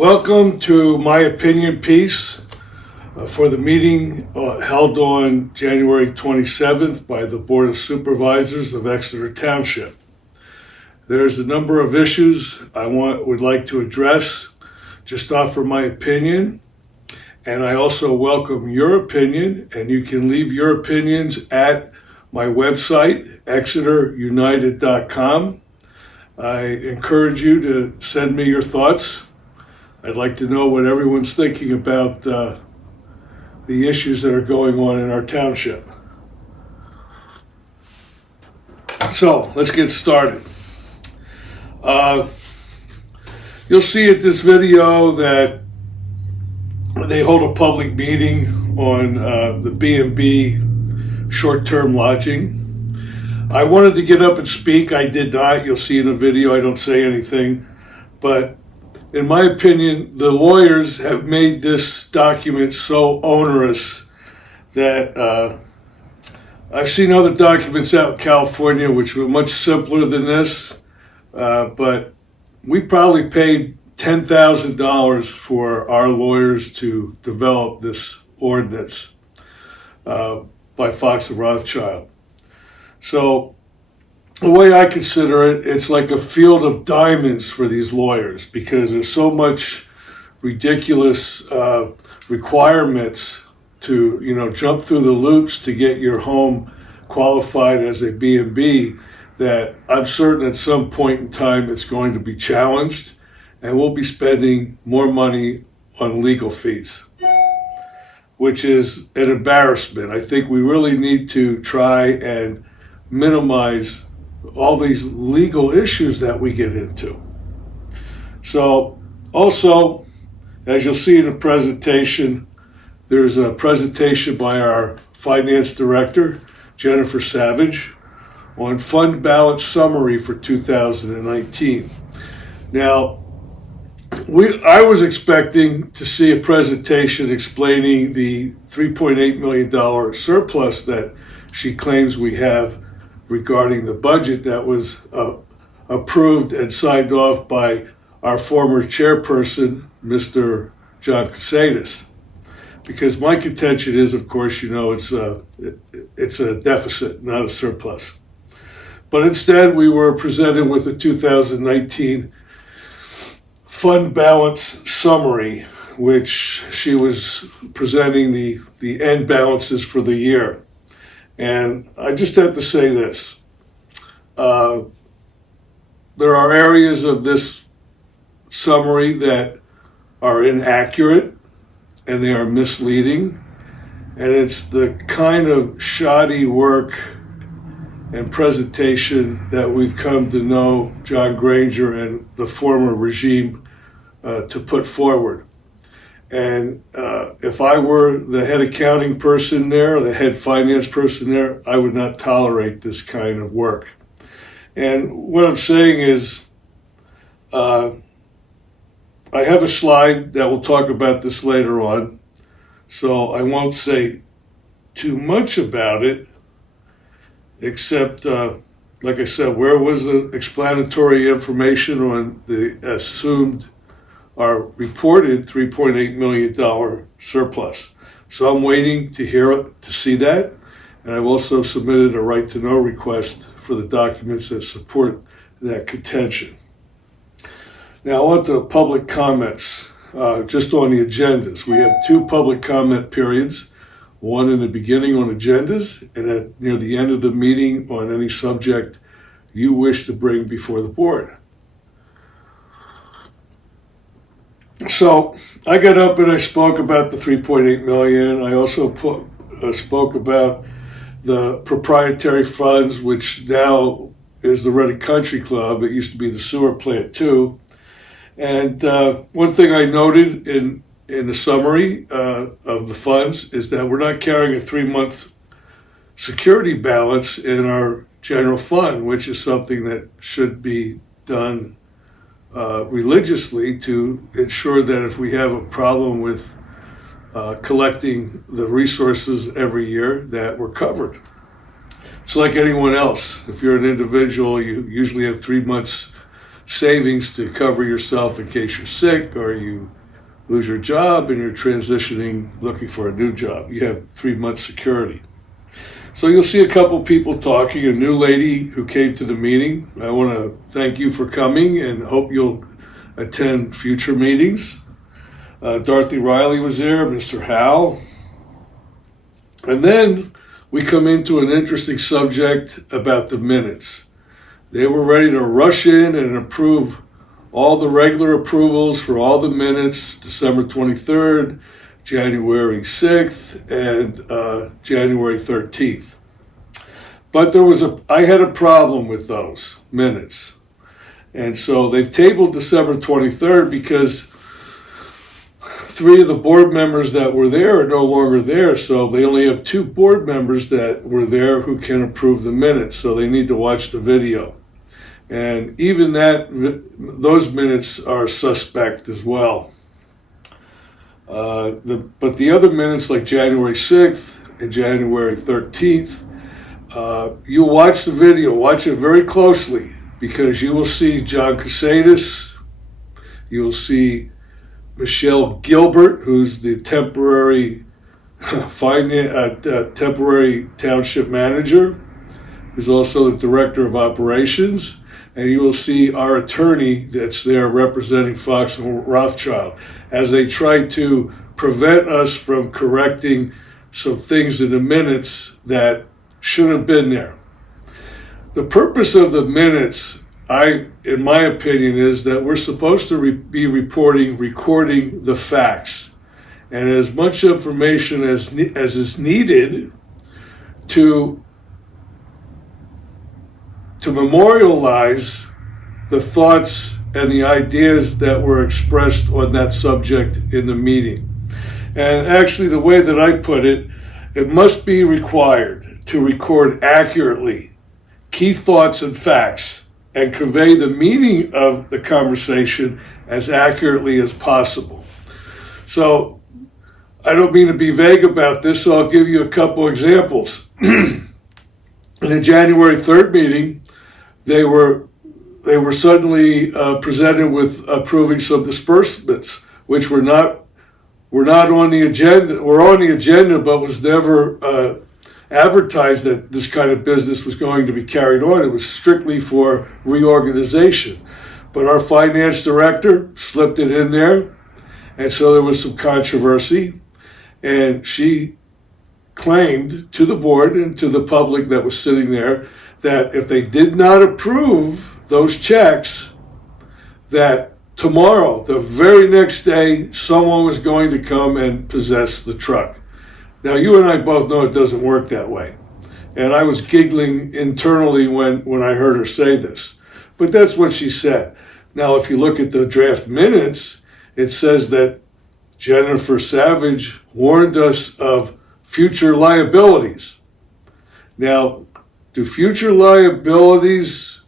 Welcome to my opinion piece for the meeting held on January 27th by the Board of Supervisors of Exeter Township. There's a number of issues I would like to address, just offer my opinion, and I also welcome your opinion, and you can leave your opinions at my website, exeterunited.com. I encourage you to send me your thoughts. I'd like to know what everyone's thinking about the issues that are going on in our township. So let's get started. You'll see at this video that they hold a public meeting on the B&B short-term lodging. I wanted to get up and speak. I did not. You'll see in the video I don't say anything. But in my opinion, the lawyers have made this document so onerous that I've seen other documents out in California which were much simpler than this, but we probably paid $10,000 for our lawyers to develop this ordinance by Fox and Rothschild. So the way I consider it, it's like a field of diamonds for these lawyers because there's so much ridiculous requirements to, jump through the loops to get your home qualified as a B&B that I'm certain at some point in time it's going to be challenged and we'll be spending more money on legal fees, which is an embarrassment. I think we really need to try and minimize all these legal issues that we get into. So also, as you'll see in the presentation, there's a presentation by our finance director, Jennifer Savage, on fund balance summary for 2019. Now, I was expecting to see a presentation explaining the $3.8 million surplus that she claims we have regarding the budget that was approved and signed off by our former chairperson, Mr. John Casadis. Because my contention is, of course, it's a deficit, not a surplus. But instead, we were presented with the 2019 fund balance summary, which she was presenting the end balances for the year. And I just have to say this. There are areas of this summary that are inaccurate and they are misleading. And it's the kind of shoddy work and presentation that we've come to know John Granger and the former regime to put forward. And if I were the head accounting person there, or the head finance person there, I would not tolerate this kind of work. And what I'm saying is, I have a slide that will talk about this later on, so I won't say too much about it, except, like I said, where was the explanatory information on the assumed our reported $3.8 million surplus. So I'm waiting to see that. And I've also submitted a right to know request for the documents that support that contention. Now on to public comments, just on the agendas. We have two public comment periods, one in the beginning on agendas and near the end of the meeting on any subject you wish to bring before the board. So I got up and I spoke about the $3.8 million. I also spoke about the proprietary funds, which now is the Reading Country Club. It used to be the sewer plant too. And one thing I noted in the summary of the funds is that we're not carrying a 3-month security balance in our general fund, which is something that should be done religiously to ensure that if we have a problem with collecting the resources every year, that we're covered. It's like anyone else. If you're an individual, you usually have 3 months savings to cover yourself in case you're sick or you lose your job and you're transitioning, looking for a new job. You have 3 months security. So you'll see a couple people talking, a new lady who came to the meeting. I want to thank you for coming and hope you'll attend future meetings. Dorothy Riley was there, Mr. Howell. And then we come into an interesting subject about the minutes. They were ready to rush in and approve all the regular approvals for all the minutes, December 23rd, January 6th, and January 13th. But I had a problem with those minutes. And so they've tabled December 23rd because 3 of the board members that were there are no longer there. So they only have 2 board members that were there who can approve the minutes. So they need to watch the video. And even those minutes are suspect as well. But the other minutes, like January 6th and January 13th, you watch the video, watch it very closely, because you will see John Casadis, you will see Michelle Gilbert, who's the temporary temporary township manager, who's also the director of operations. And you will see our attorney that's there representing Fox and Rothschild as they try to prevent us from correcting some things in the minutes that should have been there. The purpose of the minutes, in my opinion, is that we're supposed to be recording the facts, and as much information as is needed to memorialize the thoughts and the ideas that were expressed on that subject in the meeting. And actually, the way that I put it, it must be required to record accurately key thoughts and facts and convey the meaning of the conversation as accurately as possible. So I don't mean to be vague about this, so I'll give you a couple examples. In the January 3rd meeting, they were suddenly presented with approving some disbursements, which were not on the agenda. Were on the agenda, but was never advertised that this kind of business was going to be carried on. It was strictly for reorganization. But our finance director slipped it in there, and so there was some controversy, and she claimed to the board and to the public that was sitting there that if they did not approve those checks, that tomorrow, the very next day, someone was going to come and possess the truck. Now, you and I both know it doesn't work that way. And I was giggling internally when I heard her say this. But that's what she said. Now, if you look at the draft minutes, it says that Jennifer Savage warned us of future liabilities. Now, do future liabilities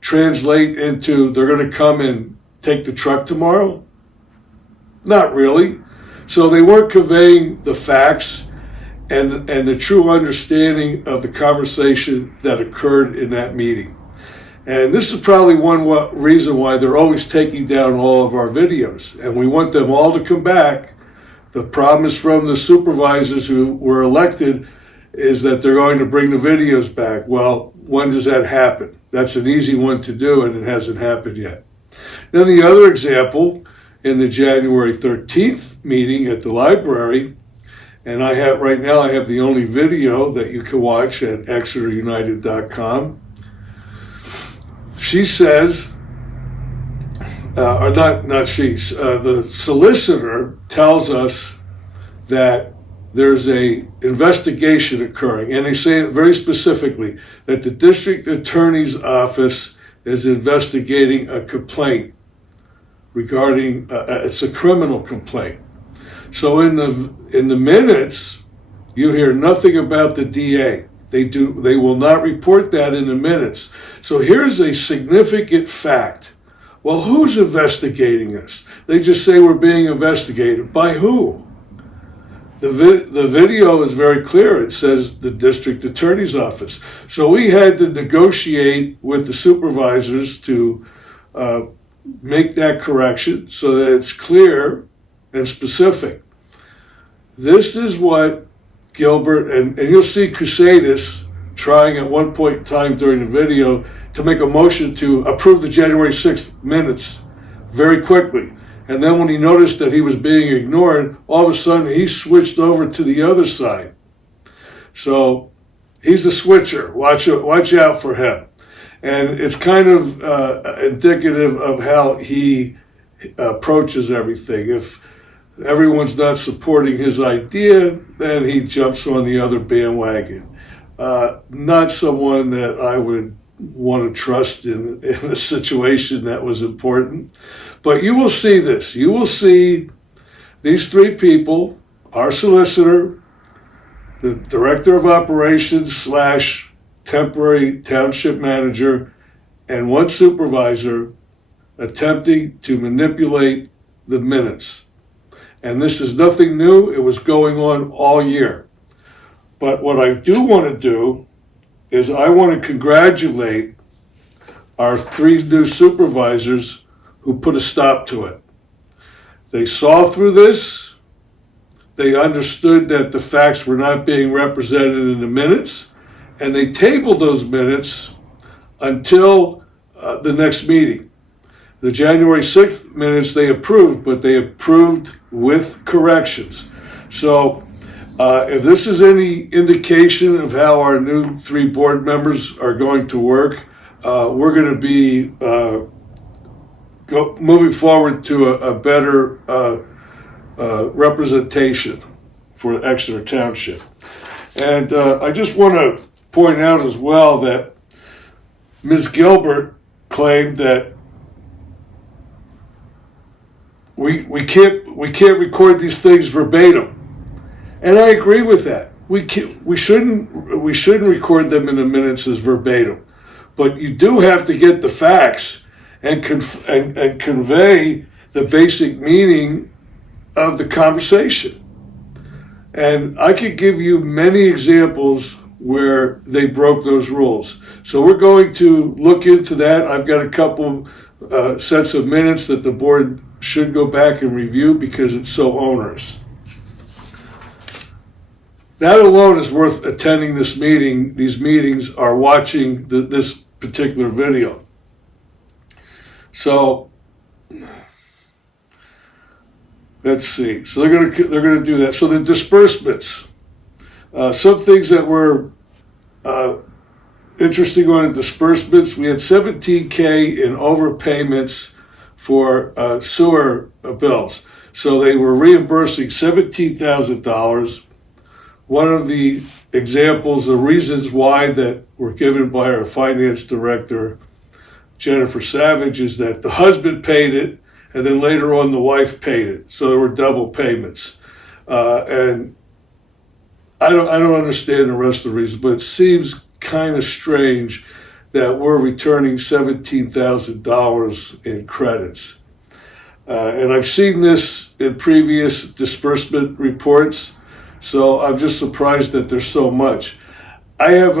translate into they're going to come and take the truck tomorrow? Not really. So they weren't conveying the facts and the true understanding of the conversation that occurred in that meeting. And this is probably one reason why they're always taking down all of our videos. And we want them all to come back. The promise from the supervisors who were elected is that they're going to bring the videos back. Well, when does that happen? That's an easy one to do, and it hasn't happened yet. Then the other example, in the January 13th meeting at the library, and I have the only video that you can watch at exeterunited.com. She says, the solicitor tells us that there's a investigation occurring, and they say it very specifically, that the district attorney's office is investigating a complaint regarding, it's a criminal complaint. So in the minutes, you hear nothing about the DA. They will not report that in the minutes. So here's a significant fact. Well, who's investigating us? They just say we're being investigated. By who? The video is very clear. It says the district attorney's office. So we had to negotiate with the supervisors to make that correction so that it's clear and specific. This is what Gilbert, and you'll see Cusadis trying at one point in time during the video to make a motion to approve the January 6th minutes very quickly. And then when he noticed that he was being ignored, all of a sudden he switched over to the other side. So he's a switcher. Watch out for him. And it's kind of indicative of how he approaches everything. If everyone's not supporting his idea, then he jumps on the other bandwagon. Not someone that I would want to trust in a situation that was important. But you will see this. You will see these three people, our solicitor, the director of operations / temporary township manager, and one supervisor attempting to manipulate the minutes. And this is nothing new. It was going on all year. But what I do want to do is I want to congratulate our three new supervisors who put a stop to it. They saw through this. They understood that the facts were not being represented in the minutes, and they tabled those minutes until the next meeting. The January 6th minutes they approved, but they approved with corrections. So if this is any indication of how our new three board members are going to work, we're going to be moving forward to a better representation for Exeter Township. And I just want to point out as well that Ms. Gilbert claimed that we can't record these things verbatim, and I agree with that. We shouldn't record them in the minutes as verbatim, but you do have to get the facts and convey the basic meaning of the conversation. And I could give you many examples where they broke those rules. So we're going to look into that. I've got a couple sets of minutes that the board should go back and review because it's so onerous. That alone is worth attending this meeting. These meetings are watching this particular video. So let's see. So they're gonna do that. So the disbursements. Some things that were interesting on the disbursements. We had $17K in overpayments for sewer bills. So they were reimbursing $17,000. One of the examples, the reasons why that were given by our finance director, Jennifer Savage, is that the husband paid it, and then later on the wife paid it. So there were double payments. And I don't understand the rest of the reason, but it seems kind of strange that we're returning $17,000 in credits. And I've seen this in previous disbursement reports, so I'm just surprised that there's so much. I have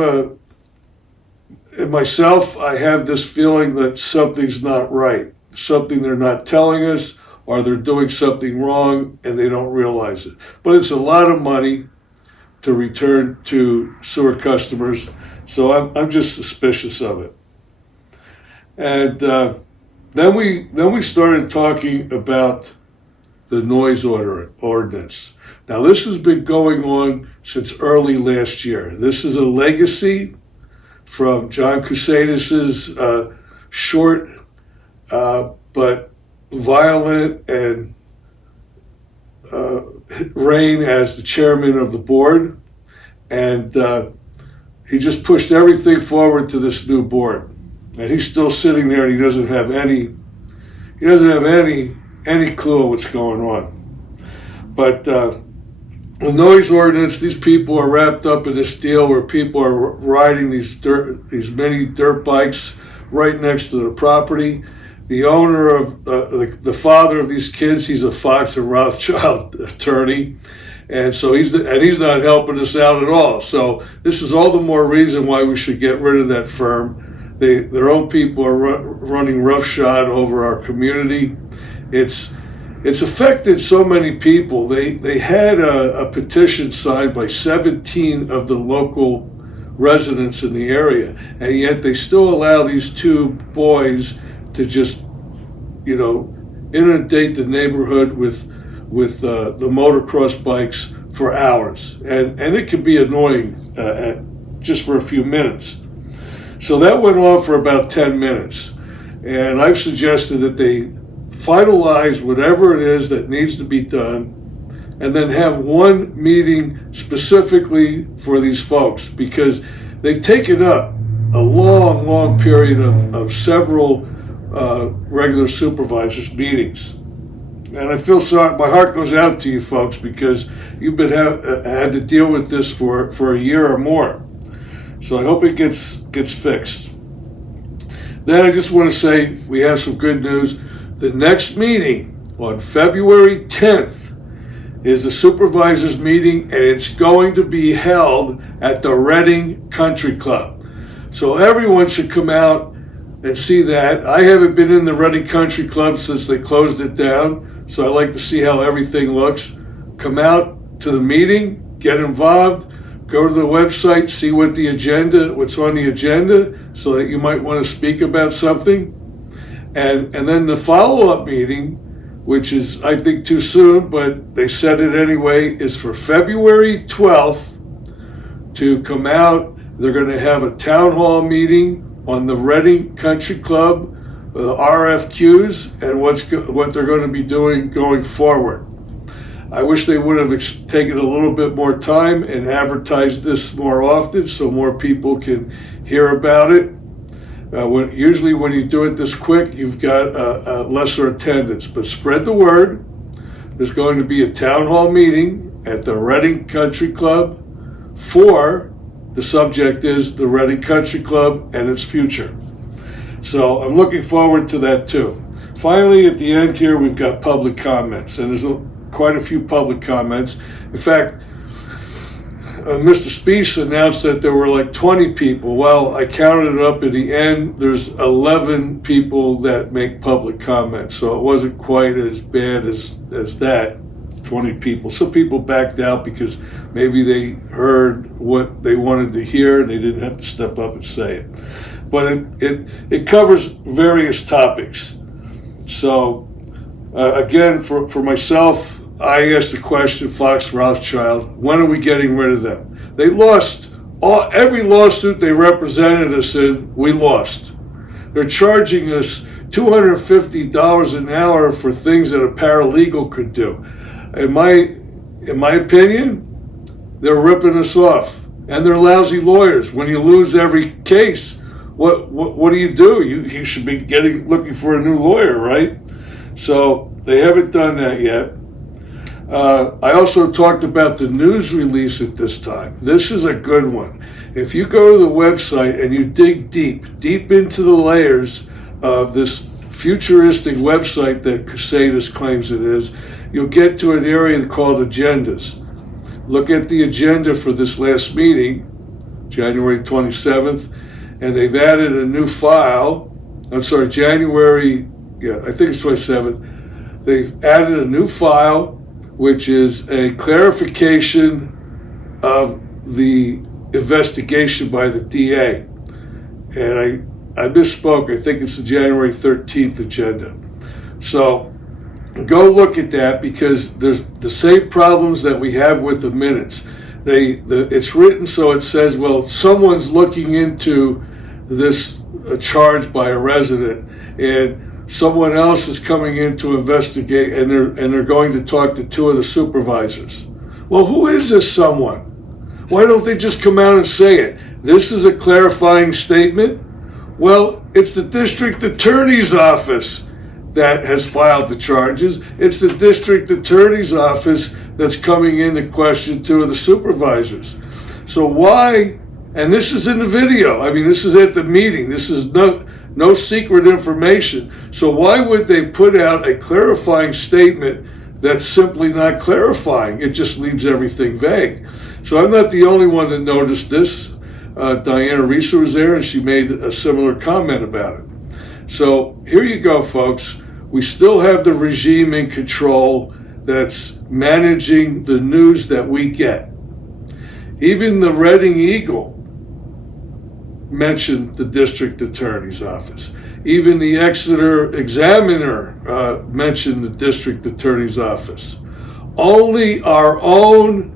in myself, I have this feeling that something's not right. Something they're not telling us, or they're doing something wrong and they don't realize it. But it's a lot of money to return to sewer customers, so I'm just suspicious of it. And then we started talking about the noise ordinance. Now this has been going on since early last year. This is a legacy from John Cusadis's short but violent and reign as the chairman of the board, and he just pushed everything forward to this new board, and he's still sitting there and he doesn't have any clue of what's going on. But the noise ordinance, these people are wrapped up in this deal where people are riding these mini dirt bikes right next to the property. The owner of the father of these kids, he's a Fox and Rothschild attorney, And so he's not helping us out at all. So this is all the more reason why we should get rid of that firm. Their own people are running roughshod over our community. It's affected so many people. They had a petition signed by 17 of the local residents in the area, and yet they still allow these two boys to just, inundate the neighborhood with the motocross bikes for hours, and it can be annoying just for a few minutes. So that went on for about 10 minutes, and I've suggested that they finalize whatever it is that needs to be done, and then have one meeting specifically for these folks, because they've taken up a long period of several regular supervisors meetings. And I feel sorry, my heart goes out to you folks, because you've been had to deal with this for a year or more. So I hope it gets fixed. Then I just want to say we have some good news. The next meeting on February 10th is the supervisors meeting, and it's going to be held at the Reading Country Club. So everyone should come out and see that. I haven't been in the Reading Country Club since they closed it down, so I like to see how everything looks. Come out to the meeting, get involved, go to the website, see what's on the agenda, so that you might want to speak about something. And then the follow-up meeting, which is, I think, too soon, but they said it anyway, is for February 12th to come out. They're going to have a town hall meeting on the Reading Country Club, the RFQs, and what they're going to be doing going forward. I wish they would have taken a little bit more time and advertised this more often so more people can hear about it. Usually when you do it this quick, you've got a lesser attendance, but spread the word. There's going to be a town hall meeting at the Reading Country Club the subject is the Reading Country Club and its future. So I'm looking forward to that too. Finally, at the end here, we've got public comments, and there's quite a few public comments. In fact, Mr. Speece announced that there were like 20 people. Well, I counted it up at the end. There's 11 people that make public comments, so it wasn't quite as bad as that, 20 people. Some people backed out because maybe they heard what they wanted to hear and they didn't have to step up and say it. But it covers various topics. So again, for myself, I asked the question, Fox Rothschild, when are we getting rid of them? They lost every lawsuit they represented us in, we lost. They're charging us $250 an hour for things that a paralegal could do. In my opinion, they're ripping us off, and they're lousy lawyers. When you lose every case, what do? You should be looking for a new lawyer, right? So they haven't done that yet. I also talked about the news release at this time. This is a good one. If you go to the website and you dig deep into the layers of this futuristic website that Crusaders claims it is, you'll get to an area called agendas. Look at the agenda for this last meeting, January 27th, and they've added a new file. I think it's 27th. They've added a new file, which is a clarification of the investigation by the DA. And I misspoke. I think it's the January 13th agenda. So go look at that, because there's the same problems that we have with the minutes. It's written so it says, well, someone's looking into this charge by a resident, and someone else is coming in to investigate, and they're going to talk to two of the supervisors. Well, who is this someone? Why don't they just come out and say it? This is a clarifying statement. Well, it's the district attorney's office that has filed the charges. It's the district attorney's office that's coming in to question two of the supervisors. So why, and this is in the video, I mean, this is at the meeting, this is no secret information. So why would they put out a clarifying statement that's simply not clarifying. It just leaves everything vague. So I'm not the only one that noticed this. Diana Risa was there, and she made a similar comment about it. So here you go, folks. We still have the regime in control that's managing the news that we get. Even the Reading Eagle mentioned the district attorney's office. Even the Exeter Examiner mentioned the district attorney's office. Only our own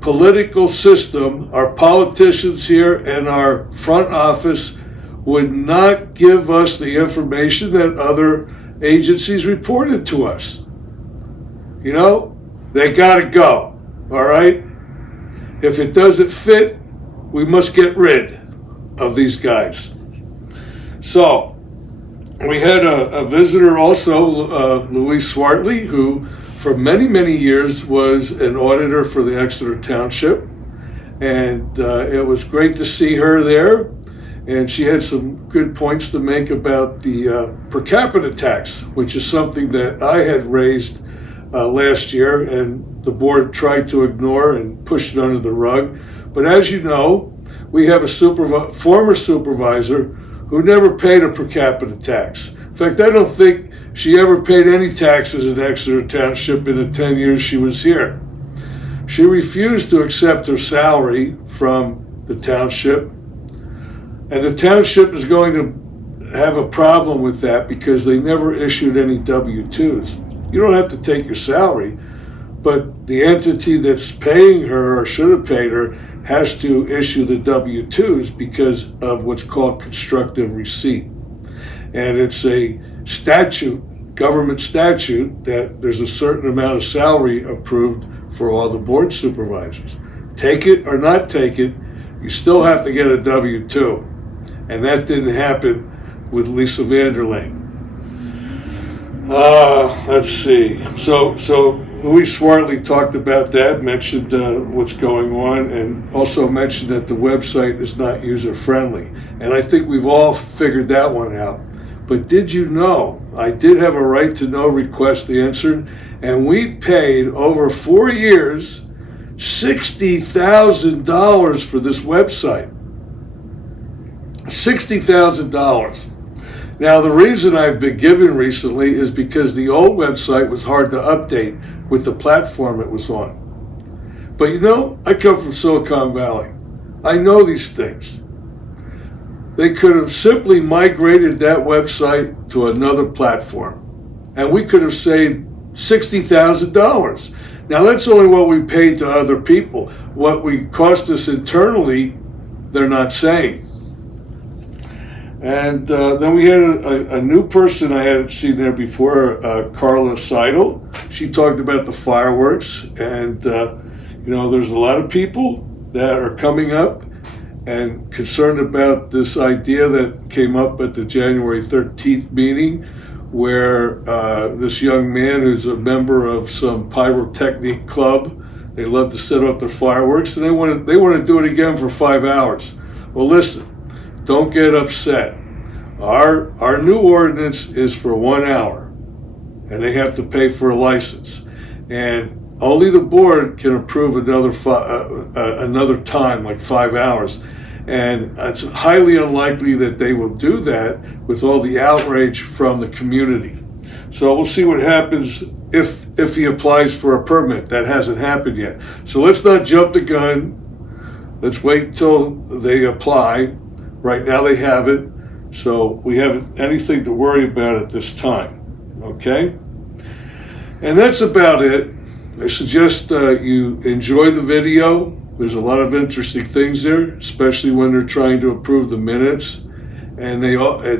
political system, our politicians here and our front office would not give us the information that other agencies reported to us. You know, they gotta go, all right? If it doesn't fit, we must get rid of these guys. So, we had a visitor also, Louise Swartley, who for many, many years was an auditor for the Exeter Township. And it was great to see her there. And she had some good points to make about the per capita tax, which is something that I had raised last year, and the board tried to ignore and push it under the rug. But as you know, we have a former supervisor who never paid a per capita tax. In fact, I don't think she ever paid any taxes in Exeter Township in the 10 years she was here. She refused to accept her salary from the township, and the township is going to have a problem with that because they never issued any W-2s. You don't have to take your salary, but the entity that's paying her or should have paid her has to issue the W-2s because of what's called constructive receipt. And it's a statute, government statute, that there's a certain amount of salary approved for all the board supervisors. Take it or not take it, you still have to get a W-2. And that didn't happen with Lisa Vanderlane. Let's see. So Louise Swartley talked about that, mentioned what's going on, and also mentioned that the website is not user-friendly. And I think we've all figured that one out. But did you know, I did have a right to know request answered, and we paid over 4 years $60,000 for this website. $60,000. Now, the reason I've been given recently is because the old website was hard to update with the platform it was on. But you know, I come from Silicon Valley. I know these things. They could have simply migrated that website to another platform, and we could have saved $60,000. Now, that's only what we paid to other people. What we cost us internally, they're not saying. And then we had a new person I hadn't seen there before, Carla Seidel. She talked about the fireworks, and you know, there's a lot of people that are coming up and concerned about this idea that came up at the January 13th meeting, where this young man who's a member of some pyrotechnic club, they love to set off their fireworks, and they want to do it again for 5 hours. Well, listen. Don't get upset. Our new ordinance is for 1 hour, and they have to pay for a license. And only the board can approve another time, like 5 hours. And it's highly unlikely that they will do that with all the outrage from the community. So we'll see what happens if he applies for a permit. That hasn't happened yet. So let's not jump the gun. Let's wait until they apply. Right now they have it, so we haven't anything to worry about at this time, okay? And that's about it. I suggest you enjoy the video. There's a lot of interesting things there, especially when they're trying to approve the minutes, and they're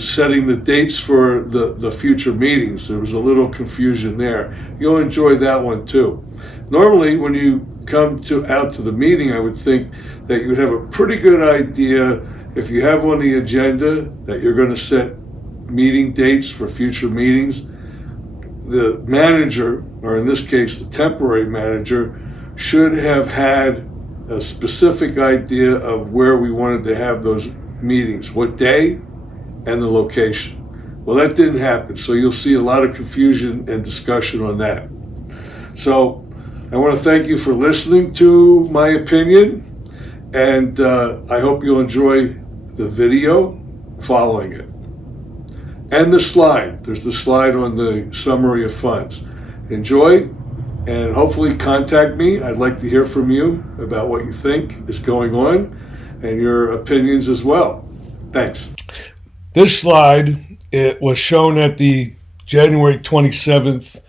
setting the dates for the future meetings. There was a little confusion there. You'll enjoy that one too. Normally, when you come out to the meeting, I would think that you would have a pretty good idea, if you have on the agenda that you're going to set meeting dates for future meetings. The manager, or in this case the temporary manager, should have had a specific idea of where we wanted to have those meetings, what day and the location. Well, that didn't happen, so you'll see a lot of confusion and discussion on that. So I want to thank you for listening to my opinion, and I hope you'll enjoy the video following it. And the slide. There's the slide on the summary of funds. Enjoy, and hopefully contact me. I'd like to hear from you about what you think is going on and your opinions as well. Thanks. This slide, it was shown at the January 27th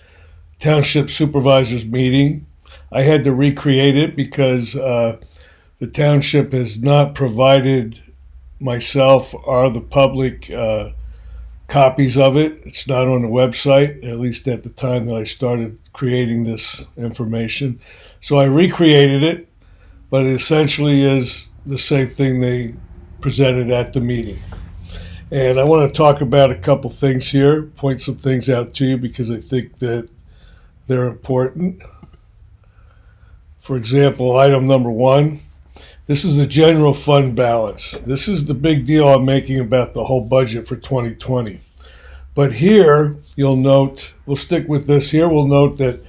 Township Supervisors meeting. I had to recreate it because the Township has not provided myself or the public copies of it. It's not on the website, at least at the time that I started creating this information. So I recreated it, but it essentially is the same thing they presented at the meeting. And I want to talk about a couple things here, point some things out to you because I think that they're important. For example, item number 1, this is the general fund balance. This is the big deal I'm making about the whole budget for 2020. But here, you'll note, we'll stick with this here, we'll note that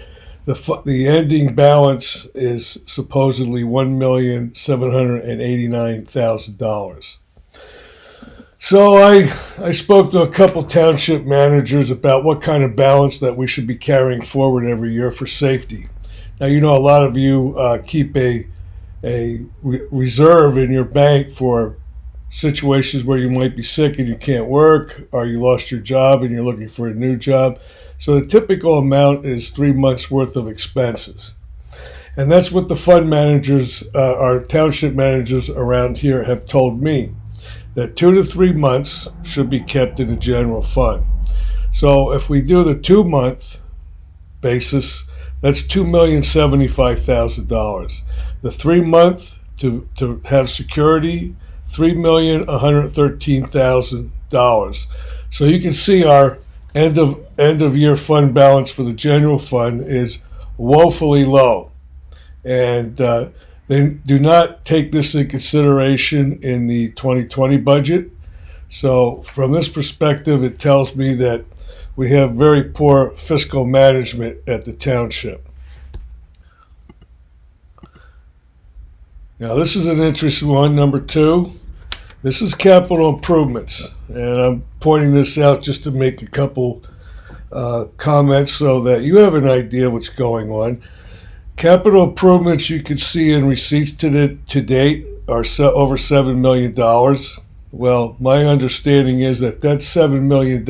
the ending balance is supposedly $1,789,000. So I spoke to a couple township managers about what kind of balance that we should be carrying forward every year for safety. Now, you know, a lot of you keep a reserve in your bank for situations where you might be sick and you can't work, or you lost your job and you're looking for a new job. So the typical amount is 3 months worth of expenses. And that's what the fund managers, our township managers around here have told me, that 2 to 3 months should be kept in the general fund. So if we do the 2-month basis, that's $2,075,000. The 3-month to have security, $3,113,000. So you can see our end of year fund balance for the general fund is woefully low, and they do not take this into consideration in the 2020 budget. So from this perspective, it tells me that we have very poor fiscal management at the township. Now, this is an interesting one, number 2. This is capital improvements, and I'm pointing this out just to make a couple comments so that you have an idea what's going on. Capital improvements you can see in receipts to date are over $7 million. Well, my understanding is that $7 million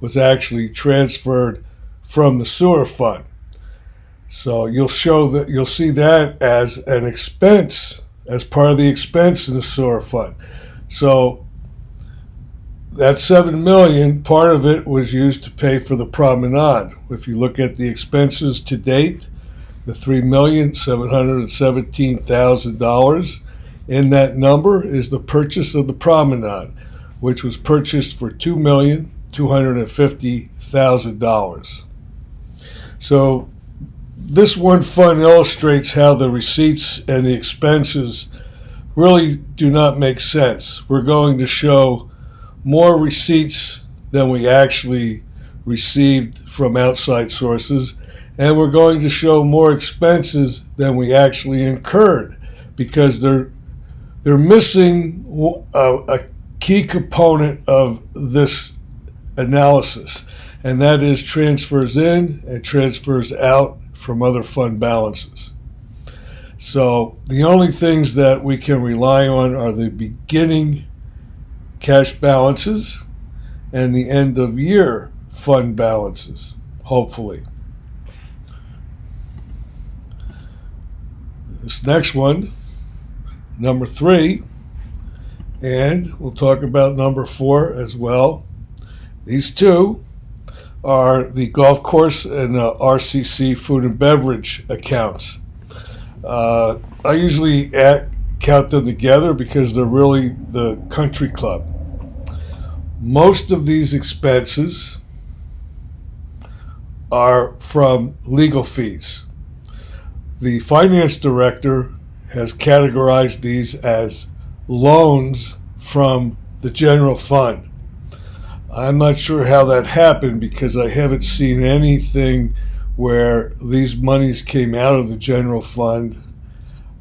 was actually transferred from the sewer fund. So you'll see that as an expense, as part of the expense in the sewer fund. So that $7 million, part of it was used to pay for the promenade. If you look at the expenses to date, the $3,717,000, in that number is the purchase of the promenade, which was purchased for $2,250,000. So this one fund illustrates how the receipts and the expenses really do not make sense. We're going to show more receipts than we actually received from outside sources, and we're going to show more expenses than we actually incurred, because they're missing a key component of this analysis, and that is transfers in and transfers out from other fund balances. So the only things that we can rely on are the beginning cash balances and the end of year fund balances, hopefully. This next one, number 3, and we'll talk about number 4 as well. These two are the golf course and RCC food and beverage accounts. I usually count them together because they're really the country club. Most of these expenses are from legal fees. The finance director has categorized these as loans from the general fund. I'm not sure how that happened because I haven't seen anything where these monies came out of the general fund.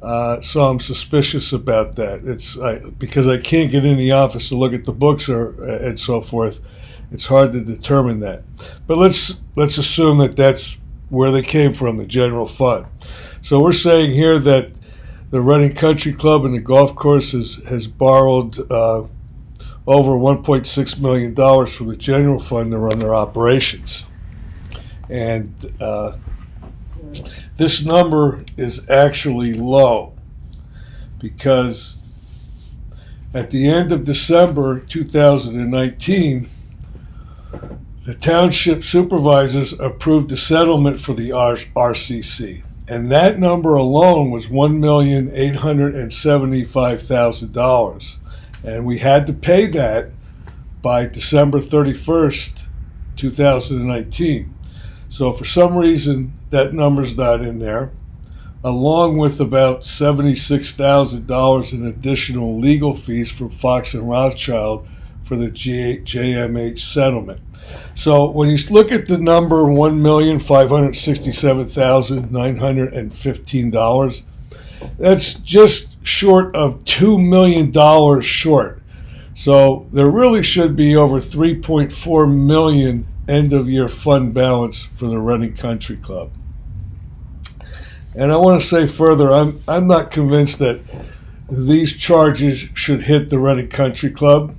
So I'm suspicious about that. Because I can't get in the office to look at the books and so forth. It's hard to determine that. But let's assume that that's where they came from, the general fund. So we're saying here that the Reading Country Club and the golf course has borrowed over $1.6 million from the general fund to run their operations. And this number is actually low because at the end of December 2019, the Township Supervisors approved the settlement for the RCC. And that number alone was $1,875,000. And we had to pay that by December 31st, 2019. So for some reason, that number's not in there, along with about $76,000 in additional legal fees from Fox and Rothschild for the JMH settlement. So when you look at the number $1,567,915, that's just short of $2 million short. So there really should be over $3.4 million end of year fund balance for the Reading Country Club. And I want to say further, I'm not convinced that these charges should hit the Reading Country Club,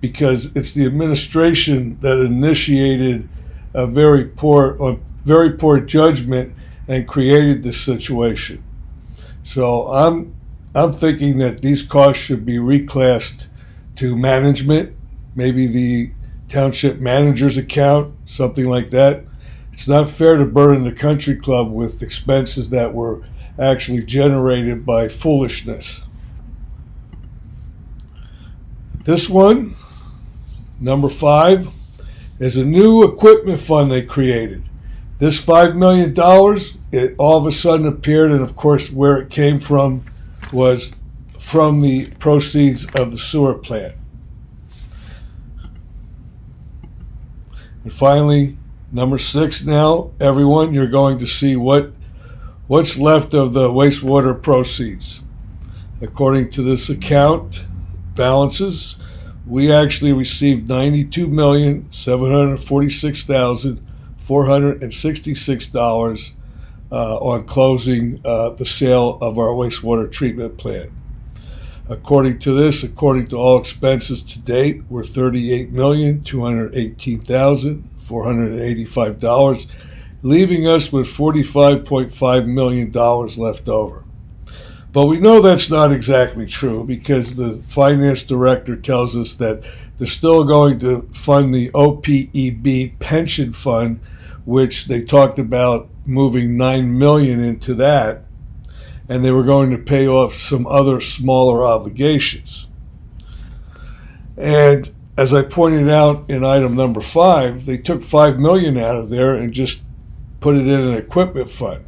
because it's the administration that initiated a very poor judgment and created this situation. So I'm thinking that these costs should be reclassed to management, maybe the township manager's account, something like that. It's not fair to burden the country club with expenses that were actually generated by foolishness. This one, number 5, is a new equipment fund they created. This $5 million, it all of a sudden appeared, and of course where it came from was from the proceeds of the sewer plant. And finally, number 6 now, everyone, you're going to see what's left of the wastewater proceeds. According to this account, balances, we actually received $92,746,466 on closing the sale of our wastewater treatment plant. According to this, according to all expenses to date, we're $38,218,485, leaving us with $45.5 million left over. But we know that's not exactly true, because the finance director tells us that they're still going to fund the OPEB pension fund, which they talked about moving $9 million into that, and they were going to pay off some other smaller obligations. And as I pointed out in item number 5, they took $5 million out of there and just put it in an equipment fund.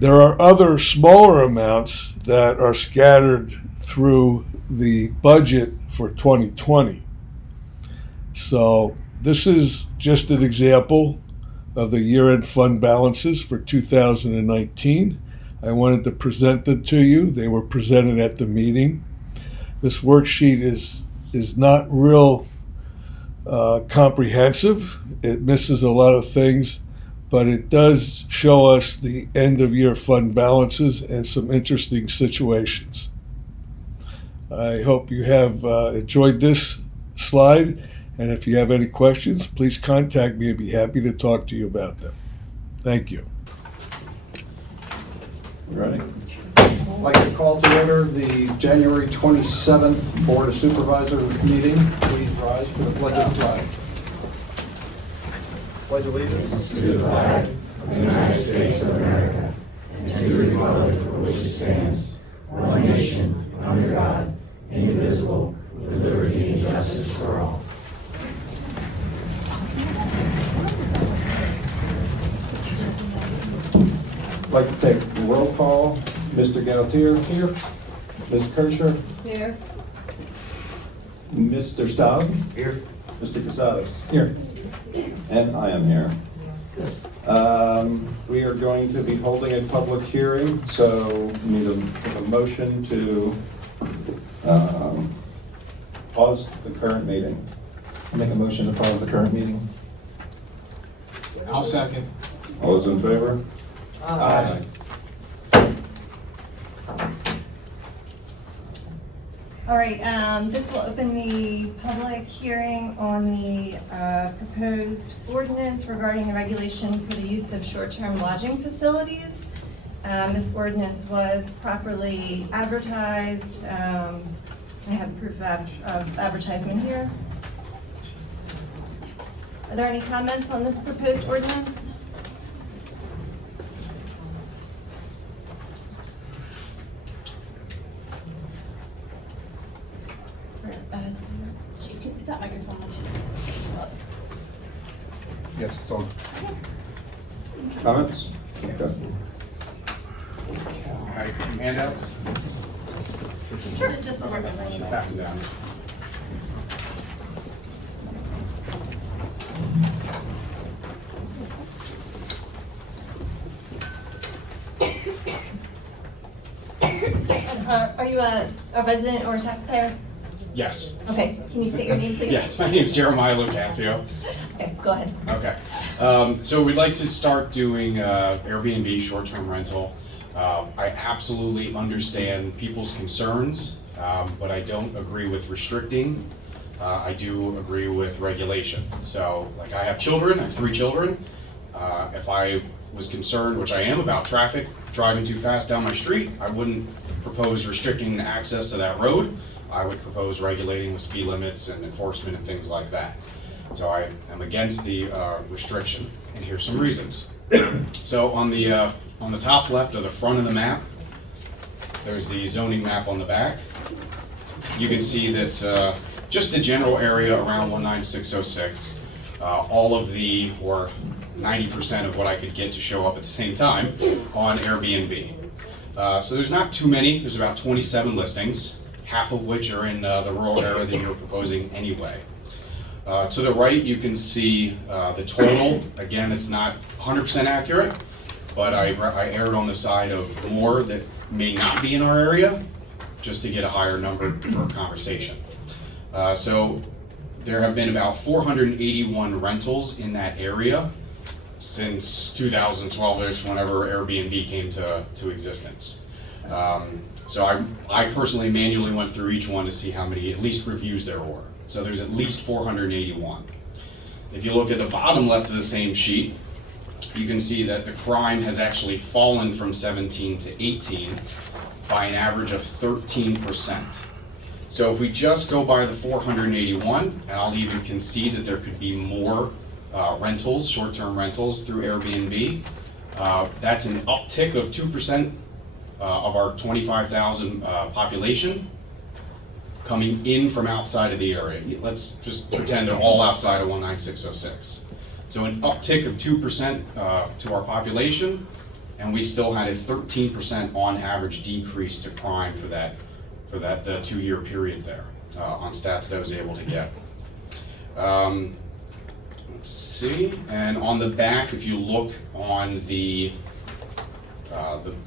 There are other smaller amounts that are scattered through the budget for 2020. So this is just an example of the year-end fund balances for 2019. I wanted to present them to you. They were presented at the meeting. This worksheet is not real comprehensive. It misses a lot of things, but it does show us the end of year fund balances and some interesting situations. I hope you have enjoyed this slide, and if you have any questions, please contact me. I'd be happy to talk to you about them. Thank you. Ready? I'd like to call to order the January 27th Board of Supervisors meeting. Please rise for the pledge of flag. Pledge allegiance to the flag of the United States of America and to the republic for which it stands, one nation, under God, indivisible, with liberty and justice for all. I'd like to take the roll call. Mr. Gautier here. Ms. Kirscher Here. Mr. Staub here. Mr. Casados here. And I am here. We are going to be holding a public hearing, so we need a motion to pause the current meeting. I'll make a motion to pause the current meeting. I'll second. All those in favor? Aye. All right, this will open the public hearing on the proposed ordinance regarding the regulation for the use of short-term lodging facilities. This ordinance was properly advertised. I have proof of advertisement here. Are there any comments on this proposed ordinance? Is that microphone on? Yes, it's on. Comments? Okay. Alright, handouts? Sure, just the word. Pass them down. Are you a resident or a taxpayer? Yes. Okay, can you state your name, please? Yes, my name is Jeremiah Locasio. Okay, go ahead. Okay. So we'd like to start doing Airbnb short-term rental. I absolutely understand people's concerns, but I don't agree with restricting. I do agree with regulation. So, like, I have children, I have 3 children. If I was concerned, which I am, about traffic driving too fast down my street, I wouldn't propose restricting access to that road. I would propose regulating with speed limits and enforcement and things like that. So I am against the restriction, and here's some reasons. So on the top left of the front of the map, there's the zoning map on the back. You can see that just the general area around 19606, all of the, or 90% of what I could get to show up at the same time on Airbnb. So there's not too many, there's about 27 listings, half of which are in the rural area that you're proposing anyway. To the right, you can see the total. Again, it's not 100% accurate, but I erred on the side of more that may not be in our area, just to get a higher number for conversation. So there have been about 481 rentals in that area since 2012-ish, whenever Airbnb came to existence. So I personally manually went through each one to see how many at least reviews there were. So there's at least 481. If you look at the bottom left of the same sheet, you can see that the crime has actually fallen from 17 to 18 by an average of 13%. So if we just go by the 481, and I'll even concede that there could be more rentals, short-term rentals through Airbnb, that's an uptick of 2% of our 25,000 population coming in from outside of the area. Let's just pretend they're all outside of 19606. So an uptick of 2% to our population, and we still had a 13% on average decrease to crime for that the 2-year period there on stats that I was able to get. Let's see, and on the back, if you look on the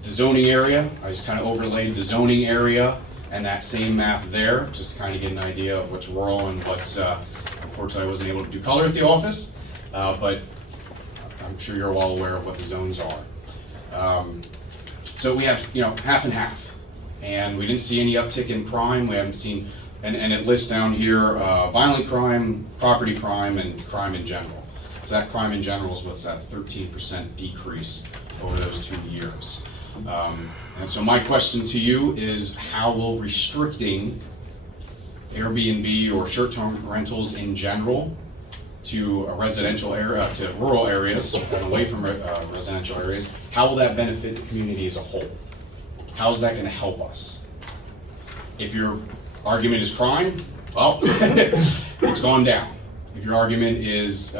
zoning area, I just kind of overlaid the zoning area and that same map there, just to kind of get an idea of what's rural and what's, unfortunately I wasn't able to do color at the office, but I'm sure you're well aware of what the zones are. So we have, half and half, and we didn't see any uptick in crime. We haven't seen, and it lists down here, violent crime, property crime, and crime in general. So that crime in general is what's that 13% decrease over those 2 years. And so my question to you is, how will restricting Airbnb or short-term rentals in general to a residential area, to rural areas and away from residential areas, how will that benefit the community as a whole? How is that going to help us? If your argument is crime, well, it's gone down. If your argument is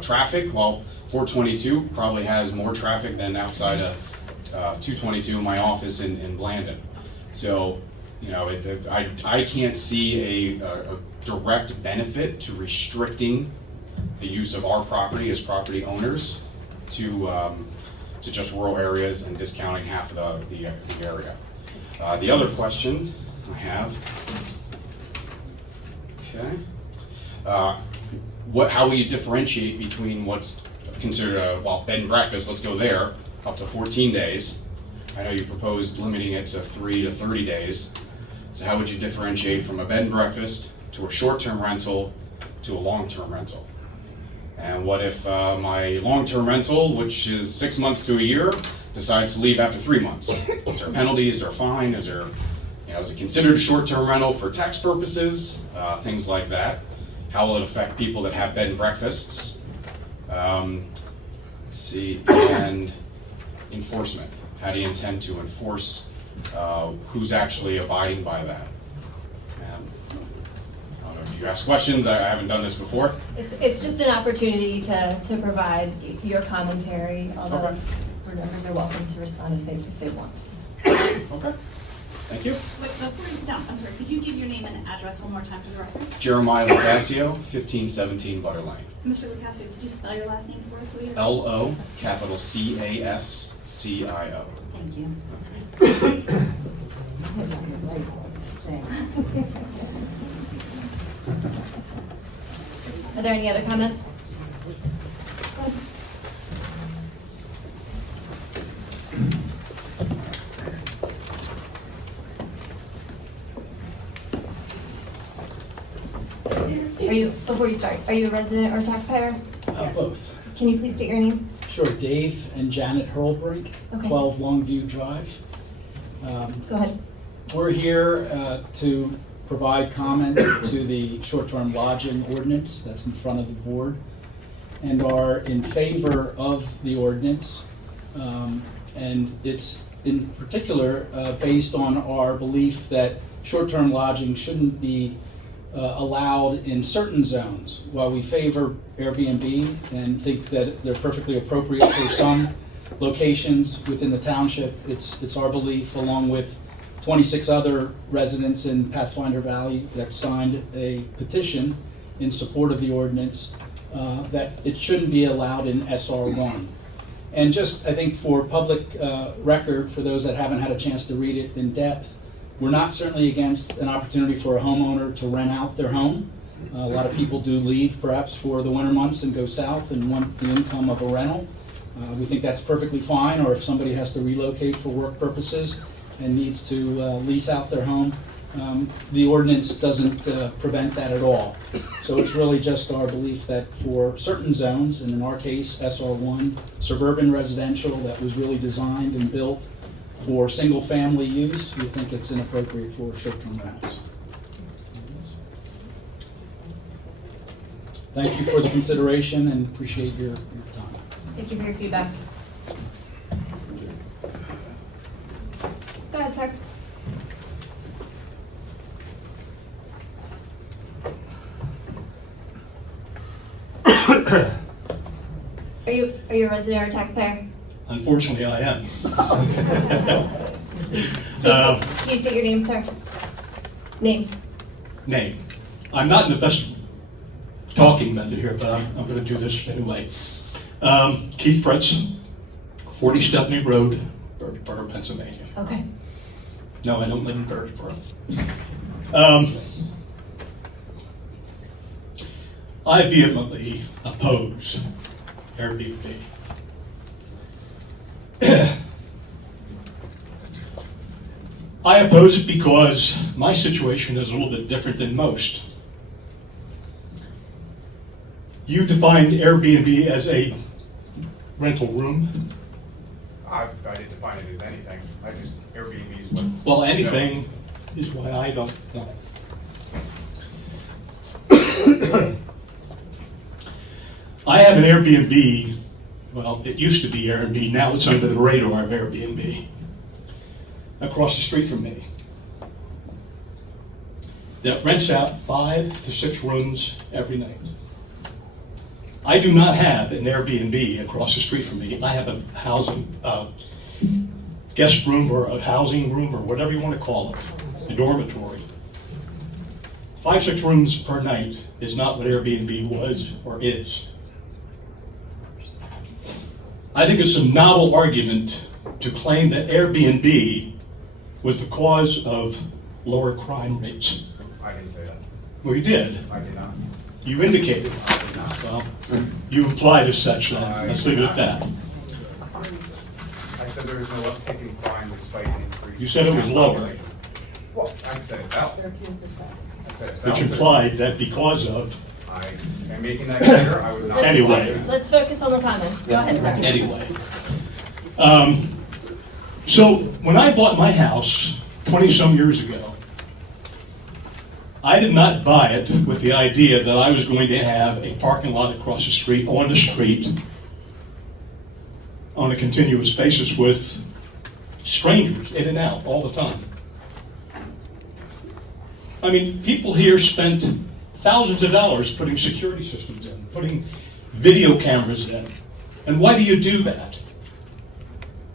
traffic, well, 422 probably has more traffic than outside of 222 in my office in Blandon. So, I can't see a direct benefit to restricting the use of our property as property owners to just rural areas and discounting half of the area. The other question I have, okay, how will you differentiate between what's considered a bed and breakfast, let's go there, up to 14 days. I know you proposed limiting it to 3 to 30 days. So how would you differentiate from a bed and breakfast to a short-term rental to a long-term rental? And what if my long-term rental, which is 6 months to a year, decides to leave after 3 months? Is there a penalty? Is there a fine? Is there, is it considered a short-term rental for tax purposes? Things like that. How will it affect people that have bed and breakfasts? Let's see, and enforcement. How do you intend to enforce who's actually abiding by that? I don't know if you ask questions. I haven't done this before. It's just an opportunity to provide your commentary, although Okay. board members are welcome to respond if they want. Okay. Thank you. Wait, before you sit down, I'm sorry, could you give your name and address one more time for the record? Jeremiah Locascio, 1517 Butter Lane. Mr. Lucasio, could you spell your last name for us, will you? LO, capital CASCIO. Thank you. Are there any other comments? Before you start, are you a resident or a taxpayer? Both. Can you please state your name? Sure, Dave and Janet Hurlbrink, Okay. 12 Longview Drive. Go ahead. We're here to provide comment to the short-term lodging ordinance that's in front of the board, and are in favor of the ordinance. And it's in particular based on our belief that short-term lodging shouldn't be allowed in certain zones. While we favor Airbnb and think that they're perfectly appropriate for some locations within the township, it's our belief, along with 26 other residents in Pathfinder Valley that signed a petition in support of the ordinance, that it shouldn't be allowed in SR1. And just, I think, for public record, for those that haven't had a chance to read it in depth, we're not certainly against an opportunity for a homeowner to rent out their home. A lot of people do leave perhaps for the winter months and go south and want the income of a rental. We think that's perfectly fine, or if somebody has to relocate for work purposes and needs to lease out their home, the ordinance doesn't prevent that at all. So it's really just our belief that for certain zones, and in our case, SR1, suburban residential that was really designed and built for single-family use, we think it's inappropriate for short-term rentals. Thank you for the consideration and appreciate your time. Thank you for your feedback. Go ahead, sir. Are you a resident or a taxpayer? Unfortunately, I am. Can you state your name, sir? Name. Name. I'm not in the best talking method here, but I'm going to do this anyway. Keith Fretz, 40 Stepney Road, Birdsboro, Pennsylvania. Okay. No, I don't live in Birdsboro. I vehemently oppose Airbnb. I oppose it because my situation is a little bit different than most. You defined Airbnb as a rental room. I didn't define it as anything. Airbnb is what's. Well, anything is why I don't want it. I have an Airbnb, well, it used to be Airbnb, now it's under the radar of Airbnb, across the street from me, that rents out 5 to 6 rooms every night. I do not have an Airbnb across the street from me. I have a housing, guest room or a housing room or whatever you want to call it, a dormitory. 5, 6 rooms per night is not what Airbnb was or is. I think it's a novel argument to claim that Airbnb was the cause of lower crime rates. I didn't say that. Well, you did. I did not. You indicated. Well, you implied as such then. Let's leave it at that. I said there was no uptick in crime despite an increase. You said it was in lower. population. Well, I said it fell. I said it fell. Which implied that because of, I am making that clear. I was not. Anyway. Let's focus on the comment. Go ahead, sir. anyway. So when I bought my house 20-some years ago, I did not buy it with the idea that I was going to have a parking lot across the street, on the street, on a continuous basis with strangers in and out all the time. I mean, people here spent thousands of dollars putting security systems in, putting video cameras in. And why do you do that?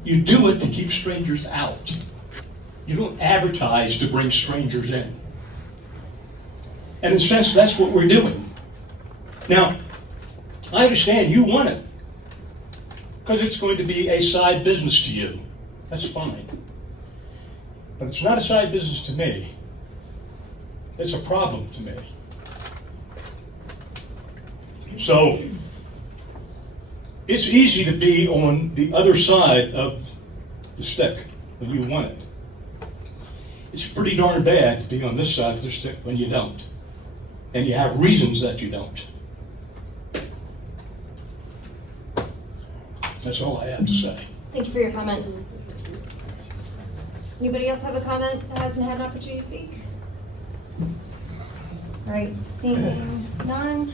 You do it to keep strangers out. You don't advertise to bring strangers in. And in a sense, that's what we're doing. Now, I understand you want it, because it's going to be a side business to you. That's fine. But it's not a side business to me. It's a problem to me. So, it's easy to be on the other side of the stick when you want it. It's pretty darn bad to be on this side of the stick when you don't. And you have reasons that you don't. That's all I have to say. Thank you for your comment. Anybody else have a comment that hasn't had an opportunity to speak? All right, seeing none.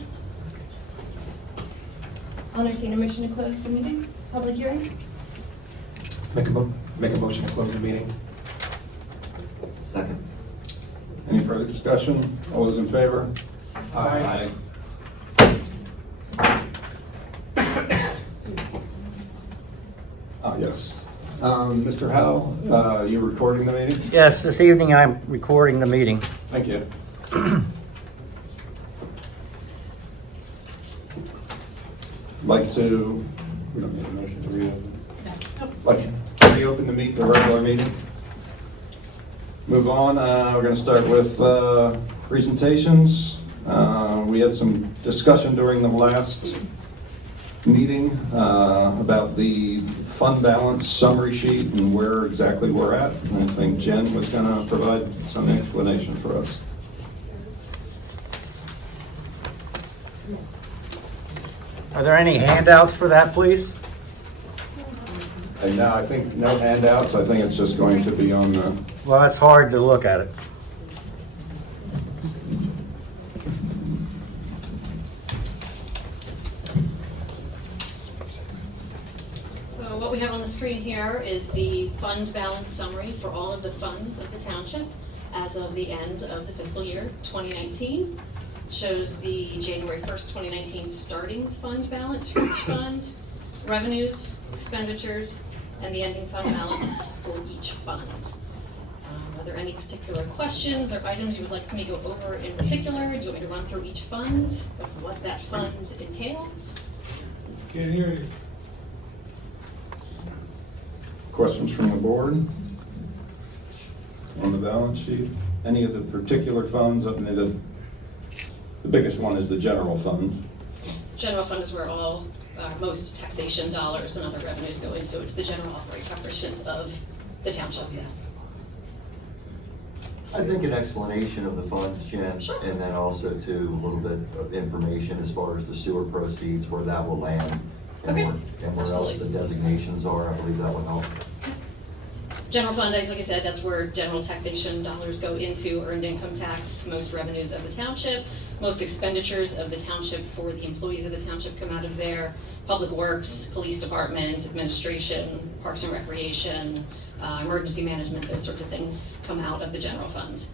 I'll entertain a motion to close the meeting, public hearing. Make a motion to close the meeting. Second. Any further discussion? All those in favor? Aye. Yes. Mr. Howe, you're recording the meeting? Yes, this evening I'm recording the meeting. Thank you. Like to, we don't need a motion to reopen. Like to reopen the regular meeting. Move on, we're going to start with presentations. We had some discussion during the last meeting about the fund balance summary sheet and where exactly we're at. And I think Jen was going to provide some explanation for us. Are there any handouts for that, please? And now I think no handouts. I think it's just going to be on the. Well, it's hard to look at it. So what we have on the screen here is the fund balance summary for all of the funds of the township as of the end of the fiscal year 2019. It shows the January 1st, 2019 starting fund balance for each fund, revenues, expenditures, and the ending fund balance for each fund. Are there any particular questions or items you would like me to go over in particular? Do you want me to run through each fund, of what that fund entails? Can't hear you. Questions from the board on the balance sheet? Any of the particular funds? I mean, the biggest one is the general fund. General fund is where all, most taxation dollars and other revenues go into. It's the general operations of the township, yes. I think an explanation of the funds, Jen, Sure. and then also to a little bit of information as far as the sewer proceeds, where that will land, and Okay. where else Absolutely. the designations are. I believe that will help. General fund, like I said, that's where general taxation dollars go into, earned income tax, most revenues of the township, most expenditures of the township for the employees of the township come out of there, public works, police department, administration, parks and recreation, emergency management, those sorts of things come out of the general fund.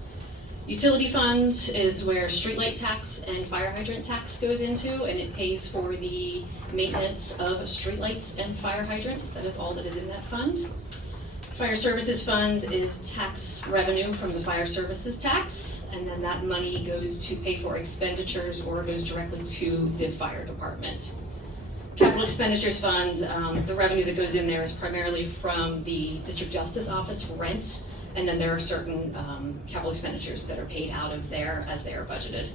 Utility fund is where streetlight tax and fire hydrant tax goes into, and it pays for the maintenance of streetlights and fire hydrants. That is all that is in that fund. Fire services fund is tax revenue from the fire services tax, and then that money goes to pay for expenditures or goes directly to the fire department. Capital Expenditures Fund, the revenue that goes in there is primarily from the District Justice Office rent, and then there are certain capital expenditures that are paid out of there as they are budgeted.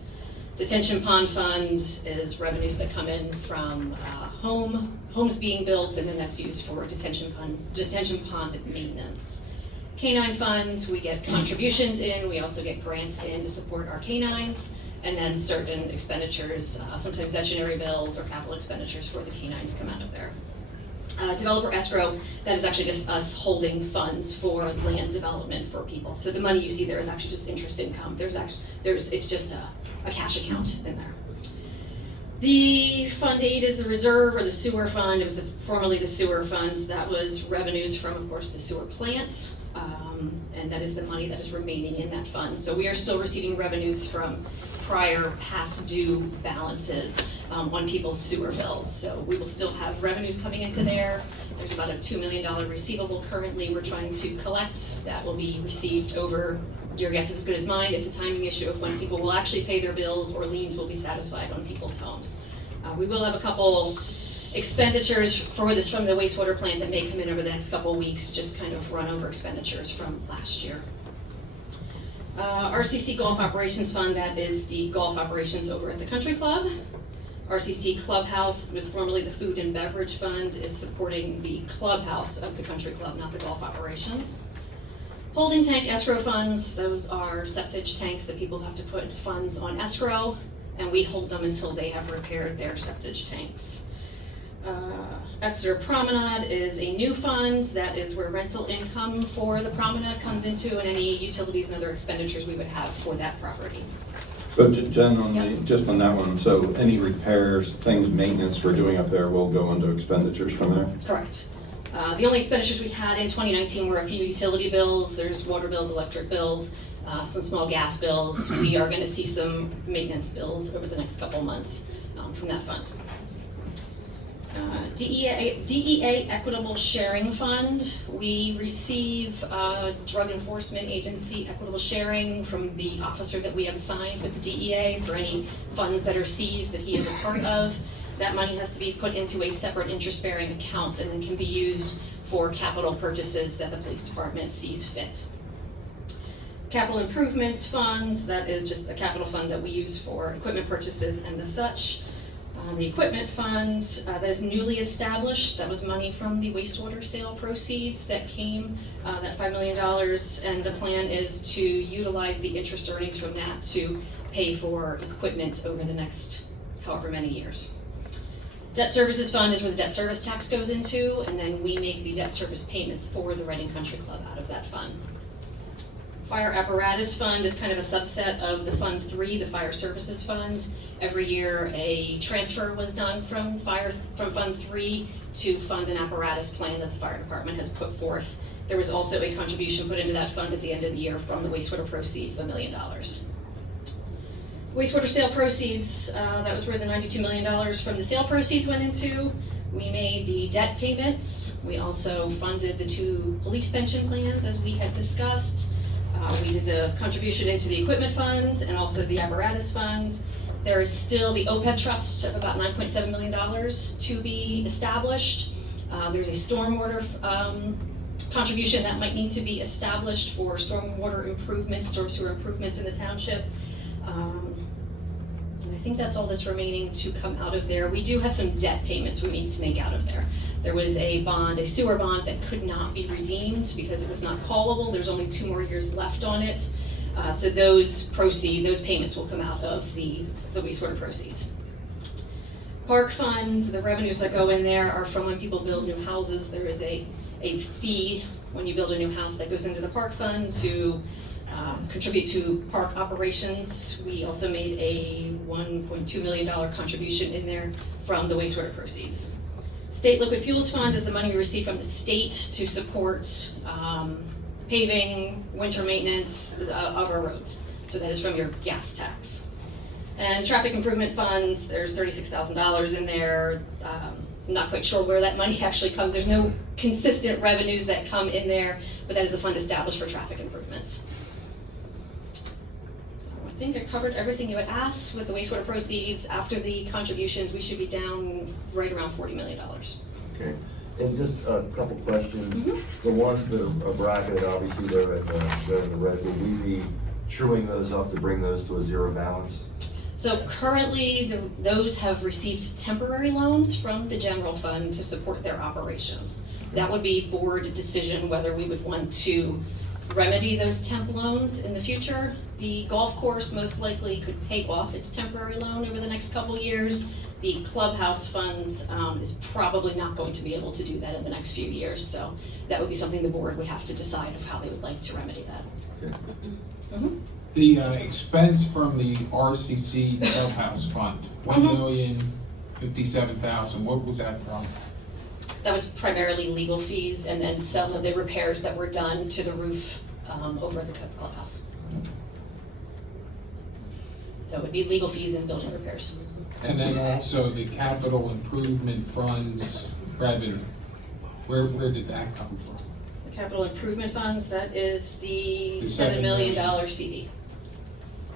Detention Pond Fund is revenues that come in from homes being built, and then that's used for detention pond maintenance. Canine Fund, we get contributions in, we also get grants in to support our canines, and then certain expenditures, sometimes veterinary bills or capital expenditures for the canines come out of there. Developer escrow, that is actually just us holding funds for land development for people. So the money you see there is actually just interest income. It's just a cash account in there. The Fund 8 is the reserve or the sewer fund. It was formerly the sewer fund. That was revenues from, of course, the sewer plant. And that is the money that is remaining in that fund. So we are still receiving revenues from prior past due balances on people's sewer bills. So we will still have revenues coming into there. There's about a $2 million receivable currently we're trying to collect. That will be received over, your guess is as good as mine. It's a timing issue of when people will actually pay their bills or liens will be satisfied on people's homes. We will have a couple expenditures for this from the wastewater plant that may come in over the next couple of weeks, just kind of run over expenditures from last year. RCC Golf Operations Fund, that is the golf operations over at the country club. RCC Clubhouse was formerly the Food and Beverage Fund, is supporting the clubhouse of the country club, not the golf operations. Holding tank escrow funds, those are septic tanks that people have to put funds on escrow, and we hold them until they have repaired their septic tanks. Exeter Promenade is a new fund. That is where rental income for the promenade comes into, and any utilities and other expenditures we would have for that property. So Jen, just on that one, so any repairs, things, maintenance we're doing up there will go into expenditures from there? Correct. The only expenditures we had in 2019 were a few utility bills. There's water bills, electric bills, some small gas bills. We are going to see some maintenance bills over the next couple of months from that fund. DEA Equitable Sharing Fund. We receive Drug Enforcement Agency equitable sharing from the officer that we have assigned with the DEA for any funds that are seized that he is a part of. That money has to be put into a separate interest-bearing account and then can be used for capital purchases that the police department sees fit. Capital Improvements Funds, that is just a capital fund that we use for equipment purchases and the such. The equipment fund that is newly established, that was money from the wastewater sale proceeds that came, that $5 million, and the plan is to utilize the interest earnings from that to pay for equipment over the next however many years. Debt Services Fund is where the debt service tax goes into, and then we make the debt service payments for the Reading Country Club out of that fund. Fire Apparatus Fund is kind of a subset of the Fund 3, the Fire Services Fund. Every year a transfer was done from Fund 3 to fund an apparatus plan that the fire department has put forth. There was also a contribution put into that fund at the end of the year from the wastewater proceeds of $1 million. Wastewater sale proceeds, that was where the $92 million from the sale proceeds went into. We made the debt payments. We also funded the 2 police pension plans as we had discussed. We did the contribution into the equipment fund and also the apparatus fund. There is still the OPEB trust of about $9.7 million to be established. There's a stormwater contribution that might need to be established for stormwater improvements, storm sewer improvements in the township. And I think that's all that's remaining to come out of there. We do have some debt payments we need to make out of there. There was a bond, a sewer bond that could not be redeemed because it was not callable. There's only 2 more years left on it. So those payments will come out of the wastewater proceeds. Park funds, the revenues that go in there are from when people build new houses. There is a fee when you build a new house that goes into the park fund to contribute to park operations. We also made a $1.2 million contribution in there from the wastewater proceeds. State Liquid Fuels Fund is the money we receive from the state to support paving, winter maintenance of our roads. So that is from your gas tax. And Traffic Improvement Funds, there's $36,000 in there. I'm not quite sure where that money actually comes. There's no consistent revenues that come in there, but that is a fund established for traffic improvements. So think I covered everything you had asked with the wastewater proceeds. After the contributions, we should be down right around $40 million. Okay, and just a couple questions. Mhm. The ones that are bracketed, obviously they're in the red. Will we be truing those up to bring those to a zero balance? So currently, those have received temporary loans from the general fund to support their operations. That would be board decision whether we would want to remedy those temp loans in the future. The golf course most likely could pay off its temporary loan over the next couple years. The clubhouse funds is probably not going to be able to do that in the next few years. So that would be something the board would have to decide of how they would like to remedy that. Okay. Mhm. The expense from the RCC clubhouse fund, $1,057,000, what was that from? That was primarily legal fees and then some of the repairs that were done to the roof over at the clubhouse. So it would be legal fees and building repairs. And then also the capital improvement funds revenue, where did that come from? The capital improvement funds, that is the The $7 $7 million million. CD.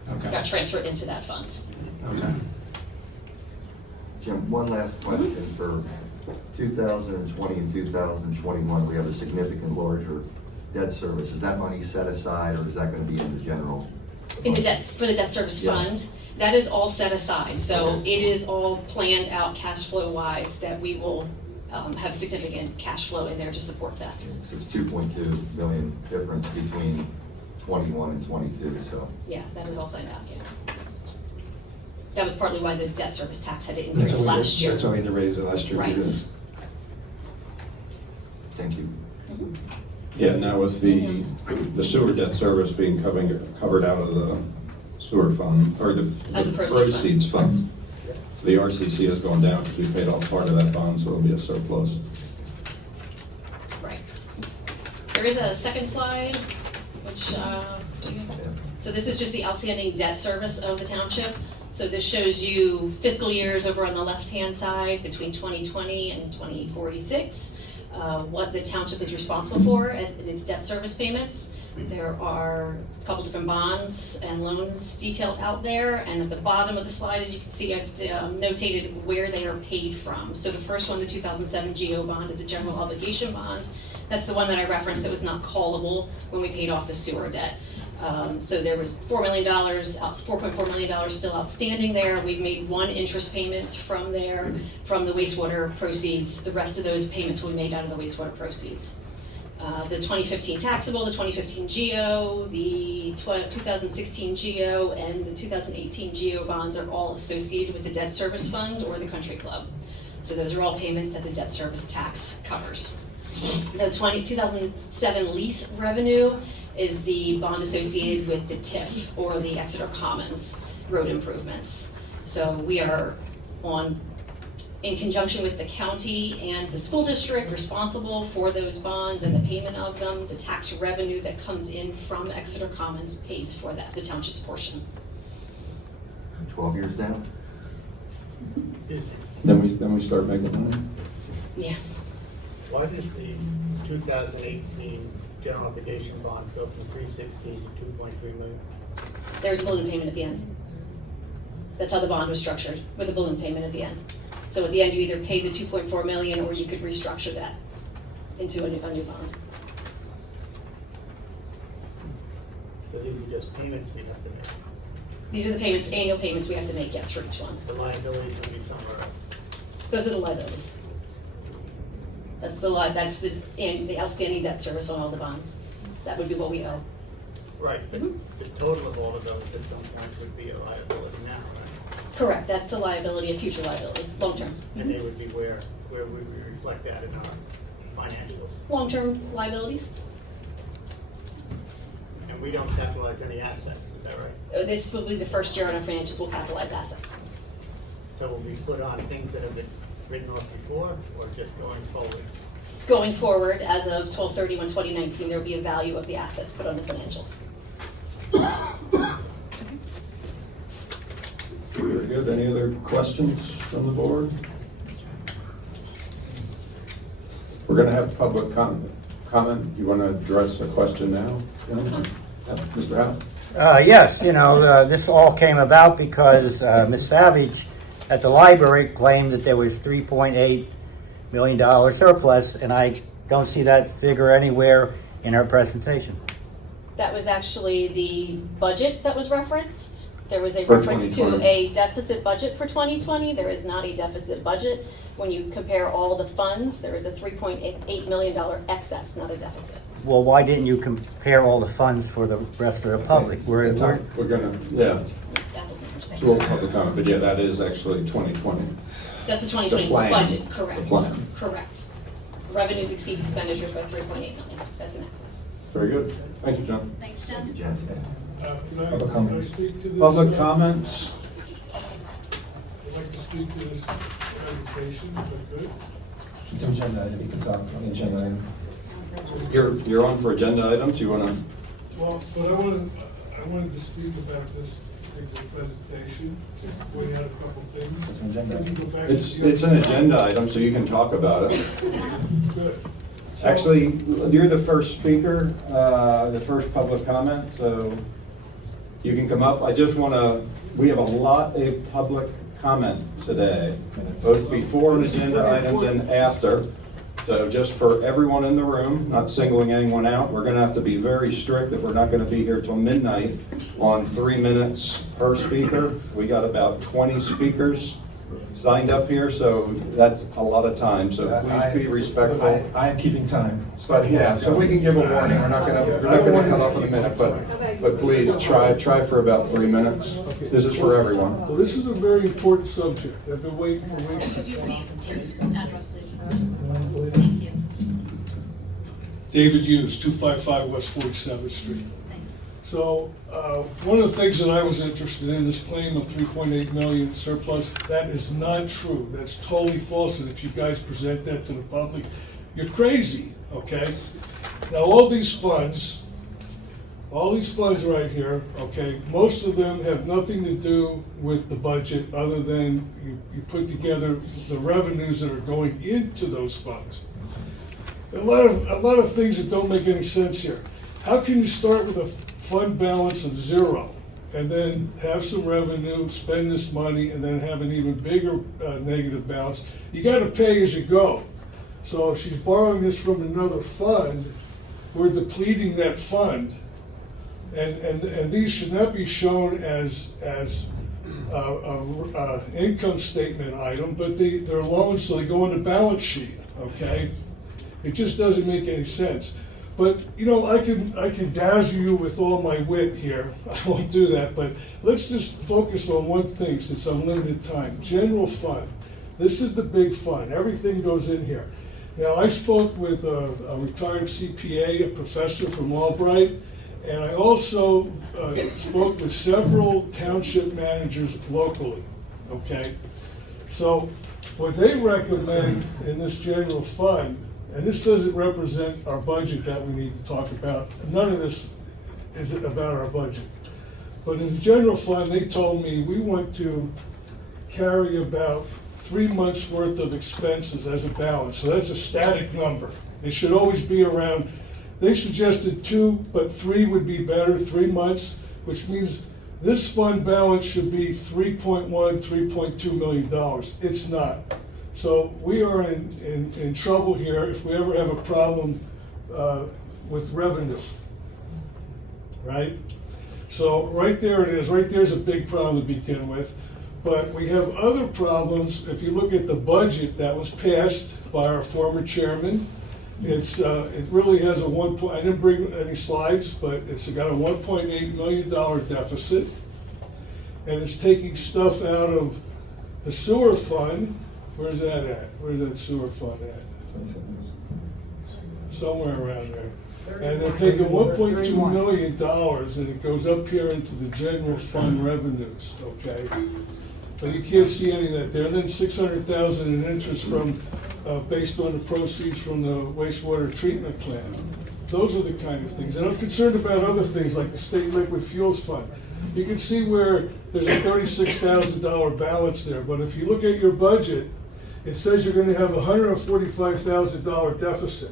Got Okay, transferred into that fund. okay. Jim, one last question for 2020 and 2021. We have a significant larger debt service. Is that money set aside or is that going to be in the general? In the debt, for the debt service Yeah. fund, that is all set aside. So Okay. it is all planned out cash flow wise that we will have significant cash flow in there to support that. So it's 2.2 million difference between 21 and 22, so. Yeah, that is all planned out, yeah. That was partly why the debt service tax had to increase last year. That's why we had to raise it last year. Right. because- Thank you. Mhm. Yeah, now with the sewer debt service being covered out of the sewer fund, or the Out of the proceeds proceeds fund. The RCC has gone down because we paid off part of that bond, so it'll be a surplus. Right. There is a second slide, which, so this is just the outstanding debt service of the township. So this shows you fiscal years over on the left-hand side between 2020 and 2046, what the township is responsible for in its debt service payments. There are a couple different bonds and loans detailed out there, and at the bottom of the slide, as you can see, I've notated where they are paid from. So the first one, the 2007 GO bond, is a general obligation bond. That's the one that I referenced that was not callable when we paid off the sewer debt. So there was $4.4 million still outstanding there. We've made one interest payment from there, from the wastewater proceeds. The rest of those payments will be made out of the wastewater proceeds. The 2015 taxable, the 2015 GO, the 2016 GO, and the 2018 GO bonds are all associated with the debt service fund or the country club. So those are all payments that the debt service tax covers. The 2007 lease revenue is the bond associated with the TIF or the Exeter Commons road improvements. So we are in conjunction with the county and the school district responsible for those bonds and the payment of them. The tax revenue that comes in from Exeter Commons pays for that, the township's portion. 12 years down? Then we start making money. Yeah. Why does the 2018 general obligation bonds go from 316 to 2.3 million? There's a balloon payment at the end. That's how the bond was structured, with a balloon payment at the end. So at the end, you either pay the 2.4 million or you could restructure that into a new bond. So these are just payments we have to make. These are the payments, annual payments we have to make, yes, for each one. The liabilities will be somewhere else. Those are the liabilities. That's the outstanding debt service on all the bonds. That would be what we owe. Right, but Mhm. the total of all of those at some point would be a liability now, right? Correct, that's a liability, a future liability, long-term. And they would be where we reflect that in our financials. Long-term liabilities. And we don't capitalize any assets, is that right? This will be the first year on our financials, we'll capitalize assets. So will we put on things that have been written off before, or just going forward? Going forward, as of 12/31/2019, there will be a value of the assets put on the financials. Very good. Any other questions from the board? We're going to have public comment. You want to address a question now? Mr. Howe? Yes, this all came about because Ms. Savage at the library claimed that there was $3.8 million surplus, and I don't see that figure anywhere in her presentation. That was actually the budget that was referenced. There was a For reference to 2020. a deficit budget for 2020. There is not a deficit budget. When you compare all the funds, there is a $3.8 million excess, not a deficit. Well, why didn't you compare all the funds for the rest of the public? We're gonna, yeah, That was interesting. do a public comment, but yeah, that is actually 2020. That's the 2020 plan. budget, correct. The plan. Correct. Revenues exceed expenditures by 3.8 million. That's an excess. Very good. Thank you, John. Thanks, Jen. Can I speak to this? Public comments? I'd like to speak to this presentation, if I could. It's an agenda item, you can talk on the agenda item. You're on for agenda items, you wanna? Well, but I wanted to speak about this particular presentation, just point out a couple things. It's an agenda Can you item. go back to It's the an other- agenda item, so you can talk about it. Good. Actually, you're the first speaker, the first public comment, so you can come up. I just wanna, we have a lot of public comment today, both before agenda items and after. So just for everyone in the room, not singling anyone out, we're gonna have to be very strict if we're not gonna be here till midnight on 3 minutes per speaker. We got about 20 speakers signed up here, so that's a lot of time, so please be respectful. I am keeping time. But yeah, so we can give a warning, we're not gonna cut off in a minute, but please try for about 3 minutes. This is for everyone. Well, this is a very important subject. I've been waiting for weeks. Could you name and address, please? Thank you. David Hughes, 255 West 47th Street. So, one of the things that I was interested in, this claim of 3.8 million surplus, that is not true. That's totally false, and if you guys present that to the public, you're crazy, okay? Now, all these funds right here, okay, most of them have nothing to do with the budget other than you put together the revenues that are going into those funds. A lot of things that don't make any sense here. How can you start with a fund balance of 0 and then have some revenue, spend this money, and then have an even bigger negative balance? You gotta pay as you go. So if she's borrowing this from another fund, we're depleting that fund. And these should not be shown as a income statement item, but they're loans, so they go on the balance sheet, okay? It just doesn't make any sense. But, I can dazzle you with all my wit here. I won't do that, but let's just focus on one thing since I'm limited time. General fund. This is the big fund. Everything goes in here. Now, I spoke with a retired CPA, a professor from Albright, and I also spoke with several township managers locally, okay? So what they recommend in this general fund, and this doesn't represent our budget that we need to talk about. None of this is about our budget. But in the general fund, they told me we want to carry about 3 months' worth of expenses as a balance. So that's a static number. It should always be around, they suggested 2, but 3 would be better, 3 months, which means this fund balance should be $3.1, $3.2 million. It's not. So we are in trouble here if we ever have a problem with revenue, right? So right there it is. Right there's a big problem to begin with. But we have other problems. If you look at the budget that was passed by our former chairman, it really has a I didn't bring any slides, but it's got a $1.8 million deficit, and it's taking stuff out of the sewer fund. Where's that at? Where's that sewer fund at? Somewhere around there. And they're taking $1.2 million and it goes up here into the general fund revenues, okay? But you can't see any of that there. And then $600,000 in interest from, based on the proceeds from the wastewater treatment plant. Those are the kind of things. And I'm concerned about other things like the state liquid fuels fund. You can see where there's a $36,000 balance there, but if you look at your budget, it says you're gonna have a $145,000 deficit.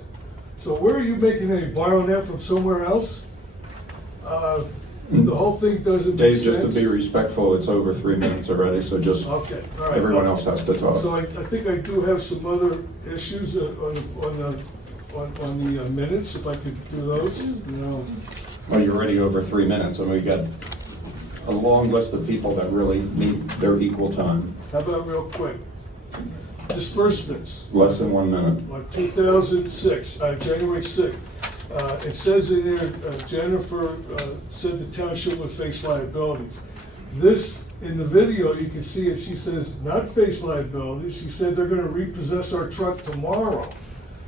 So where are you making any, borrowing that from somewhere else? The whole thing doesn't make Dave, sense. just to be respectful, it's over 3 minutes already, so just, Okay, all right. everyone else has to talk. So I think I do have some other issues on the minutes, if I could do those, Well, you're already over 3 minutes, and we got a long list of people that really need their equal time. How about real quick? Disbursements. Less than 1 minute. On 2006, January 6th, it says in there, Jennifer said the township would face liabilities. This, in the video, you can see it, she says not face liabilities, she said they're gonna repossess our truck tomorrow.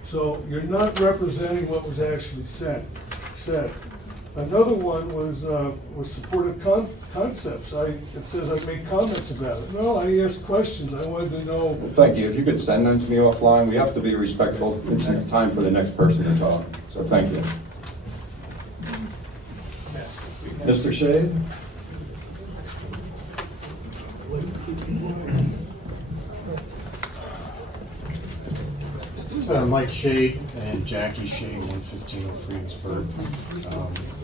So you're not representing what was actually said. Another one was supportive concepts. It says I made comments about it. No, I asked questions, I wanted to know. Well, thank you. If you could send them to me offline, we have to be respectful. It's time for the next person to talk, so thank you. Mr. Shade? Mike Shade and Jackie Shade, 115 Freedomsburg.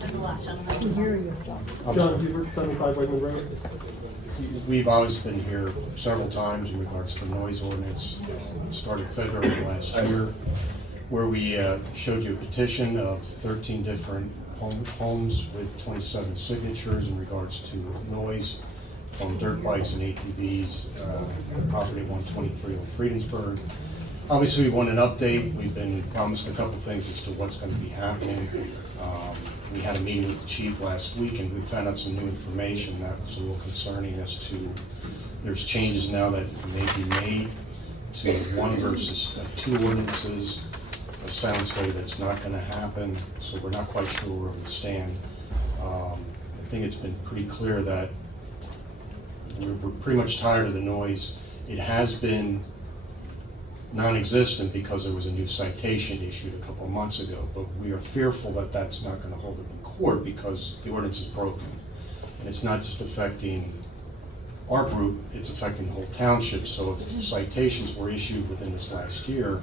And the last gentleman. John Hubert, 75 Wayman Road. We've always been here several times in regards to noise ordinance. It started February last year, where we showed you a petition of 13 different homes with 27 signatures in regards to noise from dirt bikes and ATVs, property 123 on Freedomsburg. Obviously, we want an update. We've been promised a couple things as to what's going to be happening. We had a meeting with the chief last week, and we found out some new information that was a little concerning as to there's changes now that may be made to 1 versus 2 ordinances. It sounds like that's not going to happen, so we're not quite sure where we stand. I think it's been pretty clear that we're pretty much tired of the noise. It has been non-existent because there was a new citation issued a couple of months ago, but we are fearful that that's not going to hold up in court because the ordinance is broken. And it's not just affecting our group, it's affecting the whole township. So if citations were issued within this last year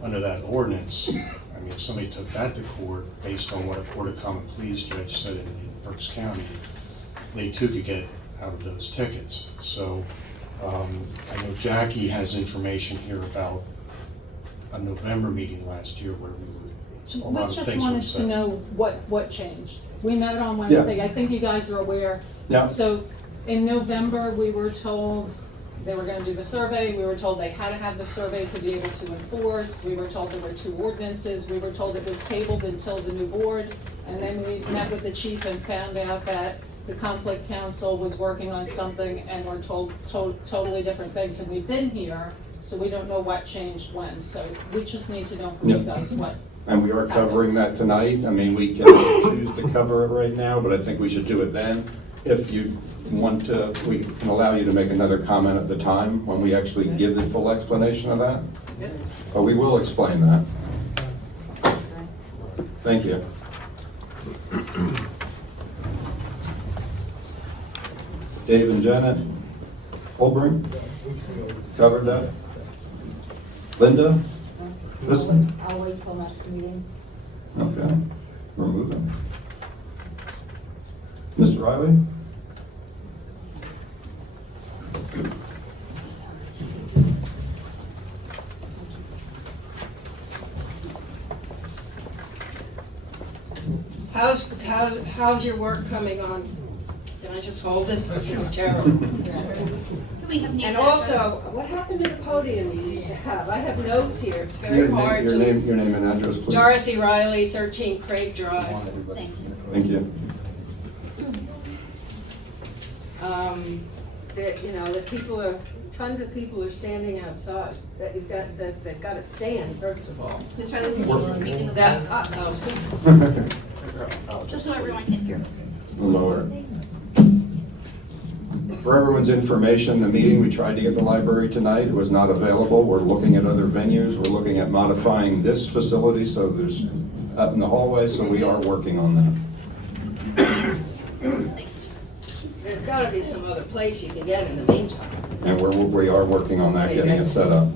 under that ordinance, I mean, if somebody took that to court based on what a Court of Common Pleas judge said in Berks County, they too could get out of those tickets. So I know Jackie has information here about a November meeting last year where a lot of things were said. We just wanted to know what changed. We met on Wednesday. I think you guys are aware. Yeah. So in November, we were told they were going to do the survey. We were told they had to have the survey to be able to enforce. We were told there were 2 ordinances. We were told it was tabled until the new board. And then we met with the chief and found out that the conflict council was working on something and we're told totally different things, and we've been here, so we don't know what changed when. So we just need to know from you guys what. And we are covering that tonight. I mean, we can choose to cover it right now, but I think we should do it then. If you want to, we can allow you to make another comment at the time when we actually give the full explanation of that. But we will explain that. Thank you. Dave and Janet Holbring, covered that. Linda, this one? I'll wait till next meeting. Okay, we're moving. Mr. Riley? How's your work coming on? Can I just hold this? This is terrible. Can we have names? And also, what happened to the podium you used to have? I have notes here. It's very Your hard to. name and address, please. Dorothy Riley, 13 Craig Drive. Thank you. Thank you. The people are, tons of people are standing outside. That you've got, they've got to stand, first of all. Ms. Riley, can you just speak in the That, just so everyone can hear. Lower. For everyone's information, the meeting, we tried to get the library tonight. It was not available. We're looking at other venues. We're looking at modifying this facility so there's up in the hallway, so we are working on that. There's got to be some other place you can get in the meantime. And we are working on that, getting it set up.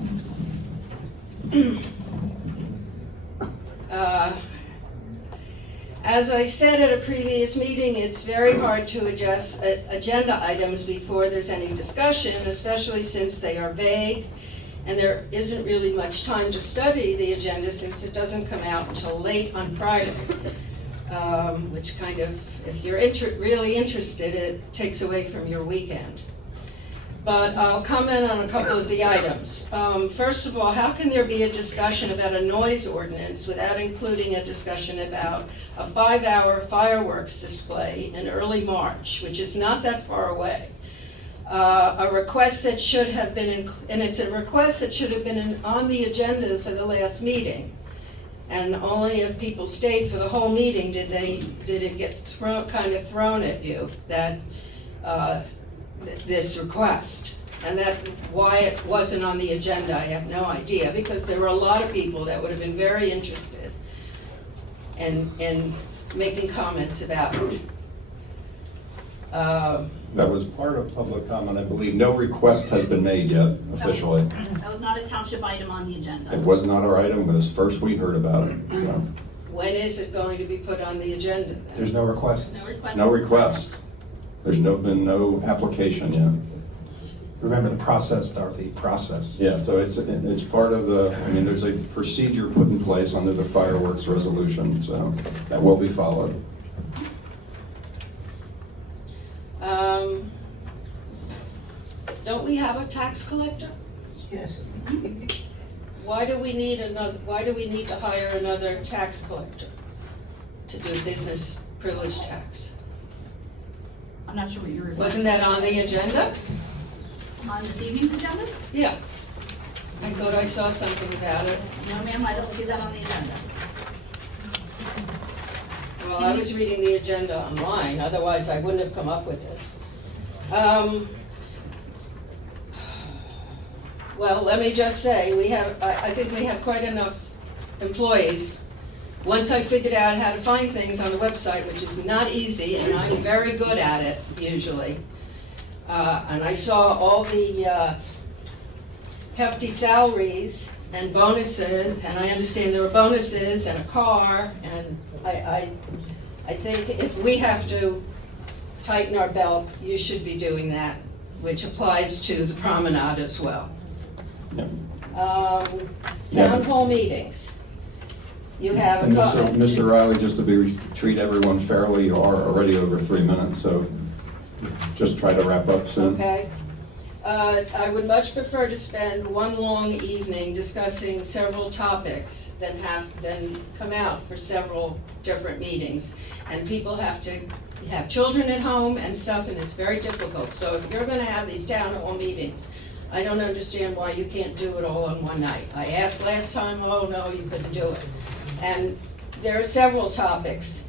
As I said at a previous meeting, it's very hard to adjust agenda items before there's any discussion, especially since they are vague, and there isn't really much time to study the agenda since it doesn't come out until late on Friday, which kind of, if you're really interested, it takes away from your weekend. But I'll comment on a couple of the items. First of all, how can there be a discussion about a noise ordinance without including a discussion about a 5-hour fireworks display in early March, which is not that far away? A request that should have been, and it's a request that should have been on the agenda for the last meeting. And only if people stayed for the whole meeting did it get kind of thrown at you that this request. And that why it wasn't on the agenda, I have no idea, because there were a lot of people that would have been very interested in making comments about it. That was part of public comment, I believe. No request has been made yet officially. That was not a township item on the agenda. It was not our item, but it's first we heard about it. So. When is it going to be put on the agenda then? There's no requests. No request. There's been no application yet. Remember the process, Dorothy, process. Yeah, so it's part of the, I mean, there's a procedure put in place under the fireworks resolution, so that will be followed. Don't we have a tax collector? Yes. Why do we need to hire another tax collector to do business privilege tax? I'm not sure what you're referring to. Wasn't that on the agenda? On this evening's agenda? Yeah. I thought I saw something about it. No, ma'am, I don't see that on the agenda. Well, I was reading the agenda online, otherwise I wouldn't have come up with this. Well, let me just say, I think we have quite enough employees. Once I figured out how to find things on the website, which is not easy, and I'm very good at it usually, and I saw all the hefty salaries and bonuses, and I understand there were bonuses and a car, and I think if we have to tighten our belt, you should be doing that, which applies to the promenade as well. Town hall meetings. You have And a Mr. Riley, just to treat everyone fairly, you are already over 3 minutes, so just try to wrap up soon. Okay. I would much prefer to spend one long evening discussing several topics than come out for several different meetings. And people have to have children at home and stuff, and it's very difficult. So if you're gonna have these town hall meetings, I don't understand why you can't do it all on one night. I asked last time, oh no, you couldn't do it. And there are several topics.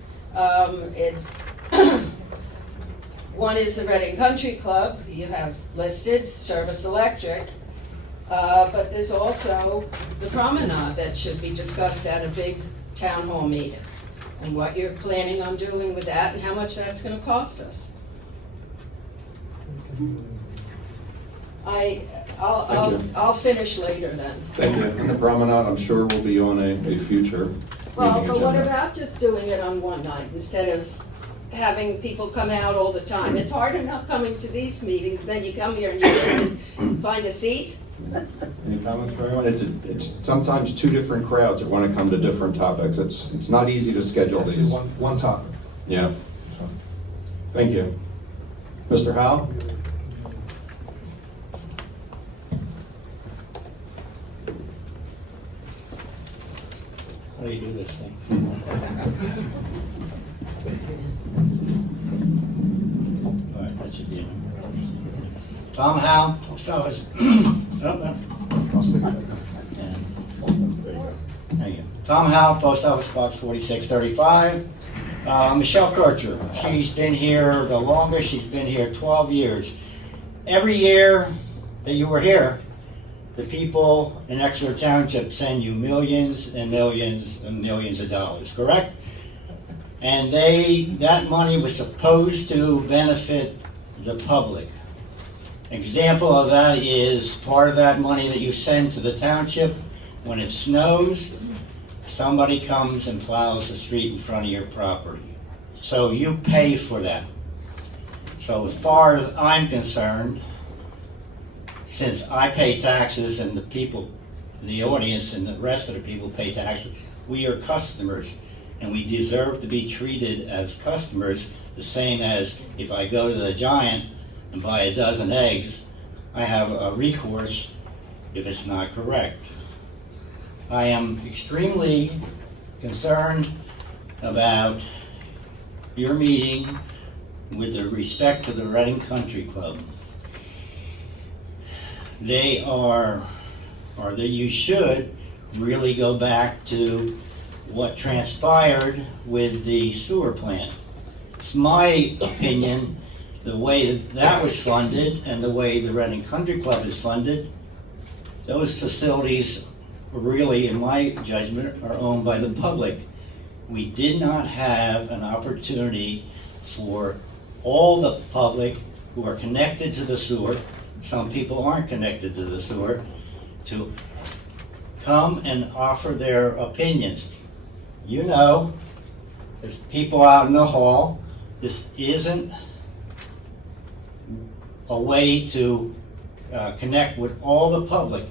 One is the Reading Country Club, you have listed, Service Electric, but there's also the promenade that should be discussed at a big town hall meeting, and what you're planning on doing with that and how much that's gonna cost us. I'll finish later then. Thank you. And the promenade, I'm sure, will be on a future Well, meeting but what agenda. about just doing it on one night instead of having people come out all the time? It's hard enough coming to these meetings, then you come here and you can find a seat. Any comments for anyone? It's sometimes two different crowds that want to come to different topics. It's not easy to schedule these. One topic. Yeah. Thank you. Mr. Howe? How do you do this thing? All right, that should be it. Tom Howe, post office. Thank you. Tom Howe, post office box 4635. Michelle Kircher, she's been here the longest, she's been here 12 years. Every year that you were here, the people in Exeter Township send you millions and millions and millions of dollars, correct? And that money was supposed to benefit the public. An example of that is part of that money that you send to the township when it snows somebody comes and plows the street in front of your property. So you pay for that. So as far as I'm concerned, since I pay taxes and the people, the audience and the rest of the people pay taxes, we are customers and we deserve to be treated as customers, the same as if I go to the Giant and buy a dozen eggs, I have a recourse if it's not correct. I am extremely concerned about your meeting with respect to the Reading Country Club. They are, or that you should really go back to what transpired with the sewer plant. It's my opinion, the way that was funded and the way the Reading Country Club is funded, those facilities really, in my judgment, are owned by the public. We did not have an opportunity for all the public who are connected to the sewer, some people aren't connected to the sewer, to come and offer their opinions. You know, there's people out in the hall. This isn't a way to connect with all the public.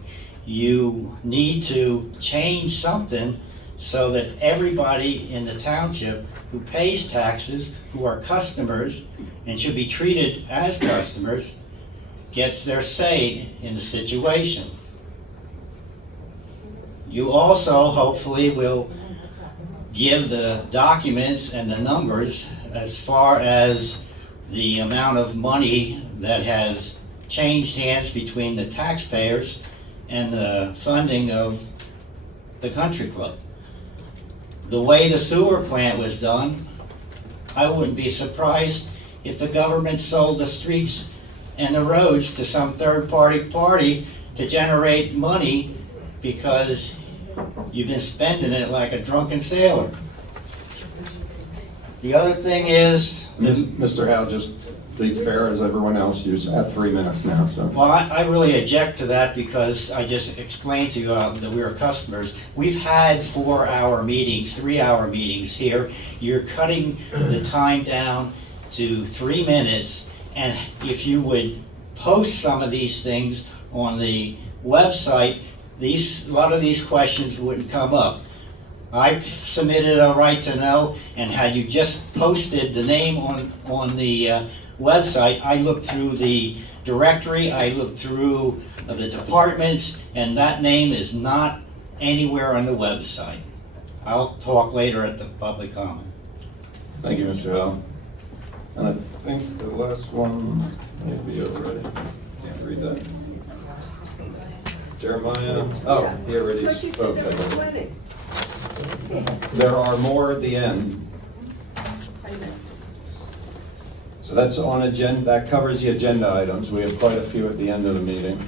You need to change something so that everybody in the township who pays taxes, who are customers and should be treated as customers, gets their say in the situation. You also hopefully will give the documents and the numbers as far as the amount of money that has changed hands between the taxpayers and the funding of the country club. The way the sewer plant was done, I wouldn't be surprised if the government sold the streets and the roads to some third-party to generate money because you've been spending it like a drunken sailor. The other thing is... Mr. Howe, just be fair as everyone else, you have 3 minutes now, so. Well, I really object to that because I just explained to you that we are customers. We've had 4-hour meetings, 3-hour meetings here. You're cutting the time down to 3 minutes, and if you would post some of these things on the website, a lot of these questions wouldn't come up. I submitted a right to know, and had you just posted the name on the website, I looked through the directory, I looked through the departments, and that name is not anywhere on the website. I'll talk later at the public comment. Thank you, Mr. Howe. And I think the last one may be already. Can't read that. Jeremiah, oh, he already spoke. There are more at the end. So that's on agenda, that covers the agenda items. We have quite a few at the end of the meeting.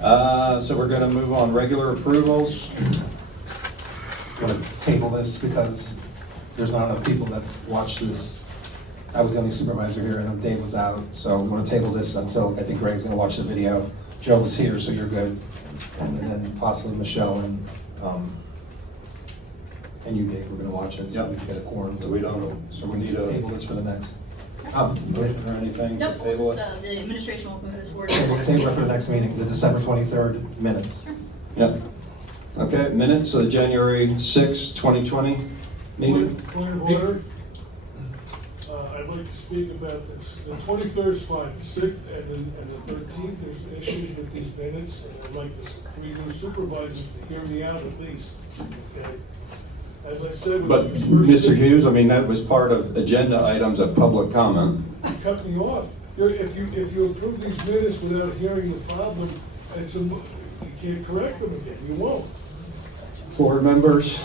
So we're going to move on. Regular approvals. I'm going to table this because there's not enough people that watch this. I was the only supervisor here, and Dave was out, so I'm going to table this until I think Greg's going to watch the video. Joe was here, so you're good, and then possibly Michelle and you, Dave, we're going to watch it, so we can get a quorum. So we don't. So we need to table this for the next. Motion or anything? Nope, to we'll table just, it? the administration will move this forward. We'll table it for the next meeting, the December 23rd minutes. Yep. Okay, minutes of the January 6, 2020 meeting. Point of order. I'd like to speak about this. The 23rd is fine, the 6th and the 13th, there's issues with these minutes. And I'd like the 3 new supervisors to hear me out at least. Okay? As I said, But Mr. Hughes, I mean, that was part of agenda items of public comment. cut me off. If you approve these minutes without hearing the problem, you can't correct them again. You won't. Board members?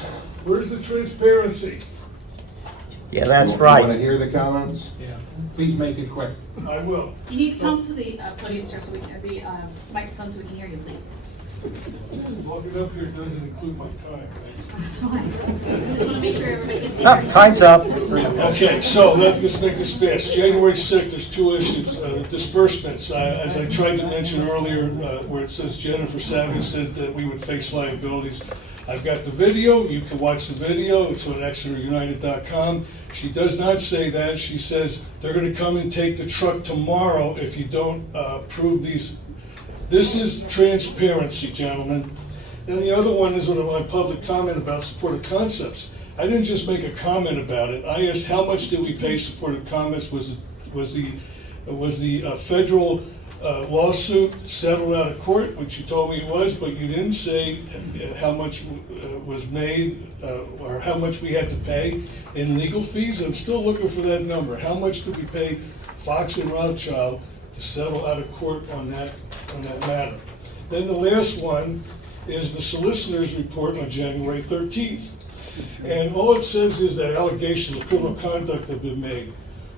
Where's the transparency? Yeah, that's You right. want to hear the comments? Yeah, please make it quick. I will. You need to come to the podium, sir, so we can, the microphone, so we can hear you, please. Walking up here doesn't include my time. That's fine. I just want to make sure everybody gets to hear you. Time's up. Okay, so let's make this fast. January 6th, there's 2 issues. Disbursements, as I tried to mention earlier, where it says Jennifer Savage said that we would face liabilities. I've got the video, you can watch the video, it's on ExeterUnited.com. She does not say that, she says they're gonna come and take the truck tomorrow if you don't approve these. This is transparency, gentlemen. And the other one is one of my public comment about supportive concepts. I didn't just make a comment about it, I asked how much did we pay supportive comments, was the federal lawsuit settled out of court, which you told me it was, but you didn't say how much was made or how much we had to pay in legal fees. I'm still looking for that number. How much did we pay Fox and Rothschild to settle out of court on that matter? Then the last one is the solicitor's report on January 13th. And all it says is that allegations of criminal conduct have been made.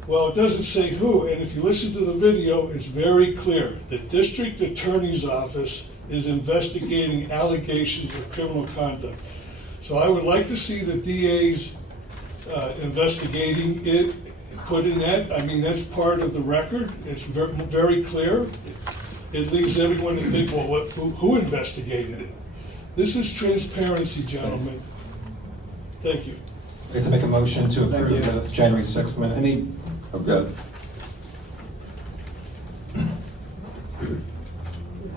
Well, it doesn't say who, and if you listen to the video, it's very clear. The district attorney's office is investigating allegations of criminal conduct. So I would like to see the DA's investigating it, put in that. I mean, that's part of the record. It's very clear. It leaves everyone to think, well, who investigated it? This is transparency, gentlemen. Thank you. We have to make a motion to approve the January 6th minutes. Okay.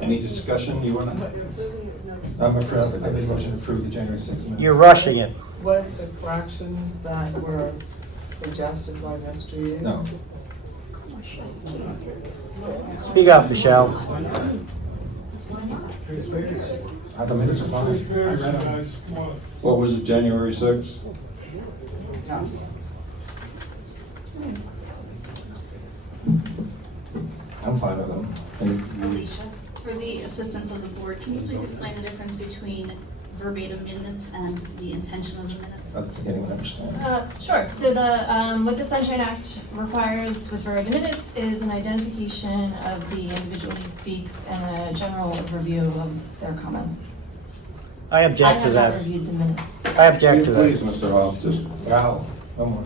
Any discussion you want to? I made a motion to approve the January 6th minutes. You're rushing it. What the corrections that were suggested by Mr. Hughes? No. Speak up, Michelle. I thought minutes were fine. Transparency, guys, come on. What was it, January 6th? No. I'm fine with them. Alicia, for the assistance of the board, can you please explain the difference between verbatim minutes and the intention of the minutes? I'm forgetting what I understand. Sure. So what the Sunshine Act requires with verbatim minutes is an identification of the individual who speaks and a general overview of their comments. I object to I have that. not reviewed the minutes. I object to Please, that. Mr. Hoff, just. Wow, one more.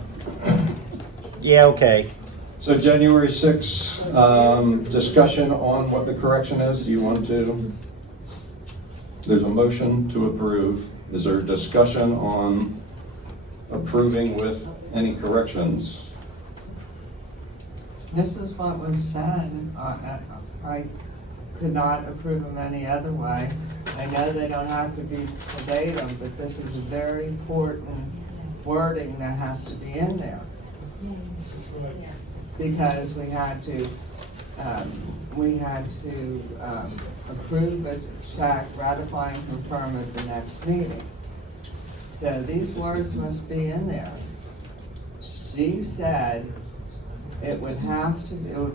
Yeah, okay. So January 6th, discussion on what the correction is. Do you want to? There's a motion to approve. Is there discussion on approving with any corrections? This is what was said. I could not approve them any other way. I know they don't have to be verbatim, but this is a very important wording that has to be in there. Because we had to approve a check, ratify and confirm at the next meeting. So these words must be in there. She said it would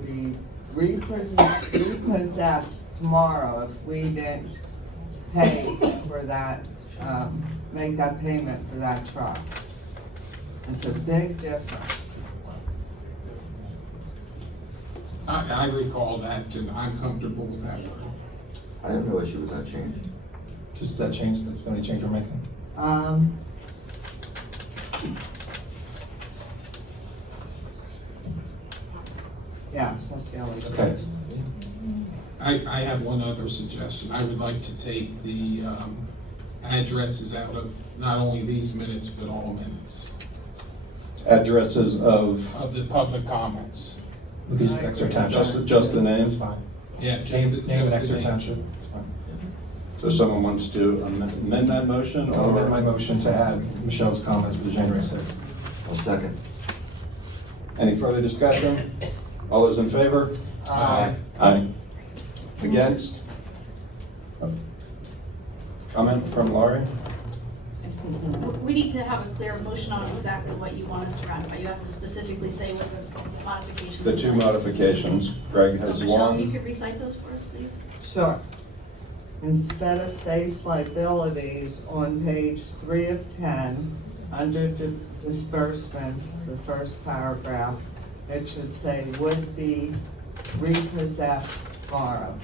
be repossessed tomorrow if we didn't pay for that, make that payment for that truck. It's a big difference. I recall that, and I'm comfortable with that. I have no issue with that change. Just that change, that's the only change we're making. Yes, that's the only. Okay. I have one other suggestion. I would like to take the addresses out of not only these minutes, but all minutes Addresses of of the public comments. We'll use Exeter Township. just the names? It's fine. Yeah, just Name the- of just the Exeter name. Township, it's fine. So someone wants to amend that motion? I'll amend my Or motion to add Michelle's comments for the January 6th. I'll second. any further discussion? All those in favor? Aye. Aye. Against? Comment from Laurie? We need to have a clear motion on exactly what you want us to ratify. You have to specifically say what the modifications. The two are. modifications. Greg So has Michelle, if you one. could recite those for us, please? Sure. Instead of face liabilities on page 3 of 10, under disbursements, the first paragraph, it should say would be repossessed borrowed.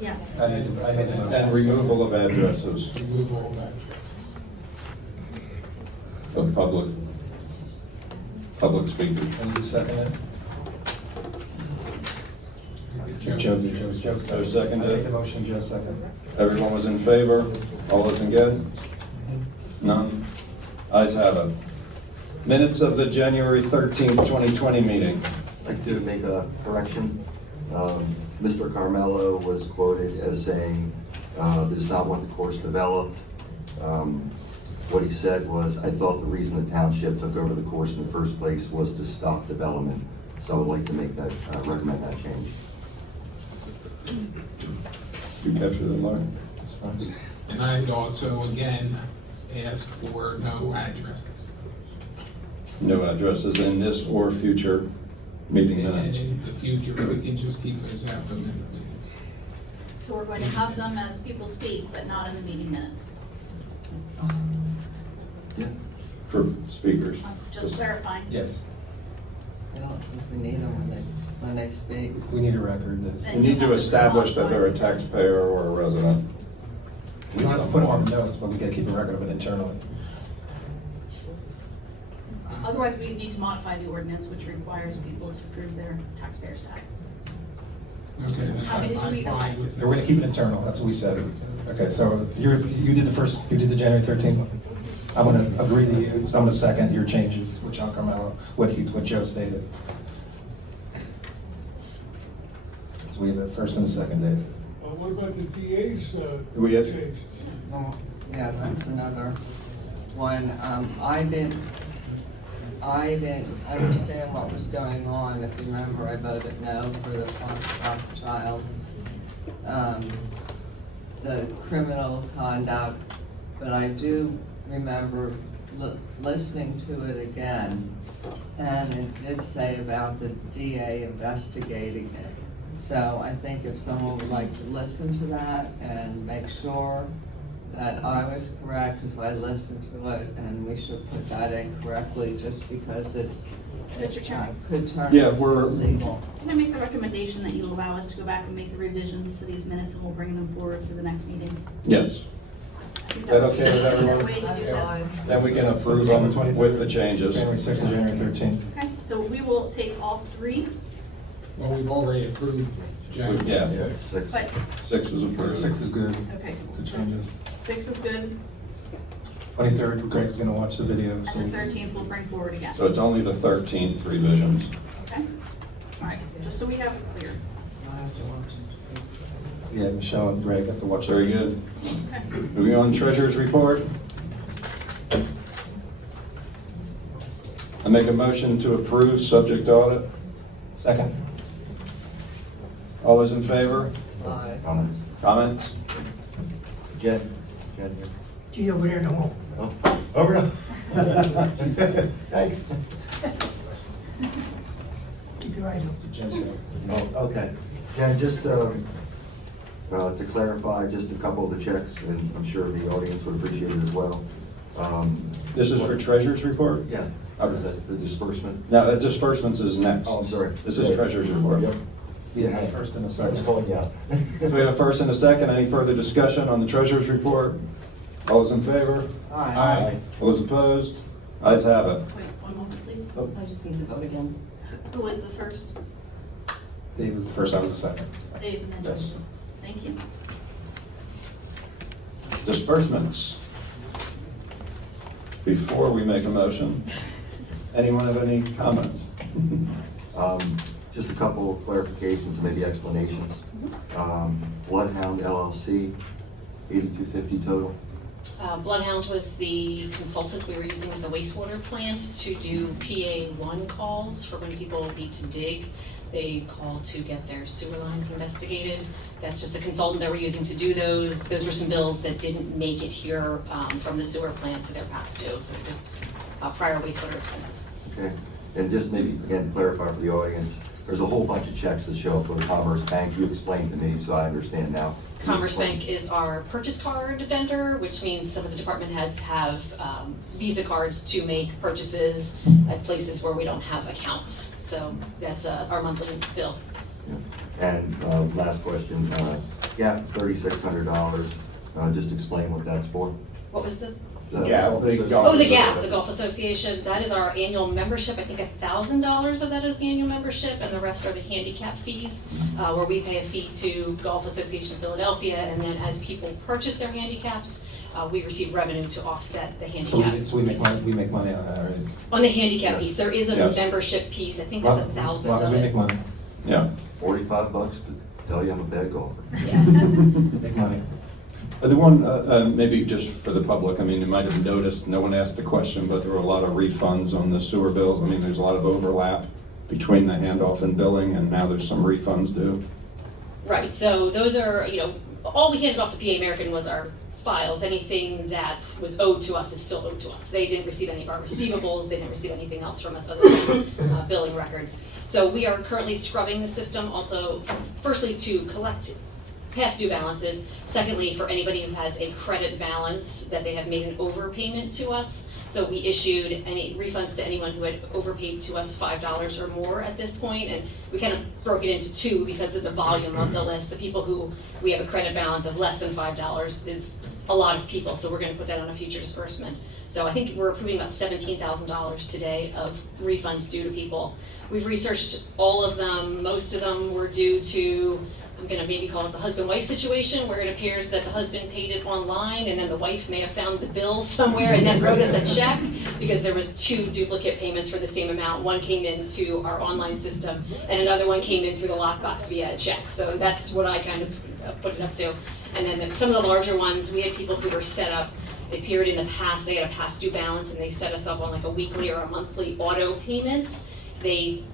Yeah. I made the motion. And removal of addresses Removal of addresses. of public speakers. And you second it? Joe seconded. I make the motion, Joe second. Everyone was in favor? All looking good? None? Ayes have it. Minutes of the January 13th, 2020 meeting. I'd like to make a correction. Mr. Carmelo was quoted as saying, does not want the course developed. What he said was, I thought the reason the township took over the course in the first place was to stop development. So I would like to make that, recommend that change. You capture that, Mark? That's fine. And I'd also, again, ask for no addresses. No addresses in this or future meeting And minutes. in the future, we can just keep those out of the minutes. So we're going to have them as people speak, but not in the meeting minutes. For speakers. Just clarifying. Yes. I don't think we need them when they speak. We need a record. You need to establish that they're a taxpayer or a resident. We don't have to put them on the notes, but we gotta keep a record of it internally. Otherwise, we need to modify the ordinance, which requires people to prove their taxpayer's tax. Okay, then Happy to do I'm either fine way. with We're gonna keep it internal, that's what we said. Okay, so you did the January 13th one. I'm gonna agree to you, so I'm gonna second your changes, which I'll come out, what Joe stated. So we have a first and a second, Dave. What about the DA's We had- changes? Yeah, that's another one. I didn't understand what was going on. If you remember, I voted no for the Rothschild, the criminal conduct, but I do remember listening to it again, and it did say about the DA investigating it. So I think if someone would like to listen to that and make sure that I was correct, as I listened to it, and we should put that in correctly, just because Mr. Chairman? could turn Yeah, into we're- illegal. Can I make the recommendation that you allow us to go back and make the revisions to these minutes, and we'll bring them forward for the next meeting? Yes. Is that okay with everyone? Is there a way to do this? Then we can approve them with the changes. January 6th and January 13th. Okay, so we will take all three, Well, we've already approved January. Yes. Six. but, 6 was approved. 6th is good, okay. the changes. 6 is good, 23rd, Greg's gonna watch the video. so and the 13th we'll bring forward again. So it's only the 13th revisions. Okay? All right, just so we have it clear. Yeah, Michelle and Greg have to watch. Very good. Okay. Moving on, treasurer's report. I make a motion to approve subject audit. Second. All those in favor? Aye. Comments? Comments? Jen here. Gee, over there in the hall. Oh, over to. Thanks. Keep your eyes open. Jen's here. Oh, okay. Jen, just to clarify, just a couple of the checks, and I'm sure the audience would appreciate it as well. This is for treasurer's report? Yeah, is that the disbursement? No, the disbursements is next. Oh, I'm sorry. This is treasurer's report. Yep. Yeah, first and a I was second. calling you out. So we have a first and a second. Any further discussion on the treasurer's report? All those in favor? Aye. All those opposed? Ayes have it. Wait, one moment, please. Oh. I just need to vote again. Who was the first? Dave was the first, I was the second. Dave and then Yes. Josh. Thank you. Disbursements. Before we make a motion, anyone have any comments? Just a couple of clarifications, maybe explanations. Bloodhound LLC, 8250 total. Bloodhound was the consultant we were using with the wastewater plant to do PA1 calls for when people need to dig. They call to get their sewer lines investigated. That's just a consultant that we're using to do those. Those were some bills that didn't make it here from the sewer plant, so they're past due. So they're just prior wastewater expenses. Okay, and just maybe, again, clarify for the audience, there's a whole bunch of checks that show up for the Commerce Bank. You explained to me, so I understand now. Commerce Bank is our purchase card vendor, which means some of the department heads have Visa cards to make purchases at places where we don't have accounts. So that's our monthly bill. And last question, GAP $3,600, just explain what that's for. What was the? Gap, the golf Oh, the GAP, the Golf Association, that is our annual membership. I think $1,000 of that is the annual membership, and the rest are the handicap fees, where we pay a fee to Golf Association of Philadelphia, and then as people purchase their handicaps, we receive revenue to offset the So handicap. we make money on that, right? On the handicap piece, there is a Yes. membership piece, I think that's As long $1,000 as of we make it. money, Yeah. $45 to tell you I'm a bad golfer. Yeah. make money. The one, maybe just for the public, I mean, you might have noticed, no one asked the question, but there were a lot of refunds on the sewer bills. I mean, there's a lot of overlap between the handoff and billing, and now there's some refunds due. Right, so those are, all we handed off to PA American was our files. Anything that was owed to us is still owed to us. They didn't receive any of our receivables, they didn't receive anything else from us other than billing records. So we are currently scrubbing the system also, firstly to collect past due balances. Secondly, for anybody who has a credit balance that they have made an overpayment to us. So we issued any refunds to anyone who had overpaid to us $5 or more at this point, and we kind of broke it into two because of the volume of the list. The people who we have a credit balance of less than $5 is a lot of people, so we're going to put that on a future disbursement. So I think we're approving about $17,000 today of refunds due to people. We've researched all of them. Most of them were due to, I'm going to maybe call it the husband-wife situation, where it appears that the husband paid it online and then the wife may have found the bill somewhere and then wrote us a check because there was two duplicate payments for the same amount. One came into our online system and another one came in through the lockbox via a check. So that's what I kind of put it up to. And then some of the larger ones, we had people who were set up, they appeared in the past, they had a past due balance and they set us up on like a weekly or a monthly auto payments. They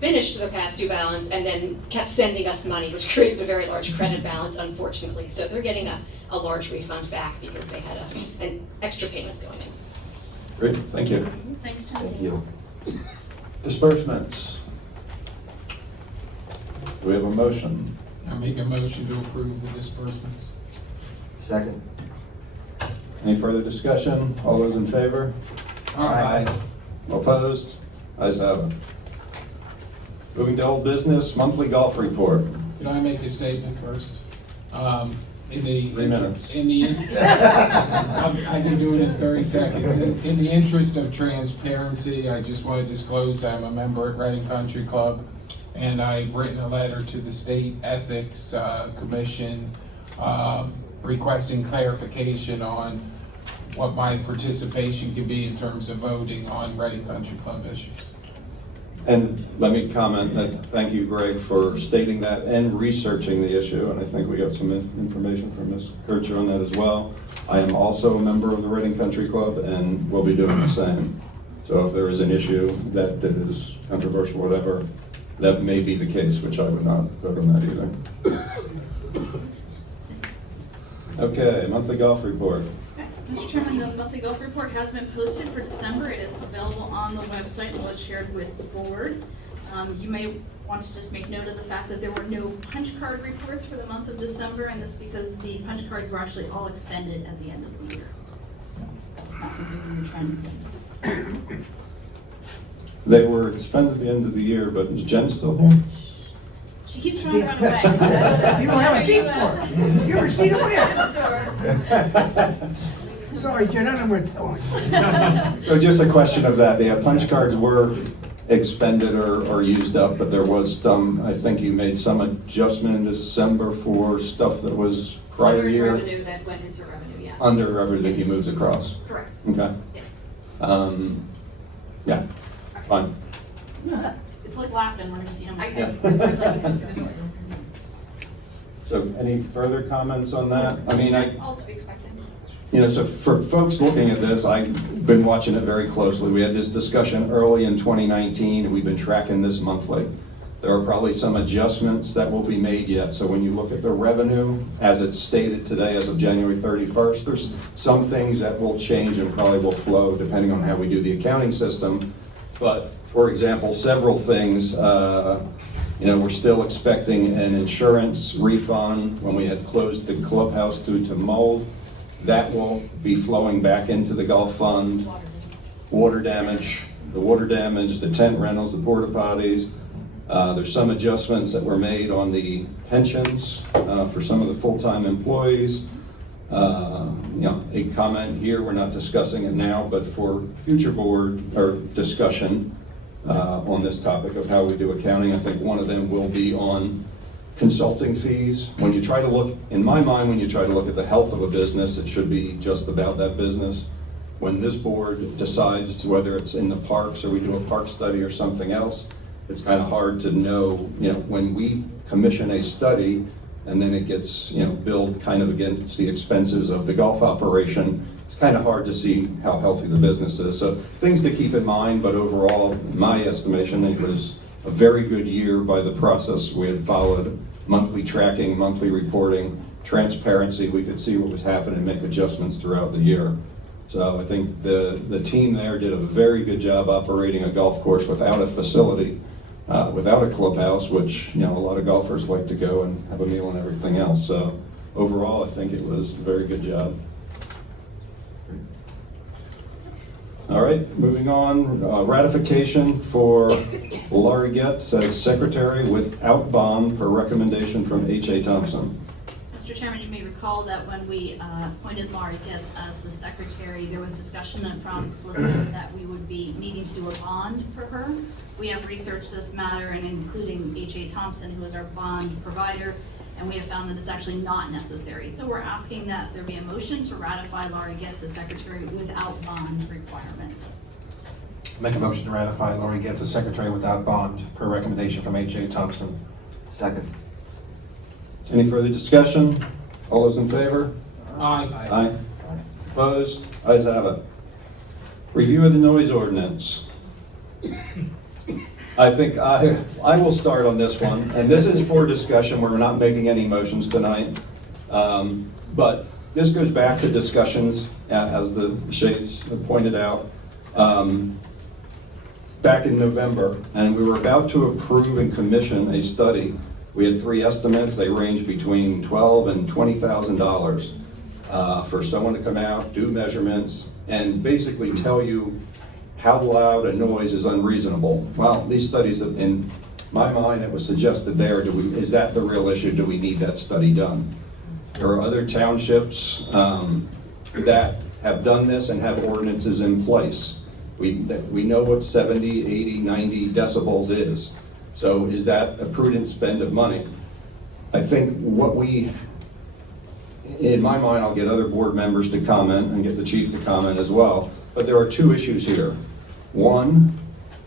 finished their past due balance and then kept sending us money, which created a very large credit balance, unfortunately. So they're getting a large refund back because they had an extra payments going in. Great, thank you. Thanks, John. Thank you. Disbursements. Do we have a motion? I make a motion to approve the disbursements. Second. Any further discussion? All those in favor? Aye. Opposed? Ayes have it. Moving to old business, monthly golf report. Can I make a statement first? In the 3 minutes. I can do it in 30 seconds. In the interest of transparency, I just want to disclose I'm a member at Reading Country Club, and I've written a letter to the State Ethics Commission requesting clarification on what my participation can be in terms of voting on Reading Country Club issues. And let me comment that, thank you, Greg, for stating that and researching the issue, and I think we got some information from Ms. Kircher on that as well. I am also a member of the Reading Country Club and will be doing the same. So if there is an issue that is controversial, whatever, that may be the case, which I would not vote on that either. Okay, monthly golf report. Mr. Chairman, the monthly golf report has been posted for December. It is available on the website and was shared with the board. You may want to just make note of the fact that there were no punch card reports for the month of December, and this because the punch cards were actually all expended at the end of the year. So that's not something we were trying to do. They were expended at the end of the year, but is Jen still here? She keeps trying to run away. You don't have a seat for it. You're a seat away. Sorry, Jen, I don't know what to tell you. So just a question of that, the punch cards were expended or used up, but there was some, I think you made some adjustment in December for stuff that was prior Under year? revenue that went into revenue, yes. Under revenue that you moved across? Correct. Okay. Yes. Yeah, fine. It's like laughing when I see him. Yeah. So any further comments on that? I mean, All to be expected. so for folks looking at this, I've been watching it very closely. We had this discussion early in 2019, and we've been tracking this monthly. There are probably some adjustments that will be made yet. So when you look at the revenue, as it's stated today, as of January 31st, there's some things that will change and probably will flow depending on how we do the accounting system. But for example, several things, we're still expecting an insurance refund when we had closed the clubhouse due to mold. That will be flowing back into the golf fund. Water damage, the tent rentals, the porta potties. There's some adjustments that were made on the pensions for some of the full-time employees. A comment here, we're not discussing it now, but for future board or discussion on this topic of how we do accounting, I think one of them will be on consulting fees. When you try to look, in my mind, when you try to look at the health of a business, it should be just about that business. When this board decides whether it's in the parks or we do a park study or something else, it's kind of hard to know, when we commission a study and then it gets, billed kind of against the expenses of the golf operation, it's kind of hard to see how healthy the business is. So things to keep in mind, but overall, in my estimation, it was a very good year by the process we had followed. Monthly tracking, monthly reporting, transparency, we could see what was happening and make adjustments throughout the year. So I think the team there did a very good job operating a golf course without a facility, without a clubhouse, which a lot of golfers like to go and have a meal and everything else. So overall, I think it was a very good job. All right, moving on, ratification for Laurie Getz as secretary without bond per recommendation from HA Thompson. Mr. Chairman, you may recall that when we appointed Laurie Getz as the secretary, there was discussion from solicitor that we would be needing to do a bond for her. We have researched this matter, and including HA Thompson, who is our bond provider, and we have found that it's actually not necessary. So we're asking that there be a motion to ratify Laurie Getz as secretary without bond requirement. Make a motion to ratify Laurie Getz as secretary without bond per recommendation from H.A. Thompson. Second. Any further discussion? All those in favor? Aye. Aye. Opposed? Ayes have it. Review of the noise ordinance. I think I will start on this one, and this is for discussion. We're not making any motions tonight, but this goes back to discussions, as the shades pointed out, back in November, and we were about to approve and commission a study. We had 3 estimates. They ranged between $12,000 and $20,000 for someone to come out, do measurements, and basically tell you how loud a noise is unreasonable. Well, these studies, in my mind, it was suggested there, is that the real issue? Do we need that study done? There are other townships that have done this and have ordinances in place. We know what 70, 80, 90 decibels is. So is that a prudent spend of money? I think in my mind, I'll get other board members to comment and get the chief to comment as well, but there are 2 issues here. One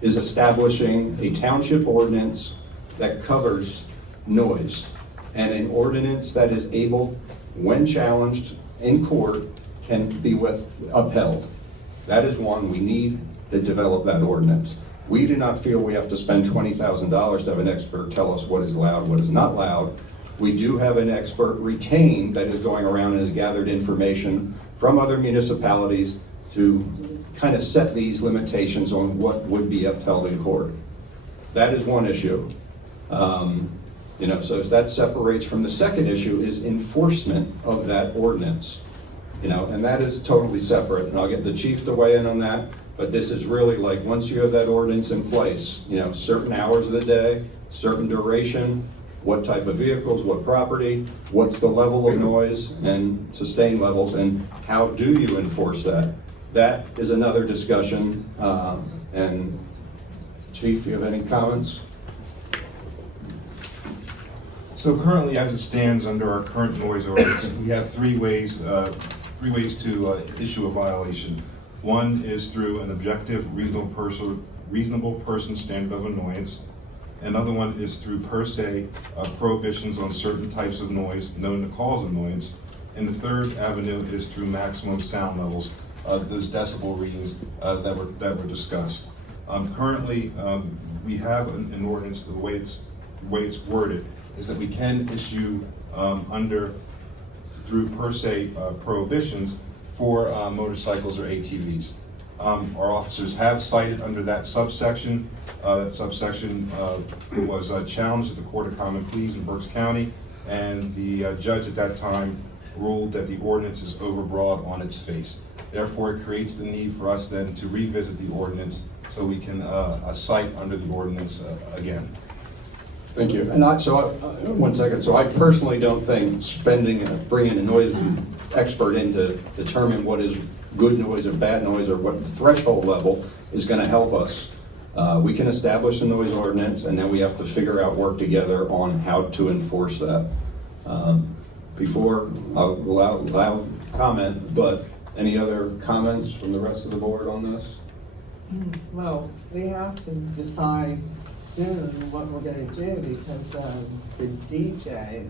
is establishing a township ordinance that covers noise, and an ordinance that is able, when challenged in court, can be upheld. That is one. We need to develop that ordinance. We do not feel we have to spend $20,000 to have an expert tell us what is loud, what is not loud. We do have an expert retained that is going around and has gathered information from other municipalities to kind of set these limitations on what would be upheld in court. That is one issue. So that separates from the second issue is enforcement of that ordinance. And that is totally separate, and I'll get the chief to weigh in on that, but this is really like, once you have that ordinance in place, certain hours of the day, certain duration, what type of vehicles, what property, what's the level of noise and sustain levels, and how do you enforce that? That is another discussion. And Chief, you have any comments? So currently, as it stands under our current noise ordinance, we have 3 ways to issue a violation. One is through an objective, reasonable person standard of annoyance. Another one is through per se prohibitions on certain types of noise known to cause annoyance. And the third avenue is through maximum sound levels, those decibel readings that were discussed. Currently, we have an ordinance. The way it's worded is that we can issue through per se prohibitions for motorcycles or ATVs. Our officers have cited under that subsection. That subsection was challenged at the Court of Common Pleas in Berks County, and the judge at that time ruled that the ordinance is overbroad on its face. Therefore, it creates the need for us then to revisit the ordinance so we can cite under the ordinance again. Thank you. And one second. So I personally don't think bringing a noise expert in to determine what is good noise or bad noise or what threshold level is going to help us. We can establish a noise ordinance, and then we have to work together on how to enforce that. Before I'll allow comment, but any other comments from the rest of the board on this? Well, we have to decide soon what we're gonna do, because the DJ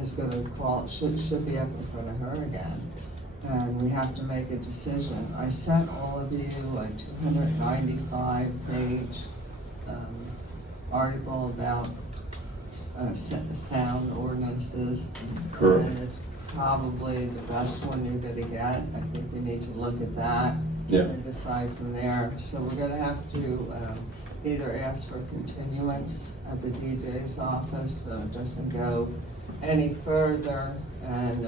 is gonna should be up in front of her again. And we have to make a decision. I sent all of you a 295-page article about sound ordinances. Correct. And it's probably the best one you're gonna get. I think you need to look at that. Yeah. And decide from there. So we're gonna have to either ask for continuance at the DJ's office, so it doesn't go any further, and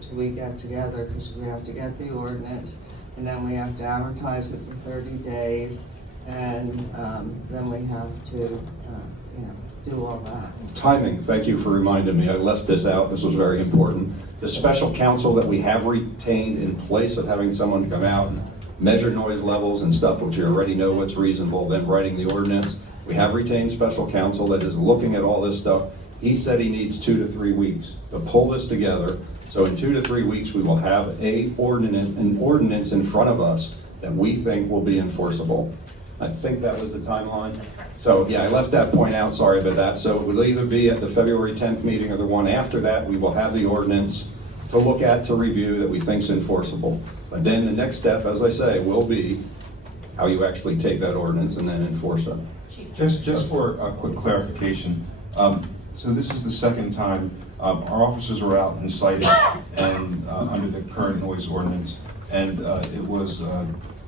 till we get together, because we have to get the ordinance, and then we have to advertise it for 30 days, and then we have to, do all that. Timing, thank you for reminding me. I left this out. This was very important. The special counsel that we have retained in place of having someone come out and measure noise levels and stuff, which you already know what's reasonable, then writing the ordinance. We have retained special counsel that is looking at all this stuff. He said he needs 2 to 3 weeks to pull this together. So in 2 to 3 weeks, we will have an ordinance in front of us that we think will be enforceable. I think that was the timeline. So yeah, I left that point out, sorry about that. So it will either be at the February 10th meeting or the one after that. We will have the ordinance to look at, to review, that we think is enforceable. But then the next step, as I say, will be how you actually take that ordinance and then enforce it. Just for a quick clarification, so this is the second time our officers were out and cited and under the current noise ordinance, and it was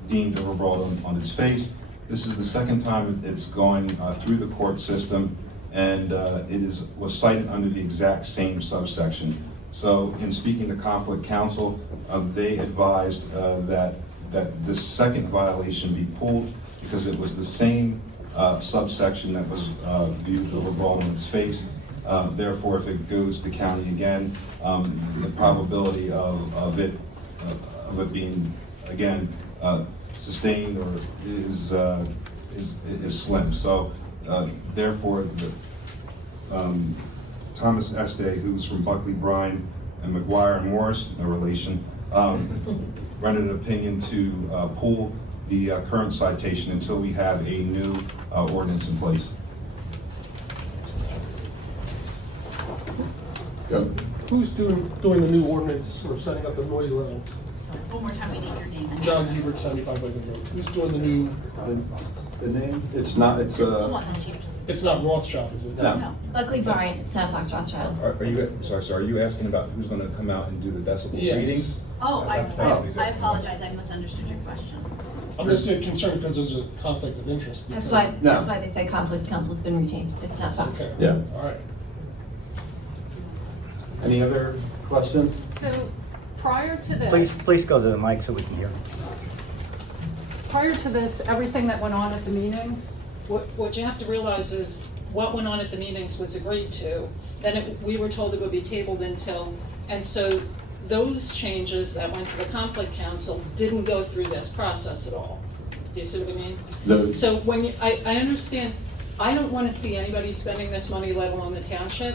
deemed overbroad on its face. This is the second time it's going through the court system, and was cited under the exact same subsection. So in speaking to conflict counsel, they advised that this second violation be pulled because it was the same subsection that was viewed overbroad on its face. Therefore, if it goes to county again, the probability of it being again sustained or is slim. So therefore, Thomas Este, who's from Buckley, Bryan, and McGuire and Morris, no relation, rendered an opinion to pull the current citation until we have a new ordinance in place. Go. Who's doing the new ordinance or setting up the noise level? One more time, we need your name. John Hebert, 75 Wayman Road. Who's doing the new? The name? It's not, The one that you. It's not Rothschild, is it? No. Buckley Bryan, it's not Fox Rothschild. Are you, sorry, are you asking about who's going to come out and do the decibel Yes. readings? Oh, I apologize, I misunderstood your question. I'm just concerned because there's a conflict of interest. That's because- why, No. that's why they say conflicts council's been retained. It's not Fox. Okay. Yeah. All right. Any other questions? So prior to this. Please go to the mic so we can hear. Prior to this, everything that went on at the meetings, what you have to realize is what went on at the meetings was agreed to. Then we were told it would be tabled until, and so those changes that went to the conflict council didn't go through this process at all. Do you see what I mean? So when I understand, I don't want to see anybody spending this money, let alone the township.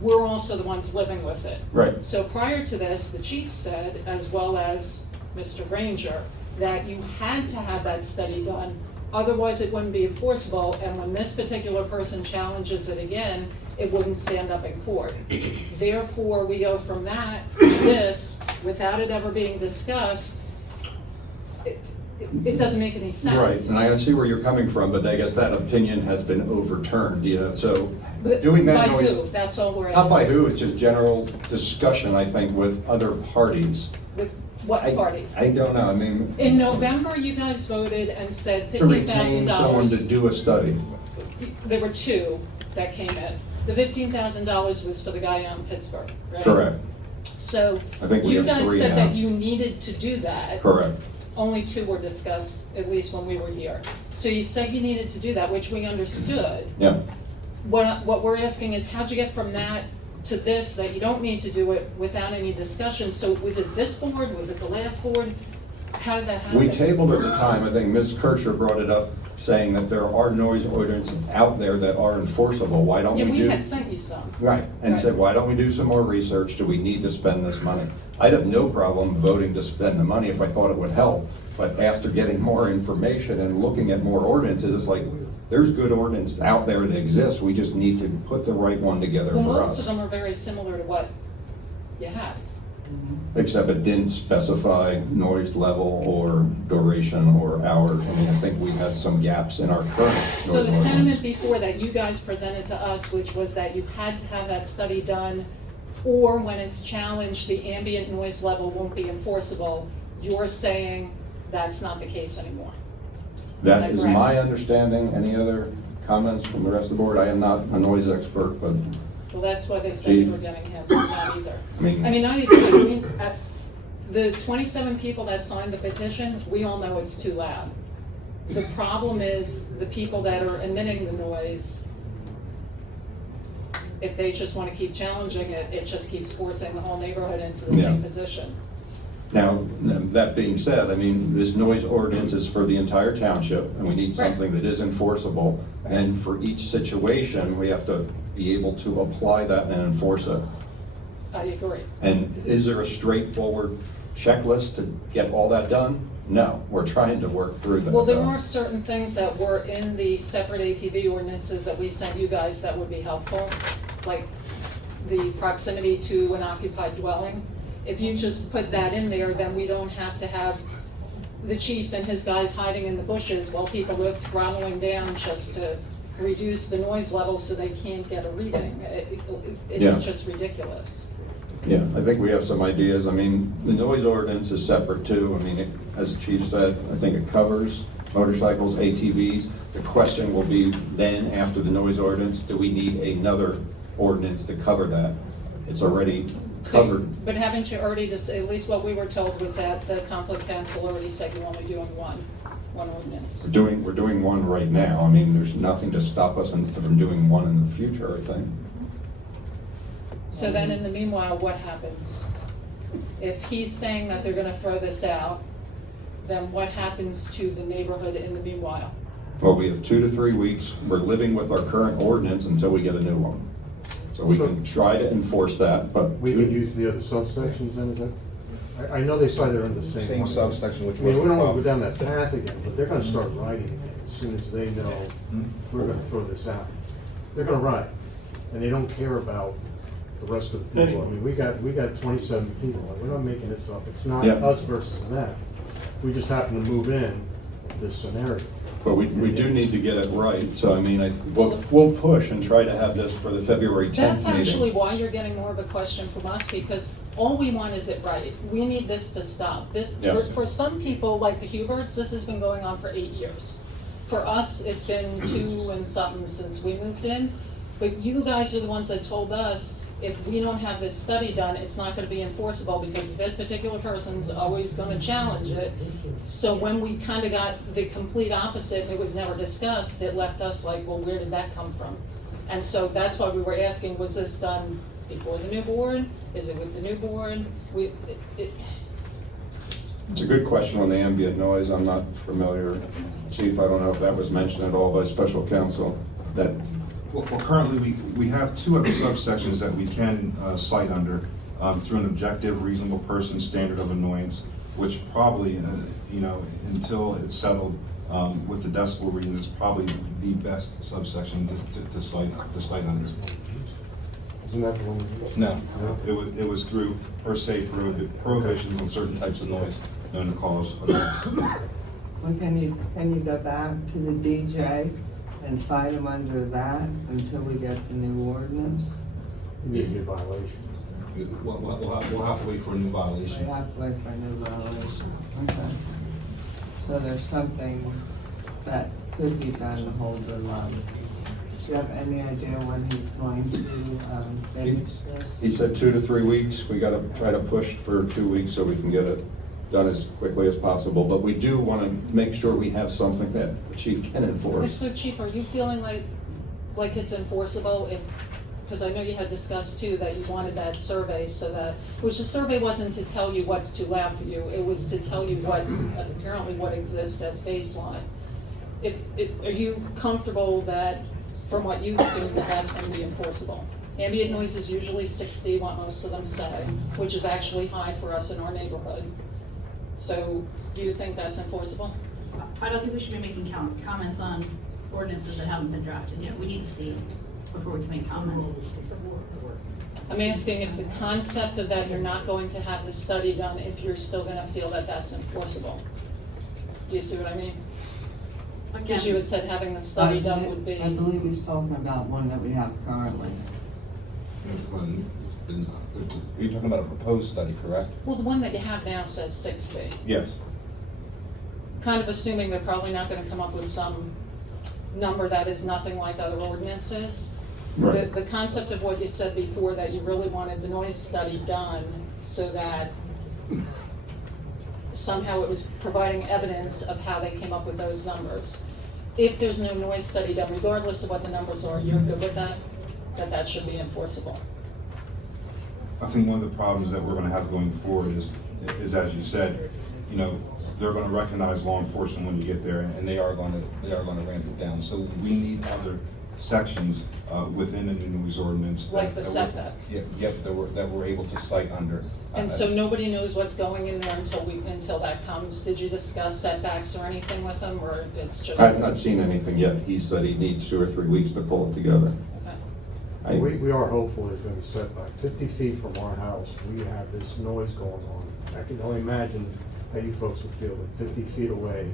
We're also the ones living with it. Right. So prior to this, the chief said, as well as Mr. Granger, that you had to have that study done, otherwise it wouldn't be enforceable, and when this particular person challenges it again, it wouldn't stand up in court. Therefore, we go from that to this, without it ever being discussed, it doesn't make any sense. Right, and I see where you're coming from, but I guess that opinion has been overturned, so But doing that by noise. who? That's all we're Not by asking. who, it's just general discussion, I think, with other parties. With what parties? I don't know, I mean. In November, you guys voted and said To retain someone to $15,000. do a study. There were two that came in. The $15,000 was for the guy out in Pittsburgh, right? Correct. So I think we you have guys 3 said now. that you needed to do that. Correct. Only 2 were discussed, at least when we were here. So you said you needed to do that, which we understood. Yeah. what we're asking is how'd you get from that to this, that you don't need to do it without any discussion? So was it this board, was it the last board? How did that happen? We tabled at the time, I think Ms. Kircher brought it up, saying that there are noise ordinances out there that are enforceable. Why don't we Yeah, do? we had sent you some. Right, and Right. said, why don't we do some more research? Do we need to spend this money? I'd have no problem voting to spend the money if I thought it would help. But after getting more information and looking at more ordinances, it's like, there's good ordinance out there that exists. We just need to put the right one together Well, for most of us. them are very similar to what you had. Except it didn't specify noise level or duration or hours. I mean, I think we had some gaps in our current noise So the ordinance. sentiment before that you guys presented to us, which was that you had to have that study done, or when it's challenged, the ambient noise level won't be enforceable, you're saying that's not the case anymore. That is correct? my understanding. Any other comments from the rest of the board? I am not a noise expert, but Well, that's why they said you were getting him, not either. I mean, I agree. The 27 people that signed the petition, we all know it's too loud. The problem is the people that are emitting the noise, if they just want to keep challenging it, it just keeps forcing the whole neighborhood into the same position. now, that being said, I mean, this noise ordinance is for the entire township, and we need Right. something that is enforceable. And for each situation, we have to be able to apply that and enforce it. I agree. And is there a straightforward checklist to get all that done? No, we're trying to work through that. Well, there though. are certain things that were in the separate ATV ordinances that we sent you guys that would be helpful, like the proximity to an occupied dwelling. If you just put that in there, then we don't have to have the chief and his guys hiding in the bushes while people are throttling down just to reduce the noise level so they can't get a reading. Yeah. It's just ridiculous. Yeah, I think we have some ideas. I mean, the noise ordinance is separate too. I mean, as the chief said, I think it covers motorcycles, ATVs. The question will be then, after the noise ordinance, do we need another ordinance to cover that? It's already covered. But haven't you already, at least what we were told was that the conflict council already said you're only doing one ordinance. We're doing one right now. I mean, there's nothing to stop us from doing one in the future, I think. So then in the meanwhile, what happens? If he's saying that they're gonna throw this out, then what happens to the neighborhood in the meanwhile? Well, we have 2 to 3 weeks. We're living with our current ordinance until we get a new one. So we can try to enforce that, but We would use the other subsections then, is that? I know they say they're in the same. Same one. subsection, which I mean, was we the don't want to problem. go down that path again, but they're gonna start writing again as soon as they know we're gonna throw this out. They're gonna write, and they don't care about the rest of the people. I mean, we got 27 people, and we're not making this up. It's not Yeah. us versus them. We just happen to move in this scenario. But we do need to get it right, so I mean, we'll push and try to have this for the February 10th That's meeting. actually why you're getting more of a question from us, because all we want is it right. We need this to stop. Yes. For some people, like the Huberts, this has been going on for 8 years. For us, it's been 2 and something since we moved in. But you guys are the ones that told us, if we don't have this study done, it's not gonna be enforceable because this particular person's always gonna challenge it. So when we kinda got the complete opposite, and it was never discussed, it left us like, well, where did that come from? And so that's why we were asking, was this done before the new board? Is it with the new board? It's a good question on the ambient noise. I'm not familiar. Chief, I don't know if that was mentioned at all by special counsel, that Well, currently, we have 2 other subsections that we can cite under through an objective, reasonable person standard of annoyance, which probably, until it's settled with the decibel readings, is probably the best subsection to cite under. Isn't that the one? No, it was through per se prohibitions on certain types of noise known to cause annoyance. Well, can you go back to the DJ and cite them under that until we get the new ordinance? You need a new violation. We'll have to wait for a new We violation. have to wait for a new violation. Okay. So there's something that could be done to hold the line. Do you have any idea when he's going to finish this? he said 2 to 3 weeks. We gotta try to push for 2 weeks so we can get it done as quickly as possible. But we do wanna make sure we have something that the chief can enforce. So Chief, are you feeling like, like it's enforceable if, because I know you had discussed too that you wanted that survey so that, which the survey wasn't to tell you what's too loud for you, it was to tell you what, apparently what exists as baseline. Are you comfortable that, from what you've seen, that that's going to be enforceable? Ambient noise is usually 60, what most of them say, which is actually high for us in our neighborhood. So do you think that's enforceable? I don't think we should be making comments on ordinances that haven't been drafted yet. We need to see before we can make comment. I'm asking if the concept of that you're not going to have the study done, if you're still going to feel that that's enforceable. Do you see what I mean? Because you had said having the study done would be. I believe he's talking about one that we have currently. You're talking about a proposed study, correct? Well, the one that you have now says 60. Yes. Kind of assuming they're probably not going to come up with some number that is nothing like other ordinances. Right. The concept of what you said before, that you really wanted the noise study done so that somehow it was providing evidence of how they came up with those numbers. If there's no noise study done, regardless of what the numbers are, you're good with that? That should be enforceable? I think one of the problems that we're gonna have going forward is as you said, you know, they're gonna recognize law enforcement when you get there, and they are gonna ramp it down. So we need other sections within the new noise ordinance. Like the setback. That we're able to cite under. And so nobody knows what's going in there until that comes. Did you discuss setbacks or anything with them, or it's just? I've not seen anything yet. He said he needs 2 or 3 weeks to pull it together. We are hopeful it's going to be set back 50 feet from our house. We have this noise going on. I can only imagine how you folks would feel with 50 feet away.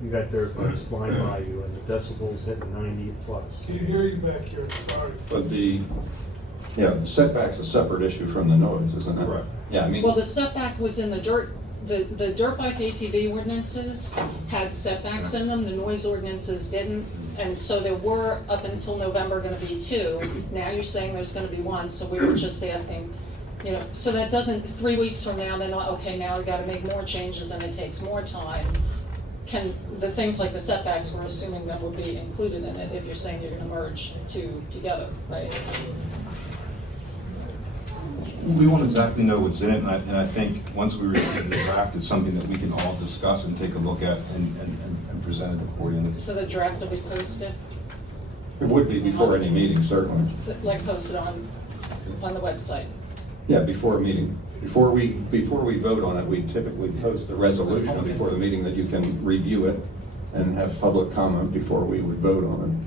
You got dirt bikes flying by you and the decibels hitting 90 plus. Can you hear you back here? Sorry. But the setback's a separate issue from the noise, isn't it? Correct. Yeah, I mean. Well, the setback was in the dirt bike ATV ordinances had setbacks in them, the noise ordinances didn't. And so there were, up until November, gonna be 2. Now you're saying there's gonna be 1, so we were just asking, you know, so that doesn't, 3 weeks from now, then, okay, now we gotta make more changes and it takes more time. Can, the things like the setbacks, we're assuming that will be included in it if you're saying you're gonna merge 2 together, right? We won't exactly know what's in it, and I think once we receive the draft, it's something that we can all discuss and take a look at and present it accordingly. So the draft will be posted, It would be before any meeting, certainly. like posted on the website? Yeah, before a meeting. Before we vote on it, we typically post a resolution before the meeting that you can review it and have public comment before we would vote on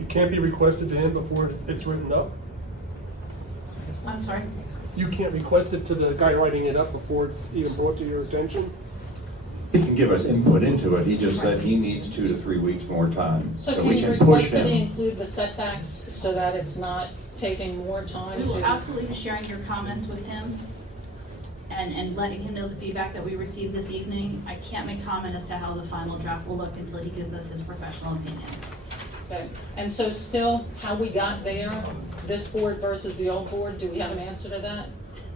You can't be requested to him before it's written up? I'm sorry? You can't request it to the guy writing it up before it's even brought to your attention? it. He can give us input into it. He just said he needs 2 to 3 weeks more time. So can we you push request that him. it include the setbacks so that it's not taking more time? We will to- absolutely be sharing your comments with him and letting him know the feedback that we received this evening. I can't make comment as to how the final draft will look until he gives us his professional opinion. Okay. And so still, how we got there, this board versus the old board, do we have an answer to that?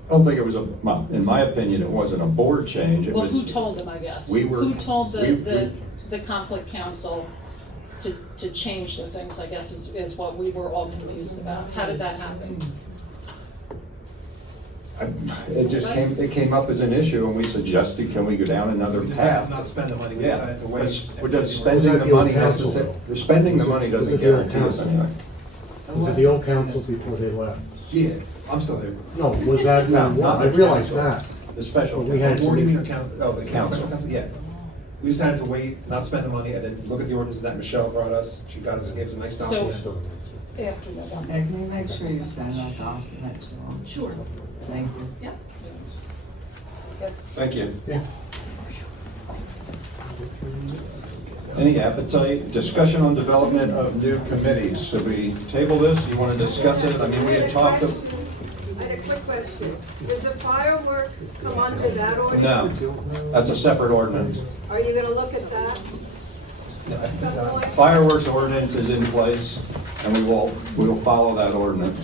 I don't think it was well, in my opinion, it wasn't a board change. It Well, was. who told them, I guess? We were. Who told we- the conflict council to change the things, I guess, is what we were all confused about. How did that happen? It came up as an issue, and we suggested, can we go down another We decided path? not to spend the money, we Yeah, decided to wait. we're just spending the money, the spending the money doesn't guarantee us anything. Was it the old council before they left? Yeah, I'm still there. No, was that, No, not I the realize council. that. The special. But we had What do you mean, to, the Council. special council? Yeah. We decided to wait, not spend the money, and then look at the ordinances that Michelle brought us. She got us, gave us a nice So- document. After November. Hey, can you make sure you send that document to them? Sure. Thank you. Yeah. Thank you. Yeah. Any appetite, discussion on development of new committees? Should we table this? You want to discuss it? I mean, we had talked. I had a quick question. Does the fireworks come under that No, ordinance? that's a separate ordinance. Are you gonna look at that? Fireworks ordinance is in place, and we will follow that ordinance.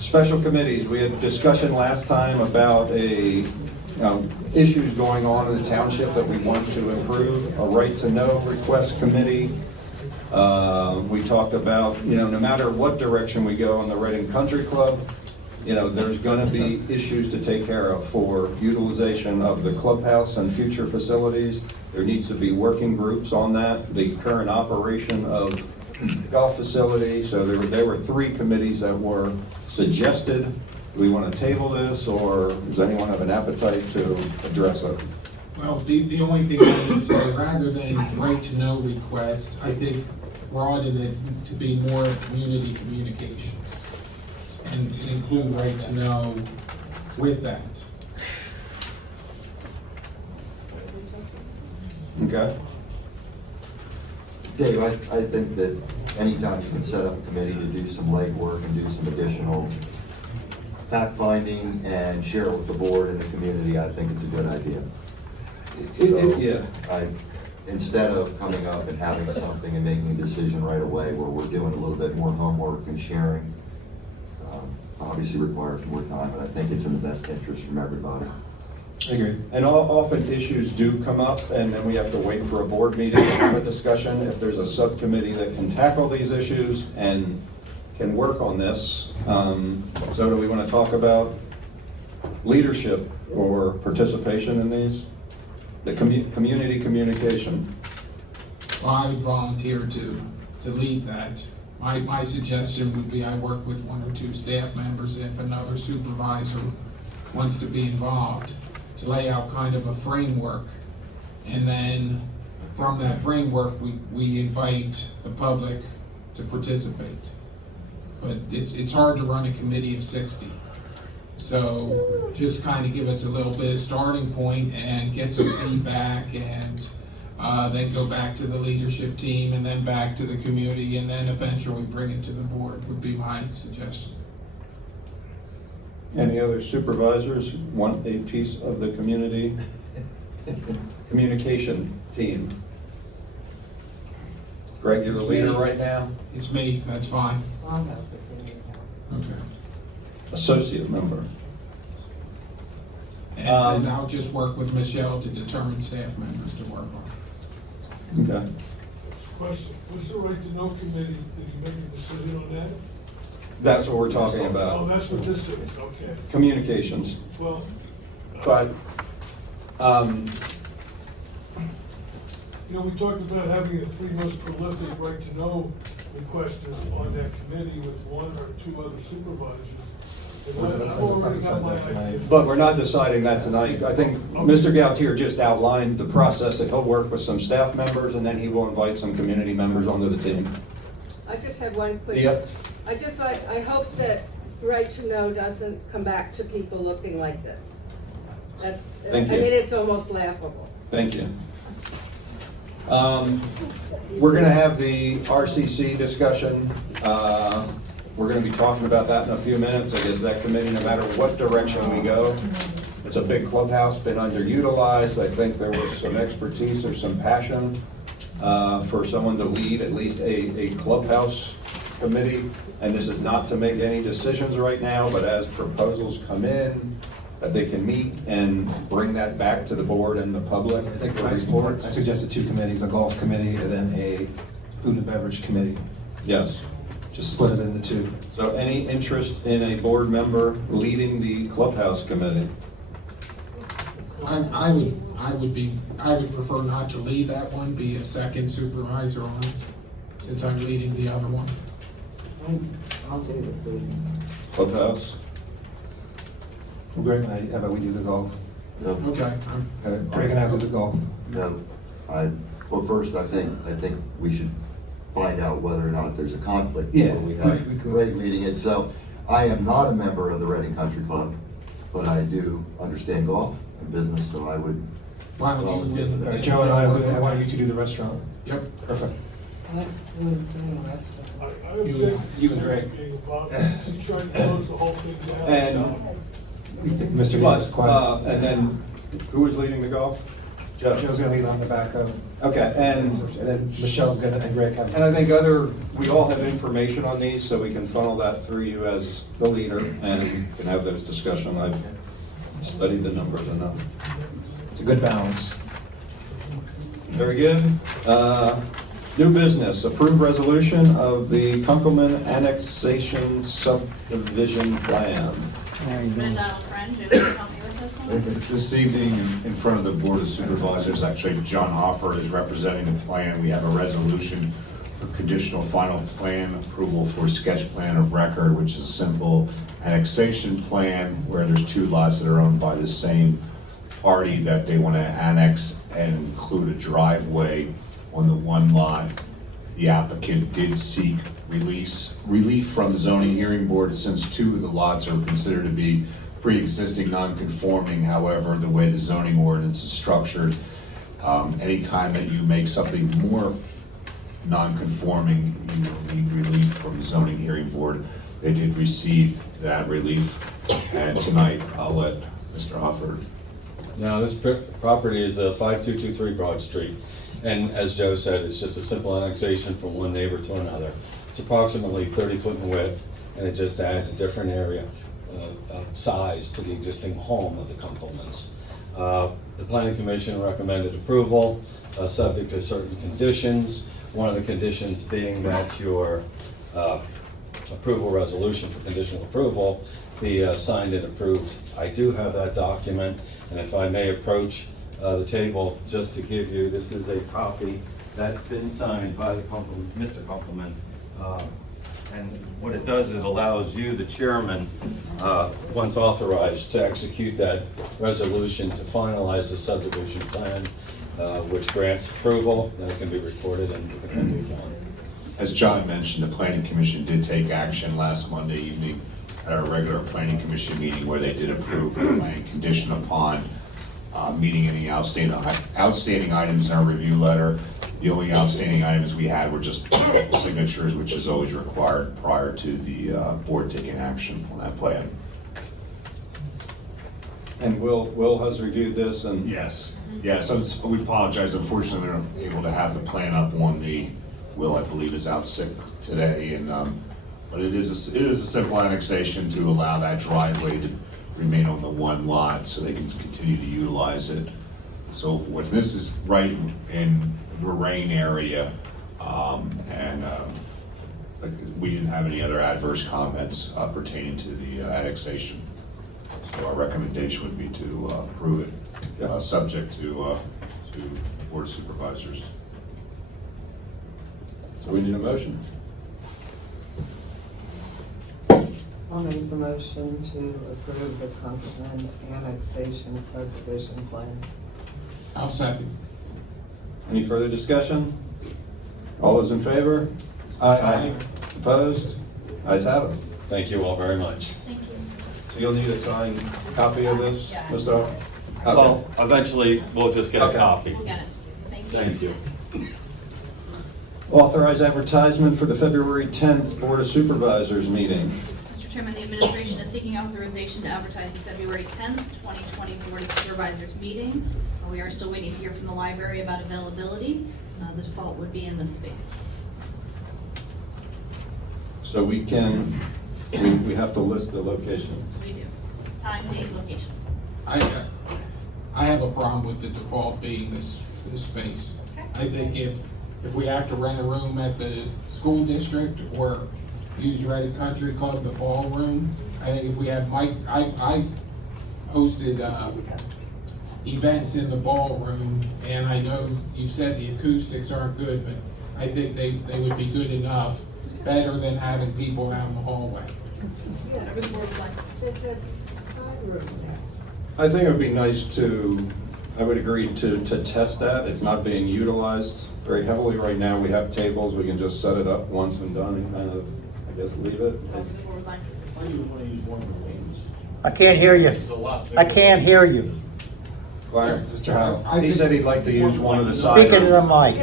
Special committees, we had discussion last time about a issues going on in the township that we want to improve. A right to know request committee. We talked about, no matter what direction we go in the Reading Country Club, there's going to be issues to take care of for utilization of the clubhouse and future facilities. There needs to be working groups on that, the current operation of golf facility. So there were 3 committees that were suggested. Do we want to table this, or does anyone have an appetite to address it? Well, the only thing I would say, rather than right to know request, I think broaden it to be more community communications and include right to know with that. Okay. Dave, I think that anytime you can set up a committee to do some legwork and do some additional fact-finding and share it with the board and the community, I think it's a good idea. Yeah. Instead of coming up and having something and making a decision right away, where we're doing a little bit more homework and sharing, obviously requires more time, but I think it's in the best interest from everybody. I agree. And often issues do come up, and then we have to wait for a board meeting to have a discussion. If there's a subcommittee that can tackle these issues and can work on this. So do we want to talk about leadership or participation in these? The community communication. Well, I would volunteer to lead that. My suggestion would be I work with 1 or 2 staff members if another supervisor wants to be involved, to lay out kind of a framework. And then from that framework, we invite the public to participate. But it's hard to run a committee of 60. So just kind of give us a little bit of starting point and get some feedback, and then go back to the leadership team, and then back to the community, and then eventually bring it to the board would be my suggestion. Any other supervisors want a piece of the community communication team? Greg, you're the leader right now? It's me, that's fine. Okay. Associate member. And I'll just work with Michelle to determine staff members to work on. Okay. Question, what's the right to know committee, did you make a decision on that? That's what we're talking Oh, about. that's what this is, okay. Communications. Well, But, we talked about having the 3 most prolific right to know requesters on that committee with 1 or 2 other supervisors. And I've already got my ideas. but we're not deciding that tonight. I think Mr. Gautier just outlined the process that he'll work with some staff members, and then he will invite some community members onto the team. I just have one question. Yep. I hope that right to know doesn't come back to people looking like this. Thank you. It's almost laughable. Thank you. We're going to have the RCC discussion. We're going to be talking about that in a few minutes. I guess that committee, no matter what direction we go, it's a big clubhouse, been underutilized. I think there was some expertise or some passion for someone to lead at least a clubhouse committee. And this is not to make any decisions right now, but as proposals come in, that they can meet and bring that back to the board and the public. I think I suggested 2 committees, a golf committee and then a food and beverage committee. Yes. Just split it into 2. So any interest in a board member leading the clubhouse committee? I would prefer not to lead that one, be a second supervisor on it, since I'm leading the other one. I'll do the food. Clubhouse? Greg and I, how about we do the golf? Okay. Greg and I do the golf. No, well, first, I think we should find out whether or not there's a conflict. Yeah, before we we have could. Greg leading it. So I am not a member of the Reading Country Club, but I do understand golf and business, so I would. Why don't you All right, Joe and I want you to do the restaurant. Yep. Perfect. Who's doing the rest of it? I don't think You and Greg. being involved, he's trying to close the whole thing down. And Mr. Davis, quiet. and then who is leading the golf? Joe. Joe's gonna lead on the back of, Okay, and then Michelle's gonna, and Greg have. I think we all have information on these, so we can funnel that through you as the leader and can have those discussions. studied the numbers enough. It's a good balance. Very good. New business, approved resolution of the Kunkelman Annexation Subdivision Plan. I'm gonna dial a friend, Jim, can you help me with this one? This evening, in front of the Board of Supervisors, actually, John Hoffer is representing the plan. We have a resolution for conditional final plan approval for sketch plan of record, which is a simple annexation plan where there's two lots that are owned by the same party that they want to annex and include a driveway on the one lot. The applicant did seek relief from the zoning hearing board since two of the lots are considered to be pre-existing non-conforming. However, the way the zoning ordinance is structured, anytime that you make something more non-conforming, you will need relief from the zoning hearing board. They did receive that relief, and tonight I'll let Mr. Hoffer. Now, this property is 5223 Broad Street, and as Joe said, it's just a simple annexation from one neighbor to another. It's approximately 30 foot in width, and it just adds a different area of size to the existing home of the Kunkelmans. The Planning Commission recommended approval, subject to certain conditions. One of the conditions being that your approval resolution for conditional approval be signed and approved. I do have that document, and if I may approach the table just to give you, this is a copy that's been signed by the Mr. Kunkelman. And what it does is it allows you, the chairman, once authorized, to execute that resolution to finalize the subdivision plan, which grants approval, then it can be recorded and it can move on. As John mentioned, the Planning Commission did take action last Monday evening at our regular Planning Commission meeting where they did approve the plan condition upon meeting any outstanding items in our review letter. The only outstanding items we had were just signatures, which is always required prior to the board taking action on that plan. And Will has reviewed this and? Yes, so we apologize. Unfortunately, we weren't able to have the plan up on Will, I believe, is out sick today, and but it is a simple annexation to allow that driveway to remain on the one lot so they can continue to utilize it and so forth. This is right in the Lorraine area, and we didn't have any other adverse comments pertaining to the annexation. So our recommendation would be to approve it, subject to Board of Supervisors. So we need a motion. I'll make the motion to approve the Kunkelman annexation subdivision plan. I'll second. Any further discussion? All those in favor? Aye. Opposed? Ayes have it. Thank you all very much. Thank you. So you'll need a signed copy of this, Mr. Okay. Well, eventually, we'll just get a Okay. copy. We'll get it. Thank you. Thank you. Authorize advertisement for the February 10th Board of Supervisors meeting. Mr. Chairman, the administration is seeking authorization to advertise the February 10th, 2020 Board of Supervisors meeting. We are still waiting to hear from the library about availability. The default would be in this space. So we have to list the location. We do. Time, date, location. I have a problem with the default being this space. Okay. I think if we have to rent a room at the school district or use Reading Country Club, the ballroom, I think if we have I hosted events in the ballroom, and I know you said the acoustics aren't good, but I think they would be good enough, better than having people out in the hallway. Whatever the board would like. There's a side room there. I think it would be nice I would agree to test that. It's not being utilized very heavily right now. We have tables, we can just set it up once and done and kind of, I guess, leave it. Whatever the board would like. I can't hear you. I can't hear you. Clarence, Mr. Howe, he said he'd like to use one of the side Speak into the rooms. mic.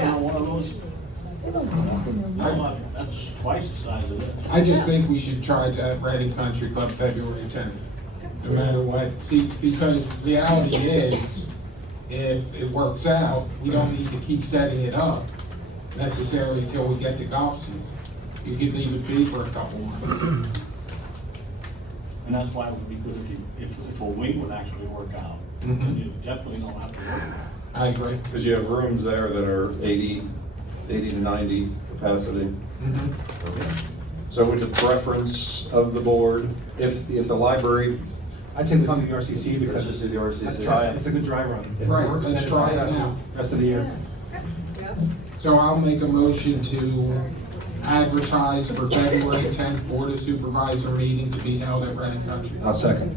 That's twice the size of this. I just think we should try that Reading Country Club February 10th, no matter what. See, because reality is, if it works out, we don't need to keep setting it up necessarily until we get to golf season. You could leave it be for a couple months. And that's why it would be good if a wing would actually work out. Mhm. You definitely don't have to worry about it. I agree. Because you have rooms there that are 80 to 90 capacity. So with the preference of the board, if the library, I'd say let's do the RCC because Let's just do the RCC. it's a good dry run. If it Right, works, let's then try it's it now. Rest of the year. So I'll make a motion to advertise for February 10th Board of Supervisor meeting to be held at Reading Country. I'll second.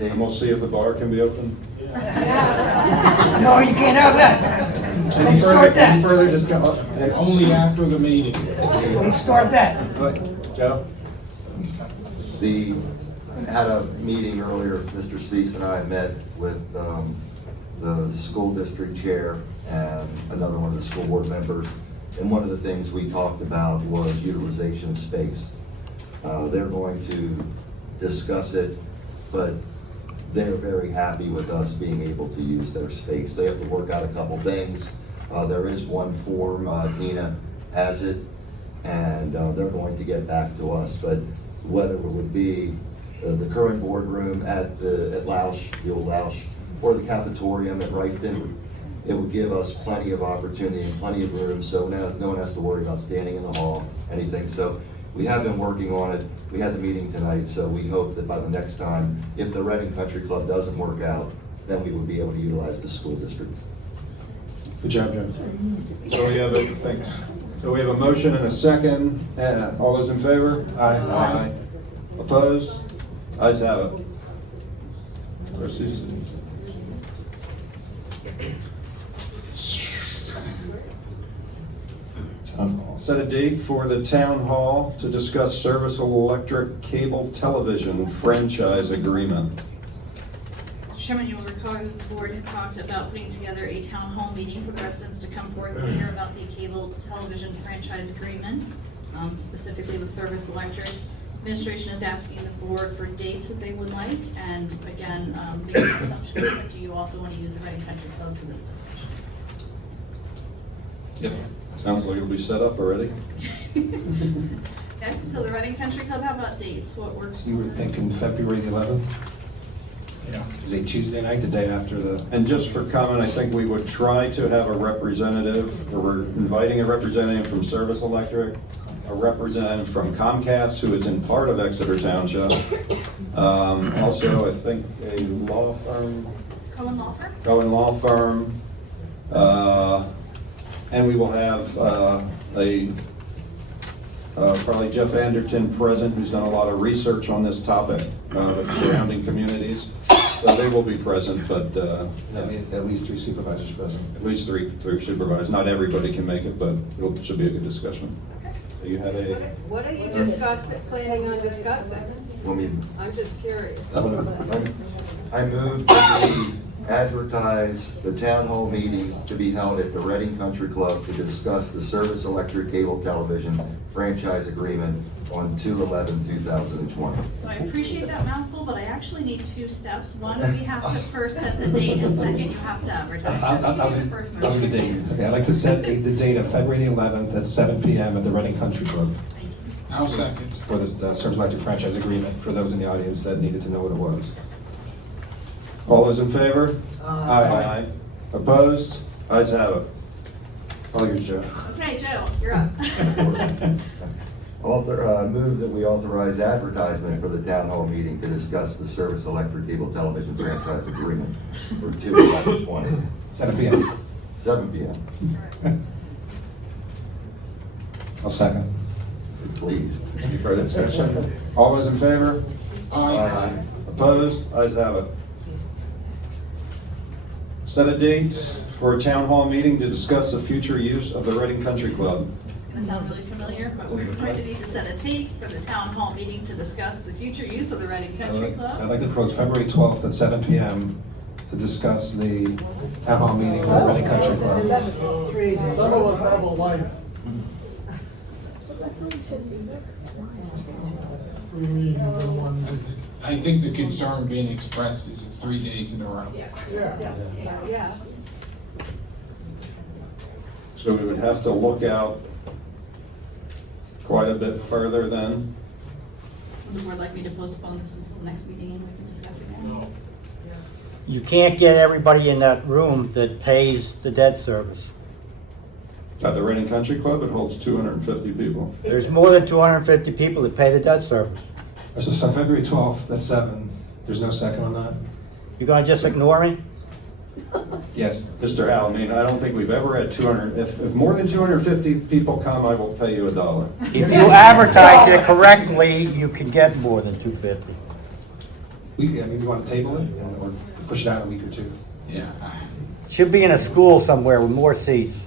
and we'll see if the bar can be open. No, you can't have that. Any further discussion? Only after the meeting. Don't start that. Joe? The, had a meeting earlier, Mr. Spees and I met with the school district chair and another one of the school board members. And one of the things we talked about was utilization of space. They're going to discuss it, but they're very happy with us being able to use their space. They have to work out a couple things. There is one form, Tina has it, and they're going to get back to us. But whether it would be the current boardroom at Lausch, the old Lausch, or the cafetorium at Rifton, it would give us plenty of opportunity and plenty of room, so no one has to worry about standing in the hall, anything. So we have been working on it. We had the meeting tonight, so we hope that by the next time, if the Reading Country Club doesn't work out, then we would be able to utilize the school district. Good job, Joe. So we have a, thanks. So we have a motion and a second. All those in favor? Aye. Opposed? Ayes have it. Proceed. Set a date for the town hall to discuss service electric cable television franchise agreement. Mr. Chairman, you will recall the board had talked about putting together a town hall meeting for the residents to come forth and hear about the cable television franchise agreement, specifically with Service Electric. Administration is asking the board for dates that they would like, and again, making an assumption that do you also want to use the Reading Country Club for this discussion? Yep. Sounds like it'll be set up already. Okay, so the Reading Country Club, how about dates? What works for You were thinking February the 11th? Yeah. Is a Tuesday night, the day after the... And just for comment, I think we would try to have a representative, or we're inviting a representative from Service Electric, a representative from Comcast, who is in part of Exeter Township. Also, I think a law firm, Cohen Law Firm? Cohen Law Firm. And we will have probably Jeff Anderton present, who's done a lot of research on this topic with surrounding communities. So they will be present, but At least 3 supervisors present. at least three supervisors. Not everybody can make it, but it should be a good discussion. You had a, What are you planning on discussing? Want me- I'm just curious. I move that we advertise the town hall meeting to be held at the Reading Country Club to discuss the Service Electric Cable Television franchise agreement on 2/11/2020. So I appreciate that mouthful, but I actually need 2 steps. One, we have to first set the date, and second, you have to advertise. So if you do the first I'll do the motion. date. Okay, I'd like to set the date of February the 11th at 7 p.m. at the Reading Country Club I'll second. for the Service Electric franchise agreement for those in the audience that needed to know what it was. all those in favor? Aye. Opposed? Ayes have it. All yours, Joe. Okay, Joe, you're up. Move that we authorize advertisement for the town hall meeting to discuss the Service Electric Cable Television franchise agreement for 2/11/2020. 7 p.m. 7 p.m. I'll second. Please. Any further discussion? All those in favor? Aye. Opposed? Ayes have it. Set a date for a town hall meeting to discuss the future use of the Reading Country Club. It's gonna sound really familiar, but we're going to need to set a date for the town hall meeting to discuss the future use of the Reading Country I'd Club. like to propose February 12th at 7 p.m. to discuss the town hall meeting for the Reading Country Club. Double a trouble life. I think the concern being expressed is it's 3 days in a row. Yeah. So we would have to look out quite a bit further then. Would the board like me to postpone this until the next meeting and we can discuss again? You can't get everybody in that room that pays the debt service. At the Reading Country Club, it holds 250 people. There's more than 250 people that pay the debt service. So February 12th at 7, there's no second on that? You gonna just ignore me? Yes. Mr. Al, I mean, I don't think we've ever had 200, if more than 250 people come, I will pay you $1. If you advertise it correctly, you can get more than 250. I mean, you want to table it or push it out a week or two? Yeah. Should be in a school somewhere with more seats.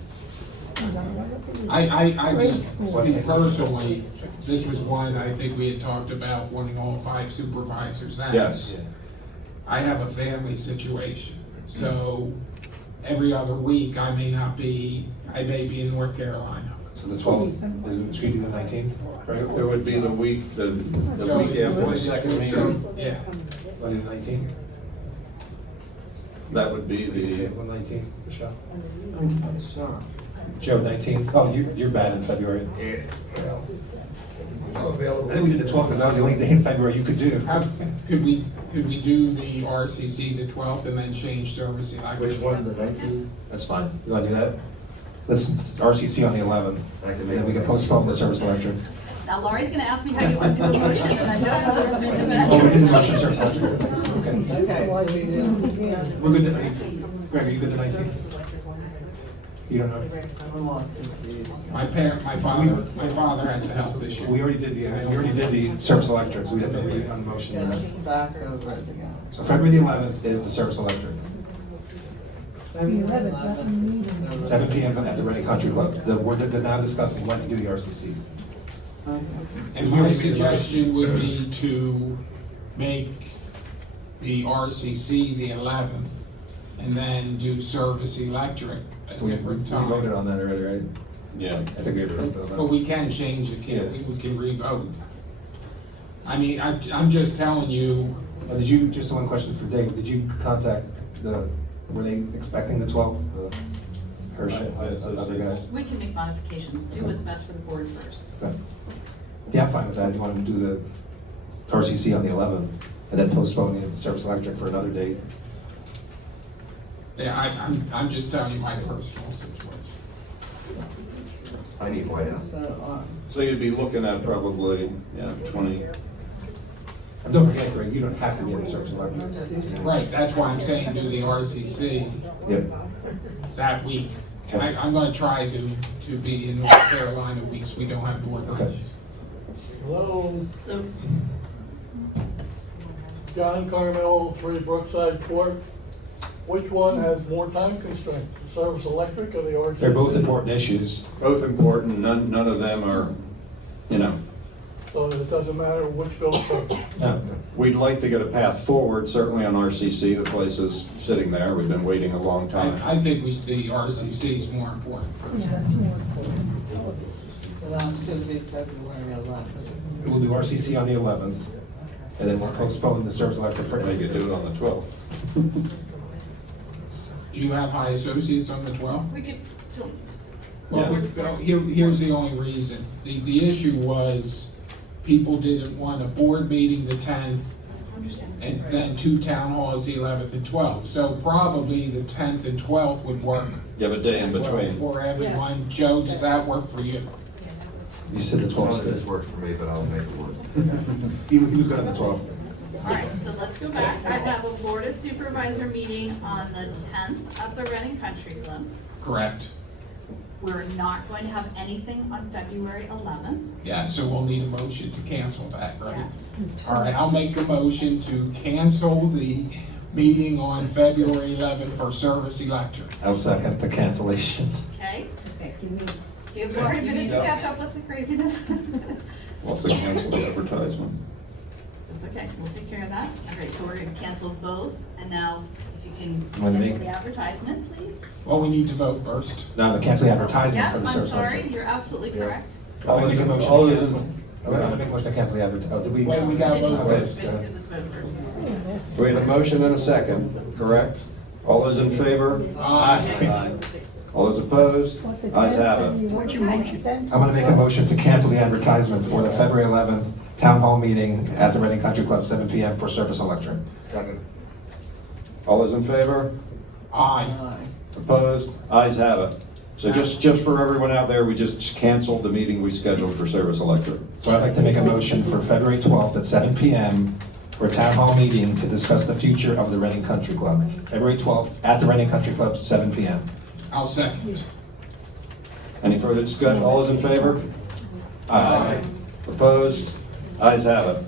I just, speak personally, this was one I think we had talked about, wanting all 5 supervisors now. Yes. I have a family situation, so every other week I may be in North Carolina. So the 12th, is it should be the 19th, right? It would be the week, the So week after the it's- second meeting. Yeah. Monday the 19th? That would be Okay, the, 119, Michelle? Sure. Joe, 19th? Oh, you're bad in February. I'm available. I think we did the 12th because that was the only day in February you could do. Could we do the RCC the 12th and then change service electric? Which one, the 19th? That's fine. You want to do that? Let's RCC on the 11th. I can And make then we can postpone the service electric. Now Laurie gonna ask me how you went through the motion, and I know it's Oh, we didn't rush the service electric. Okay. Okay, so we do. We're good to, Greg, are you good to 19th? You don't know? My father has a health issue. We already did the service electric, so we have to read on the motion. Back over it again. So February the 11th is the service electric. 7 PM at the Reading Country Club. We're now discussing when to do the RCC. And my suggestion would be to make the RCC the 11th and then do service electric at So we different voted time. on that already, right? yeah. I think we voted on that. But we can change it, can't we? We can re-vote. I mean, I'm just telling you, Did you, just one question for Dave, did you contact were they expecting the 12th? Hirsch, other guys? We can make modifications, do what's best for the board first. Okay. Yeah, I'm fine with that. You want to do the RCC on the 11th and then postpone the service electric for another date? yeah, I'm just telling you my personal situation. I need way out. So you'd be looking at probably, 20, And don't forget, Greg, you don't have to be at the service electric. Right, that's why I'm saying do the RCC Yep. that week. Okay. I'm gonna try to be in North Carolina weeks we don't have board Okay. meetings. Hello, So, John Carmel, 3 Brookside Court. Which one has more time constraints, the service electric or the RCC? They're both important issues. both important, none of them are, So it doesn't matter which goes first. No. we'd like to get a path forward, certainly on RCC, the place is sitting there, we've been waiting a long time. I think the RCC is more important. So that's gonna be February 11th. We'll do RCC on the 11th and then we'll postpone the service electric for Maybe do it on the 12th. Do you have high associates on the 12th? we could, Well, here's the only reason. The issue was people didn't want a board meeting the 10th understand. and then 2 town halls the 11th and 12th. So probably the 10th and 12th would work You have a day in between. for everyone. Joe, does that work for you? You said the 12th. This works for me, but I'll make it work. He was good on the 12th. All right, so let's go back. I have a Board of Supervisor meeting on the 10th at the Reading Country Club. Correct. We're not going to have anything on February 11th. Yeah, so we'll need a motion to cancel that, right? Yes. All right, I'll make a motion to cancel the meeting on February 11th for service electric. I'll second the cancellation. Okay? Give Lori a minute to catch up with the craziness. We'll have to cancel the advertisement. That's okay, we'll take care of that. All right, so we're gonna cancel both, and now if you can Wanna cancel make- the advertisement, please. Well, we need to vote first. Now the cancel the advertisement Yes, for the I'm service sorry, electric. you're absolutely correct. I'll make a motion All to those in- cancel. I'm gonna make a motion to cancel the advertisement. Oh, did we? Wait, we gotta vote Okay. first. Vote first. So we had a motion and a second, correct? All those in favor? Aye. All those opposed? Ayes have it. I'm gonna make a motion to cancel the advertisement for the February 11th town hall meeting at the Reading Country Club, 7 PM for Service Electric. Second. All those in favor? Aye. Opposed? Ayes have it. So just for everyone out there, we just canceled the meeting we scheduled for Service Electric. So I'd like to make a motion for February 12th at 7 PM for a town hall meeting to discuss the future of the Reading Country Club. February 12th at the Reading Country Club, 7 PM. I'll second. Any further discussion? All those in favor? Aye. Opposed? Ayes have it.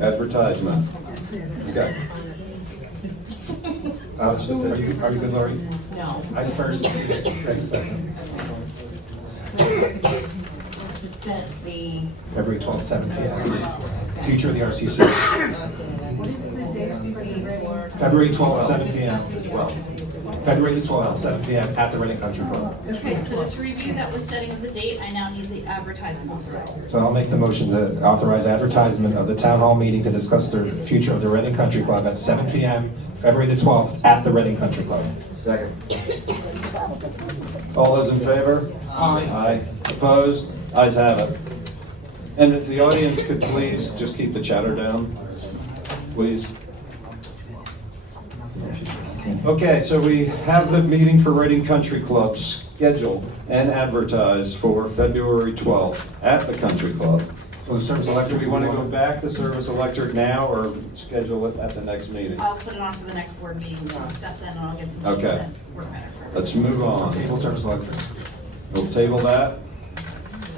Advertisement. You got it. Are you good, Laurie? No. I first. Craig second. To set the, February 12th, 7 PM. Future of the RCC. February 12th, 7 PM. February the 12th, 7 PM at the Reading Country Club. Okay, so to review that was setting of the date, I now need the advertisement authorized. So I'll make the motion to authorize advertisement of the town hall meeting to discuss the future of the Reading Country Club at 7 PM, February the 12th, at the Reading Country Club. Second. All those in favor? Aye. Aye. Opposed? Ayes have it. And if the audience could please just keep the chatter down, please. Okay, so we have the meeting for Reading Country Club scheduled and advertised for February 12th at the Country Club. So the Service Electric, we want to go back to Service Electric now or schedule it at the next meeting? I'll put it on for the next board meeting, we'll discuss that and I'll get some. Okay. that work better for Let's move on. Table Service Electric. We'll table that.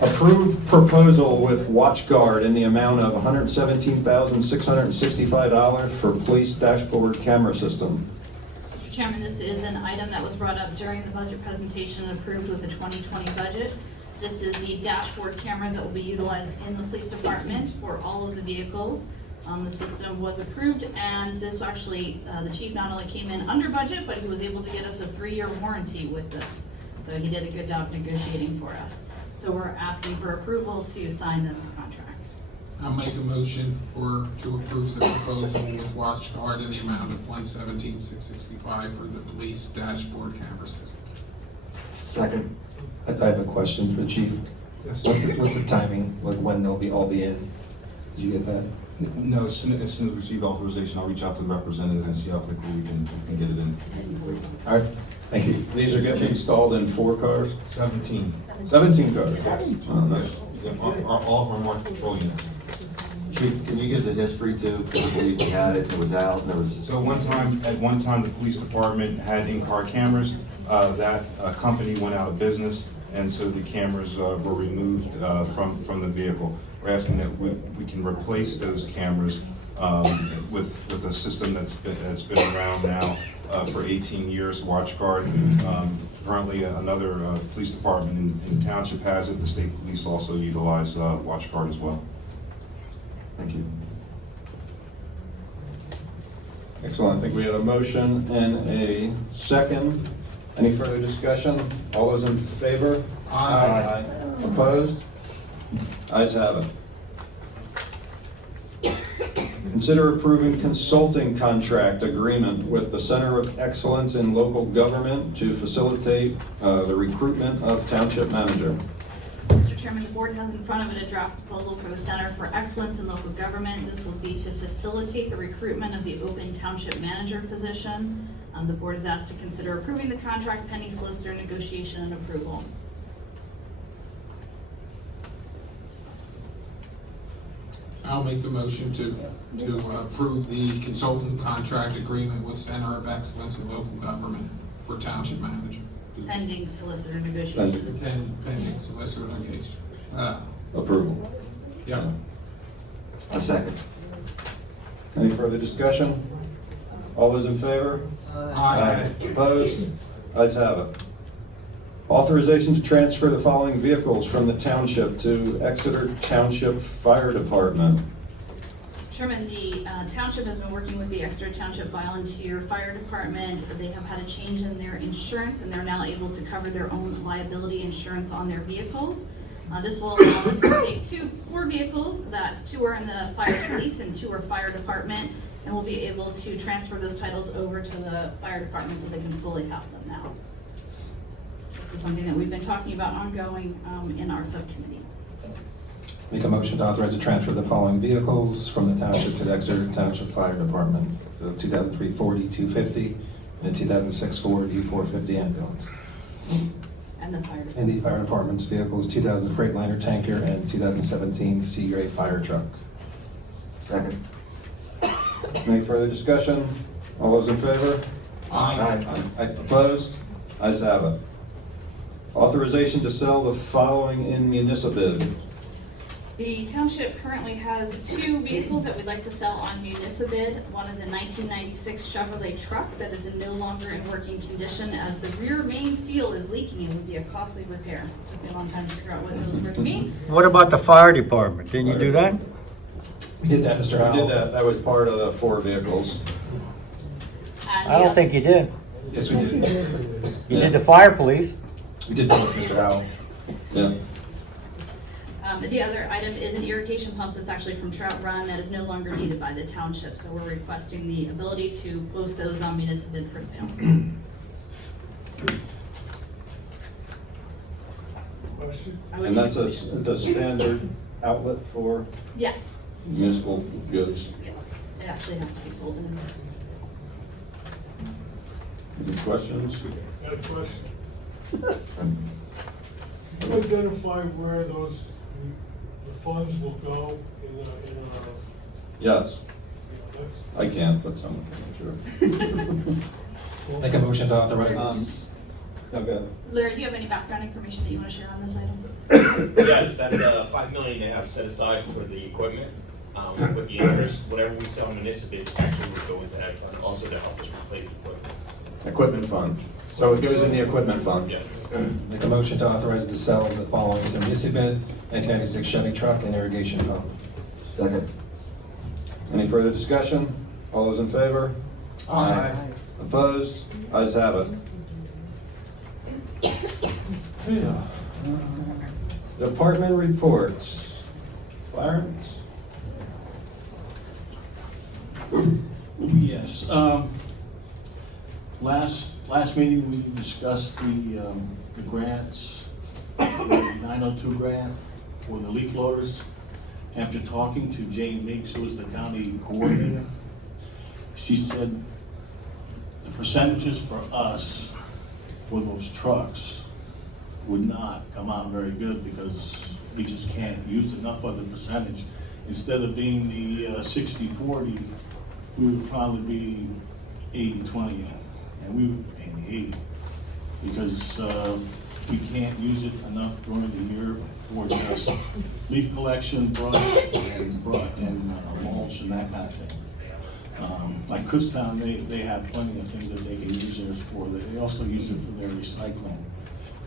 Approved proposal with WatchGuard in the amount of $117,665 for police dashboard camera system. Mr. Chairman, this is an item that was brought up during the budget presentation and approved with the 2020 budget. This is the dashboard cameras that will be utilized in the police department for all of the vehicles. The system was approved, and this actually, the chief not only came in under budget, but he was able to get us a 3-year warranty with this. So he did a good job negotiating for us. So we're asking for approval to sign this contract. I'll make a motion to approve the proposal with WatchGuard in the amount of $117,665 for the police dashboard camera system. Second. I have a question for the chief. Yes. What's the timing, like when they'll all be in? Did you get that? No, as soon as we receive authorization, I'll reach out to the representatives and see how quickly we can get it in. All right, thank you. These are getting installed in 4 cars? 17. 17 cars. Oh, nice. Yeah, all of our market control units. Chief, can you give the history too? Because I believe we had it, it was out, and there was. So at one time, the police department had in-car cameras. That company went out of business, and so the cameras were removed from the vehicle. We're asking that we can replace those cameras with a system that's been around now for 18 years, WatchGuard. Currently, another police department in Township has it. The state police also utilize WatchGuard as well. Thank you. Excellent. I think we had a motion and a second. Any further discussion? All those in favor? Aye. Opposed? Ayes have it. Consider approving consulting contract agreement with the Center of Excellence in Local Government to facilitate the recruitment of Township Manager. Mr. Chairman, the board has in front of it a draft proposal for the Center for Excellence in Local Government. This will be to facilitate the recruitment of the open township manager position. The board is asked to consider approving the contract pending solicitor negotiation and approval. I'll make the motion to approve the consultant contract agreement with Center of Excellence in Local Government for Township Manager. Pending solicitor negotiation. Pending solicitor negotiation. Approval. Yep. A second. Any further discussion? All those in favor? Aye. Opposed? Ayes have it. Authorization to transfer the following vehicles from the township to Exeter Township Fire Department. Chairman, the township has been working with the Exeter Township Volunteer Fire Department. They have had a change in their insurance, and they're now able to cover their own liability insurance on their vehicles. This will allow us to take 4 vehicles, that 2 are in the fire police and 2 are fire department, and we'll be able to transfer those titles over to the fire department so they can fully have them now. This is something that we've been talking about ongoing in our subcommittee. Make a motion to authorize the transfer of the following vehicles from the Township to the Exeter Township Fire Department. The 2003 Ford E250 and the 2006 Ford E450 ambulance. And the fire And the fire department's vehicles, 2000 Freightliner tanker and 2017 Seagrave fire truck. Second. Any further discussion? All those in favor? Aye. Opposed? Ayes have it. Authorization to sell the following in Municibid. The township currently has 2 vehicles that we'd like to sell on Municibid. One is a 1996 Chevrolet truck that is no longer in working condition as the rear main seal is leaking and would be a costly repair. Took me a long time to figure out what those were to me. What about the fire department? Didn't you do that? We did that, Mr. We Howell. did that, that was part of the 4 vehicles. And I the don't think you did. Yes, we did. You did the fire police. We did both, Mr. Howell. Yeah. The other item is an irrigation pump that's actually from Trout Run that is no longer needed by the township. So we're requesting the ability to post those on Municipid for sale. Question? I would And need that's it's a standard outlet for Yes, municipal goods. yes. It actually has to be sold in. Any questions? Got a question. Can you identify where those, the funds will go in Yes, that's, I can't, but someone can, sure. Make a motion to authorize this. Okay. Larry, do you have any background information that you want to share on this item? Yes, that $5 million they have set aside for the equipment, with the interest, whatever we sell Municipid actually would go into that fund, also to help us replace equipment. Equipment fund. So it goes in the equipment fund. Yes. Make a motion to authorize the sale of the following to Municipid, 1996 Chevy truck and irrigation pump. Second. Any further discussion? All those in favor? Aye. Opposed? Ayes have it. Yeah. Department reports. Clarence? Yes, last meeting, we discussed the grants, the 902 grant for the leaf loaders. After talking to Jane Meeks, who was the county coordinator, she said the percentages for us for those trucks would not come out very good because we just can't use enough of the percentage. Instead of being the 60-40, we would probably be 80-20, and we would pay the 80 because we can't use it enough during the year for just leaf collection, brush, and mulch and that kind of thing. Like Kutztown, they have plenty of things that they can use theirs for. They also use it for their recycling.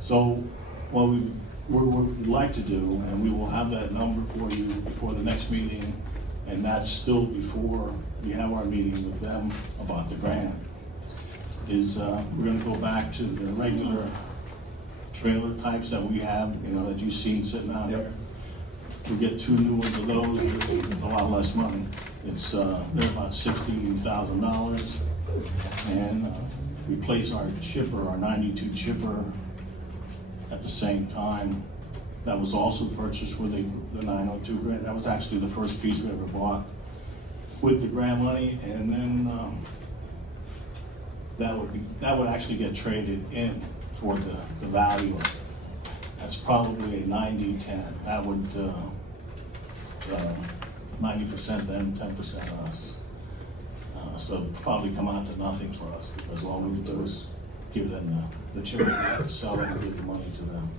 So what we'd like to do, and we will have that number for you before the next meeting, and that's still before we have our meeting with them about the grant, is we're gonna go back to the regular trailer types that we have, that you've seen sitting out there. We get 2 new ones of those, it's a lot less money. It's, they're about $60,000, and replace our chipper, our 92 chipper at the same time. That was also purchased with the 902 grant. That was actually the first piece we ever bought with the grant money, and then that would actually get traded in toward the value of it. That's probably a 90-10. That would 90% them, 10% us. So it'd probably come out to nothing for us because all we would do is give them the chip, sell it, and give the money to them,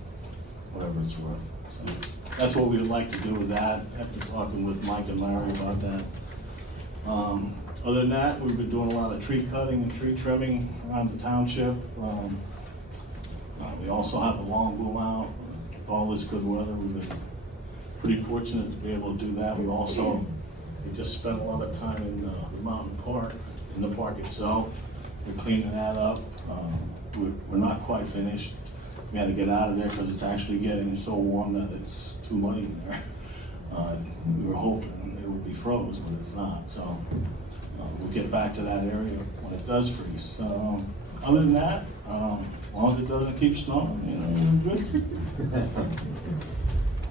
whatever it's worth. So that's what we would like to do with that, after talking with Mike and Larry about that. Other than that, we've been doing a lot of tree cutting and tree trimming around the township. We also have a long boom out. With all this good weather, we've been pretty fortunate to be able to do that. We just spent a lot of time in the mountain park, in the park itself. We're cleaning that up. We're not quite finished. We had to get out of there because it's actually getting so warm that it's too muddy in there. We were hoping it would be froze, but it's not. So we'll get back to that area when it does freeze. Other than that, as long as it doesn't keep snowing, we're good.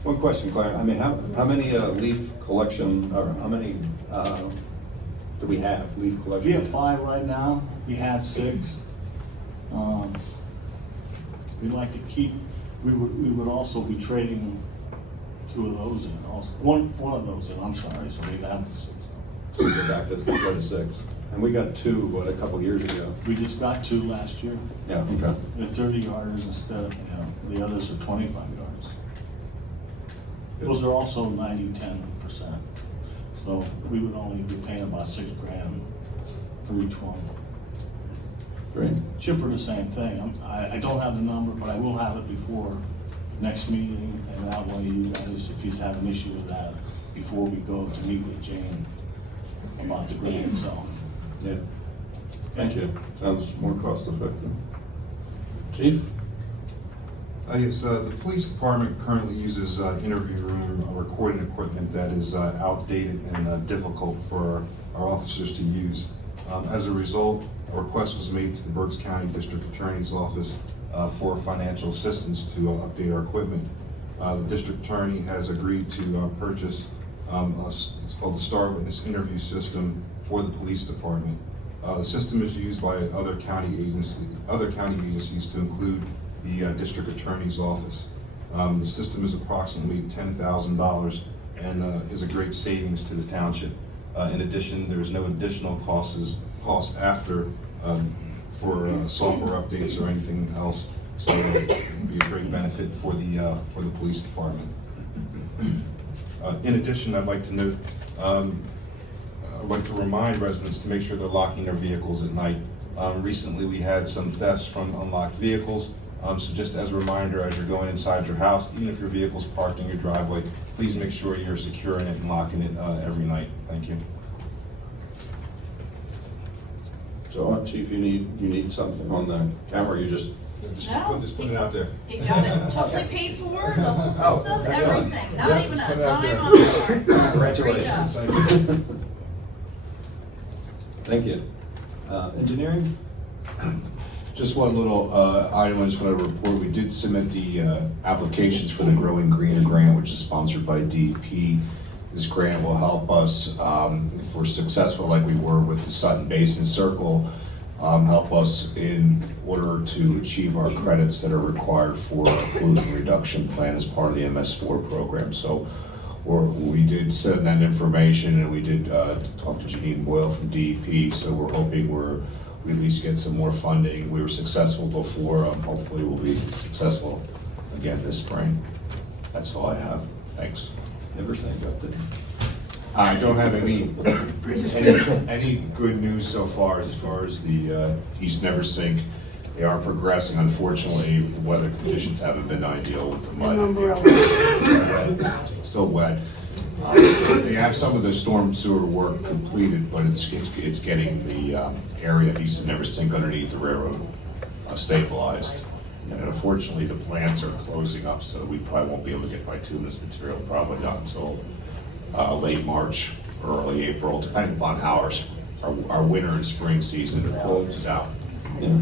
One question, Claire. I mean, how many leaf collection, or how many do we have, leaf collection? We have 5 right now. We had 6. We'd like to keep, we would also be trading 2 of those in also. One of those in, I'm sorry, so we'd have 6. So we go back to 6. And we got 2, what, a couple years ago? We just got 2 last year. Yeah, okay. They're 30 yarders instead of, the others are 25 yards. Those are also 90-10%. So we would only be paying about $6,000 for each one. Great. Chipper, the same thing. I don't have the number, but I will have it before next meeting, and that way you guys, if you have an issue with that, before we go to meet with Jane about the grant itself. Yeah. Thank you. Sounds more cost effective. Chief? Yes, the police department currently uses interview room recording equipment that is outdated and difficult for our officers to use. As a result, a request was made to the Berks County District Attorney's Office for financial assistance to update our equipment. The district attorney has agreed to purchase it's called the Star Witness Interview System for the police department. The system is used by other county agencies to include the district attorney's office. The system is approximately $10,000 and is a great savings to the township. In addition, there is no additional cost after for software updates or anything else. So it would be a great benefit for the police department. In addition, I'd like to note, I'd like to remind residents to make sure they're locking their vehicles at night. Recently, we had some thefts from unlocked vehicles. So just as a reminder, as you're going inside your house, even if your vehicle's parked in your driveway, please make sure you're securing it and locking it every night. Thank you. So, Chief, you need something on the camera, you just No. Just put it out there. He got it totally paid for, the whole system, excellent. everything, not Yeah, even a put it out dime there. on the card. Great Congratulations. job. Thank you. Engineering? Just one little item I just want to report. We did submit the applications for the Growing Greener grant, which is sponsored by DEP. This grant will help us, if we're successful like we were with the Sutton Basin Circle, help us in order to achieve our credits that are required for a pollution reduction plan as part of the MS4 program. So we did send that information, and we did talk to Janine Boyle from DEP, so we're hoping we at least get some more funding. We were successful before, hopefully we'll be successful again this spring. That's all I have. Thanks. Never say that. I don't have any good news so far as the East Neversink. They are progressing. Unfortunately, the weather conditions haven't been ideal with the mud. Still wet. They have some of the storm sewer work completed, but it's getting the area east of Neversink underneath the railroad stabilized. And unfortunately, the plants are closing up, so we probably won't be able to get bituminous material probably not until late March, early April, depending upon how our winter and spring season closes out. Yeah.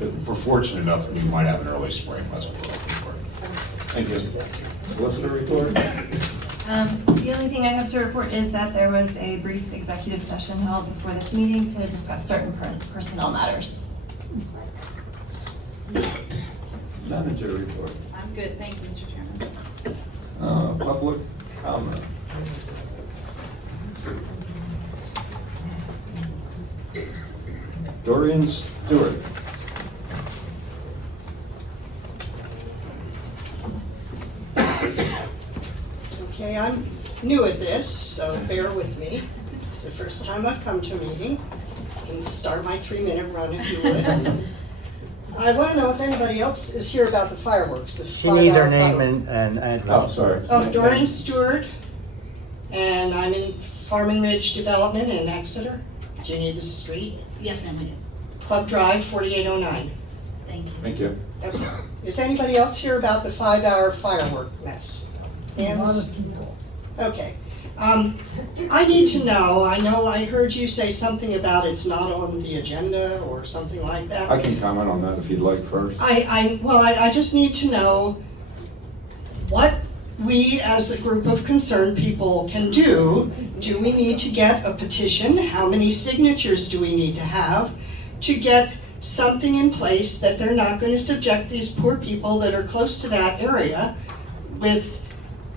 If we're fortunate enough, we might have an early spring. That's what we're looking for. Thank you. Solicitor report? The only thing I have to report is that there was a brief executive session held before this meeting to discuss certain personnel matters. Manager report. I'm good, thank you, Mr. Chairman. Public comment. Dorian Stewart. Okay, I'm new at this, so bear with me. It's the first time I've come to a meeting. I can start my 3-minute run if you would. I want to know if anybody else is here about the fireworks. She needs her name and address. Oh, sorry. Oh, Doreen Stewart, and I'm in Farming Ridge Development in Exeter. Do you need the street? Yes, ma'am, we do. Club Drive, 4809. Thank you. Thank you. Okay. Is anybody else here about the 5-hour firework mess? Hands? Okay. I need to know, I heard you say something about it's not on the agenda or something like that. I can comment on that if you'd like first. I just need to know, what we as a group of concerned people can do. Do we need to get a petition? How many signatures do we need to have to get something in place that they're not going to subject these poor people that are close to that area with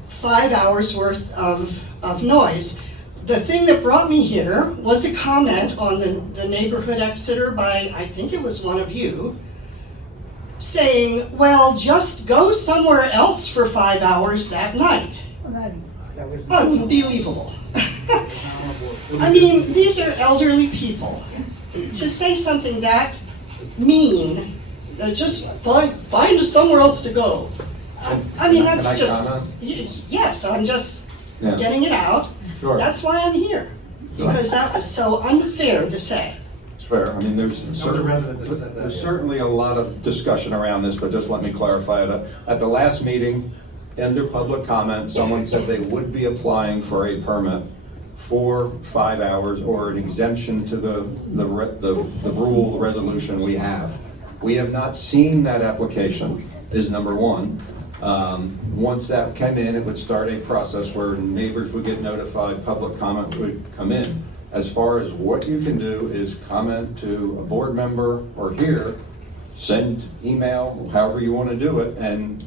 5 hours worth of noise? The thing that brought me here was a comment on the neighborhood Exeter by, I think it was one of you, saying, well, just go somewhere else for 5 hours that night. Unbelievable. I mean, these are elderly people. To say something that mean, just find somewhere else to go. I mean, that's just, yes, I'm just getting it out. Sure. That's why I'm here, because that was so unfair to say. It's fair. I mean, there's resident that said that, there's yeah. certainly a lot of discussion around this, but just let me clarify it. At the last meeting, under public comment, someone said they would be applying for a permit for 5 hours or an exemption to the rule, the resolution we have. We have not seen that application, is number one. Once that came in, it would start a process where neighbors would get notified, public comment would come in. As far as what you can do is comment to a board member or here, send email, however you want to do it, and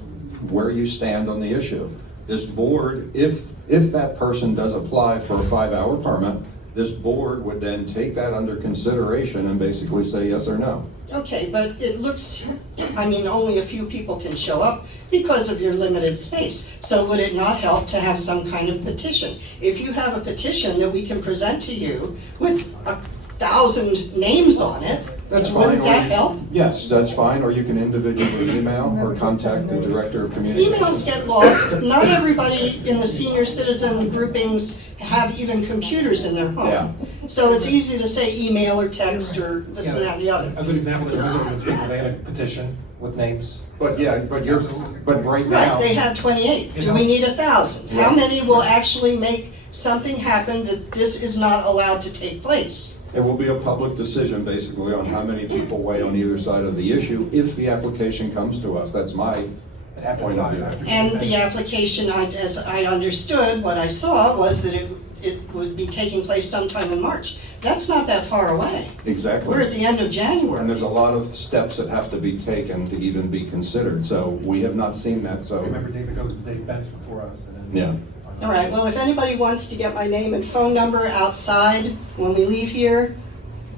where you stand on the issue. This board, if that person does apply for a 5-hour permit, this board would then take that under consideration and basically say yes or no. Okay, but it looks, I mean, only a few people can show up because of your limited space. So would it not help to have some kind of petition? If you have a petition that we can present to you with 1,000 names on it, That's fine. wouldn't that help? Yes, that's fine, or you can individually email or contact the Director of Communications. Emails get lost. Not everybody in the senior citizen groupings have even computers in their home. Yeah. So it's easy to say email or text or this and that and the other. A good example of the residents, they had a petition with names. But right now. Right, they have 28. Do we need 1,000? How many will actually make something happen that this is not allowed to take place? It will be a public decision basically on how many people weigh on either side of the issue if the application comes to us. That's my point of view. And the application, as I understood, what I saw was that it would be taking place sometime in March. That's not that far away. Exactly. We're at the end of January. And there's a lot of steps that have to be taken to even be considered. So we have not seen that, so. Remember, David goes to Dave Betts before us. And then Yeah. All right, well, if anybody wants to get my name and phone number outside when we leave here,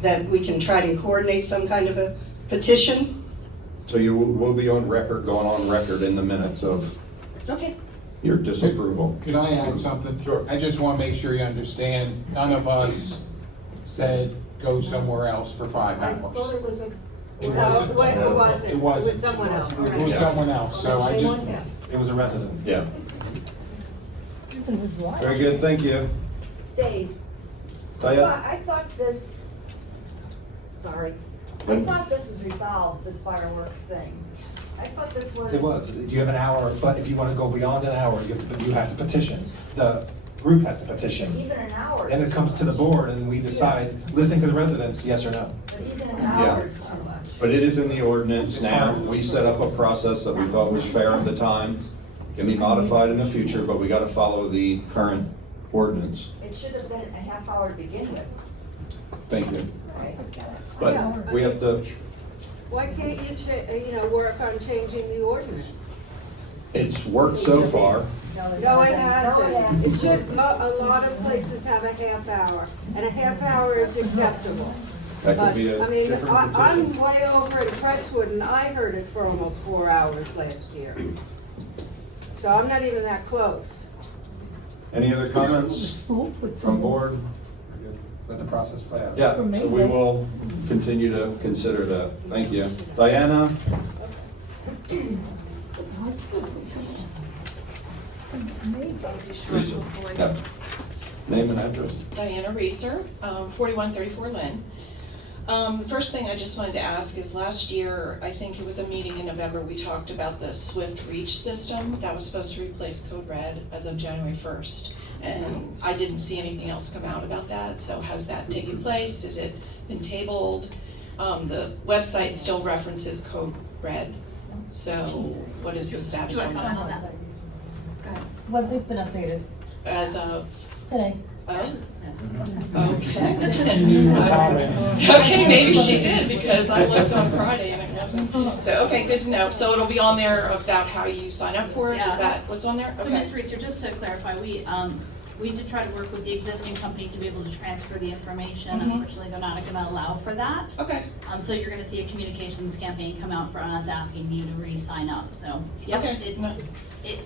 that we can try to coordinate some kind of a petition. So you will be on record, going on record in the minutes of Okay. your disapproval. Could I add something? Sure. I just want to make sure you understand, none of us said go somewhere else for 5 I hours. thought it was a. It wasn't. It wasn't. It wasn't. It was someone else. It was someone else, so I just, it was a resident. Yeah. Very good, thank you. Dave, Taya? I thought this, sorry, I thought this was resolved, this fireworks thing. I thought this was. It was. You have an hour, but if you want to go beyond an hour, you have to petition. The group has to petition. Even an hour. And it comes to the board and we decide, listening to the residents, yes or no. But even an hour is too much. But it is in the ordinance now. We set up a process that we thought was fair at the time. Can be modified in the future, but we got to follow the current ordinance. It should have been a half hour to begin with. Thank you. Right. But we have to, why can't you, work on changing the ordinance? it's worked so far. No, it hasn't. It should, a lot of places have a half hour, and a half hour is acceptable. That could be a But, I mean, different I'm petition. way over in Crestwood, and I heard it for almost 4 hours last year. So I'm not even that close. Any other comments from board? Let the process play out. Yeah, so we will continue to consider that. Thank you. Diana? Yeah. Name and address. Diana Reeser, 4134 Lynn. The first thing I just wanted to ask is last year, I think it was a meeting in November, we talked about the Swift Reach system that was supposed to replace Code Red as of January 1st. And I didn't see anything else come out about that, so has that taken place? Has it been tabled? The website still references Code Red, so what is the status on that? Website's been updated as of, today. oh, She knew your okay. comments. Okay, maybe she did, because I looked on Friday and it wasn't. So, okay, good to know. So it'll be on there about how you sign up for it? Yeah. Is that what's on there? So Okay. Ms. Reeser, just to clarify, we did try to work with the existing company to be able to transfer the information. Mhm. Unfortunately, they're not gonna allow for that. Okay. So you're gonna see a communications campaign come out for us asking you to re-sign up, so, yep, Okay.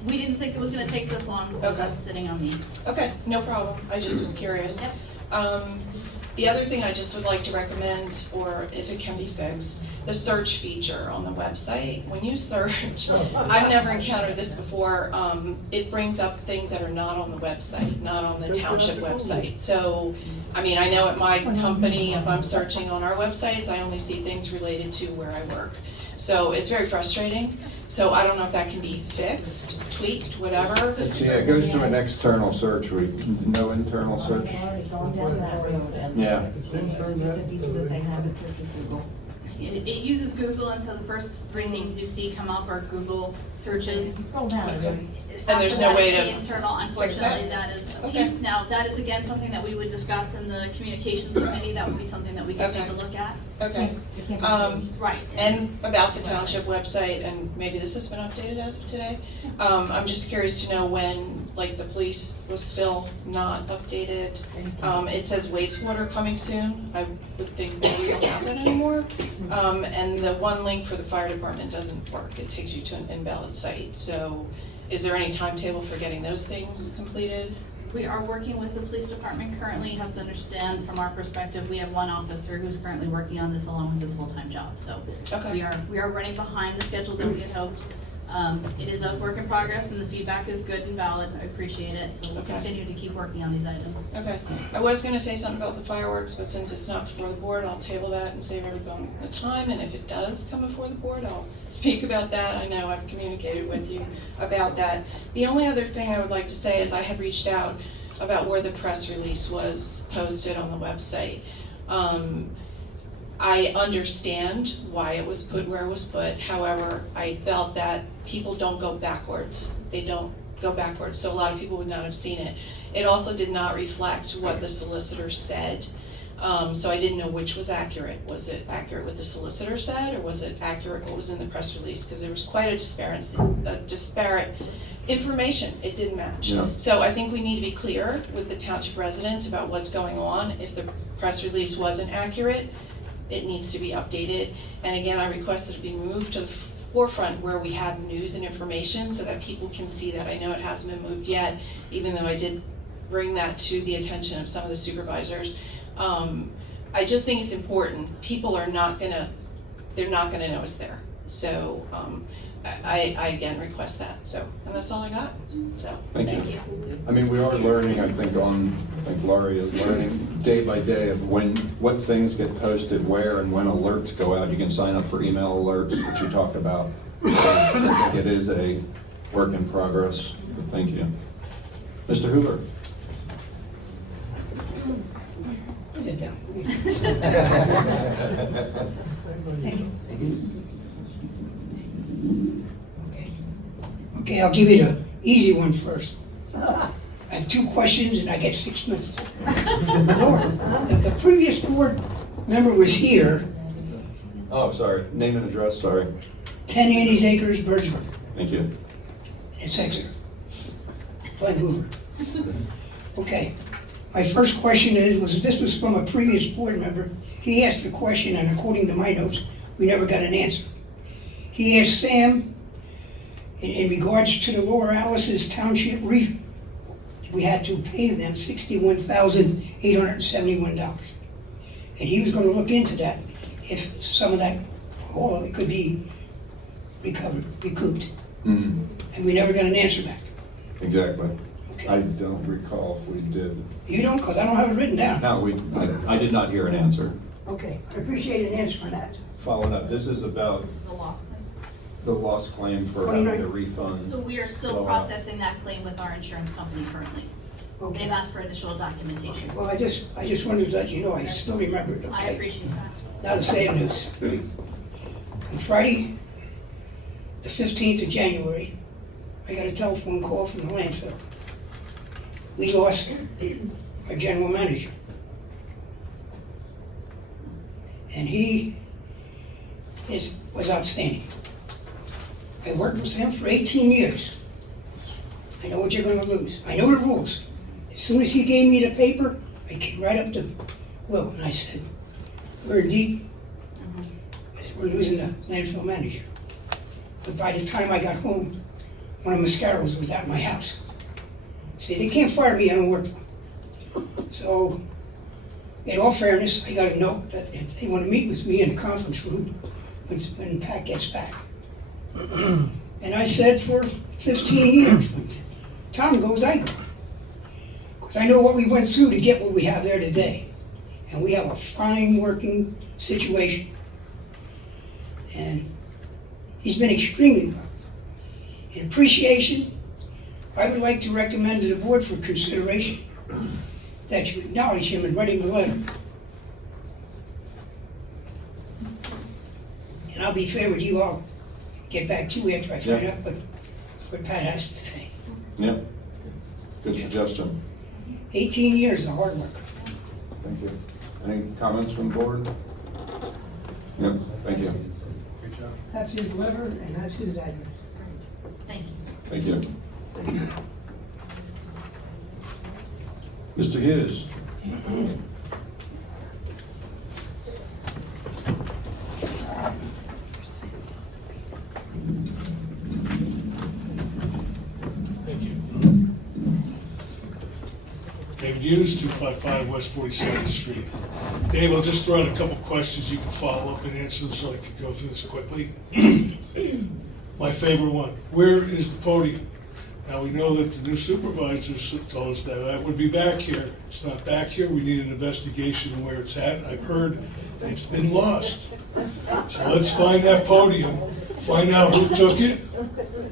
we didn't think it was gonna take this long, so Okay. that's sitting on me. Okay, no problem. I just was curious. Yep. The other thing I just would like to recommend, or if it can be fixed, the search feature on the website. When you search, I've never encountered this before, it brings up things that are not on the website, not on the township website. So, I mean, I know at my company, if I'm searching on our websites, I only see things related to where I work. So it's very frustrating. So I don't know if that can be fixed, tweaked, whatever. Yeah, it goes to an external search, no internal search. Yeah. It uses Google, and so the first three things you see come up are Google searches. Scroll down. And there's no way to The internal, unfortunately, that is a Okay. piece. Now, that is again something that we would discuss in the communications committee. That would be something that we could take a look at. Okay. Right. And about the township website, and maybe this has been updated as of today. I'm just curious to know when, like, the police was still not updated. It says wastewater coming soon. I would think maybe we don't have that anymore. And the one link for the fire department doesn't work. It takes you to an invalid site. So is there any timetable for getting those things completed? We are working with the police department currently. You have to understand, from our perspective, we have one officer who's currently working on this along with his full-time job. So Okay. we are running behind the schedule that we had hoped. It is a work in progress, and the feedback is good and valid. I appreciate it. So we'll Okay. continue to keep working on these items. Okay, I was gonna say something about the fireworks, but since it's not before the board, I'll table that and save everyone the time, and if it does come before the board, I'll speak about that. I know I've communicated with you about that. The only other thing I would like to say is I had reached out about where the press release was posted on the website. I understand why it was put where it was put, however, I felt that people don't go backwards. They don't go backwards, so a lot of people would not have seen it. It also did not reflect what the solicitor said, so I didn't know which was accurate. Was it accurate what the solicitor said, or was it accurate what was in the press release? Because there was quite a disparate information. It didn't match. Yeah. So I think we need to be clear with the township residents about what's going on. If the press release wasn't accurate, it needs to be updated. And again, I request that it be moved to the forefront where we have news and information so that people can see that. I know it hasn't been moved yet, even though I did bring that to the attention of some of the supervisors. I just think it's important. People are they're not gonna know it's there. So I again request that. So, and that's all I got. So, Thank you. I mean, we are learning, I think Laurie is learning day by day of what things get posted where and when alerts go out. You can sign up for email alerts, which you talked about. I think it is a work in progress, but thank you. Mr. Hoover? Put it down. Okay, I'll give you the easy one first. I have two questions and I get 6 minutes. Lord, the previous board member was here, Oh, sorry. Name and address, sorry. 10 Andes Acres, Birdsburg. Thank you. It's Exeter. Glen Hoover. Okay, my first question this was from a previous board member. He asked a question, and according to my notes, we never got an answer. He asked Sam, in regards to the Lower Alice's Township reef, we had to pay them $61,871. And he was gonna look into that, if some of that, all of it could be recouped. Mm, And we never got an answer back. exactly. I don't recall if we did. You don't, because I don't have it written down. No, I did not hear an answer. Okay, I appreciate an answer on that. Following up, this is about The lost claim. the lost claim for having to refund. So we are still processing that claim with our insurance company currently. Okay. They've asked for additional documentation. Well, I just wanted to let you know, I still remember it, okay? I appreciate that. Now the sad news. On Friday, the 15th of January, I I got a telephone call from the landfill. We lost our general manager. And he was outstanding. I worked with him for 18 years. I know what you're gonna lose. I know the rules. As soon as he gave me the paper, I came right up to Will and I said, we're deep. We're losing the landfill manager. But by the time I got home, one of Mascaro's was at my house. See, they can't fire me, I don't work for them. So, in all fairness, I got a note that if they want to meet with me in the conference room when Pat gets back. And I said for 15 years, when Tom goes, I go. Because I know what we went through to get what we have there today. And we have a fine working situation. And he's been extremely well. In appreciation, I would like to recommend to the board for consideration that you acknowledge him in writing the letter. And I'll be fair with you, I'll get back to you after I find out what Pat has to say. Yeah, good suggestion. 18 years of hard work. Thank you. Any comments from the board? Yep, thank you. That's his letter and that's his address. Thank you. Thank you. Mr. Hughes? Thank you. David Hughes, 255 West 47th Street. Dave, I'll just throw out a couple questions you can follow up and answer them so I can go through this quickly. My favorite one, where is the podium? Now, we know that the new supervisors told us that that would be back here. It's not back here. We need an investigation of where it's at. I've heard it's been lost. So let's find that podium, find out who took it,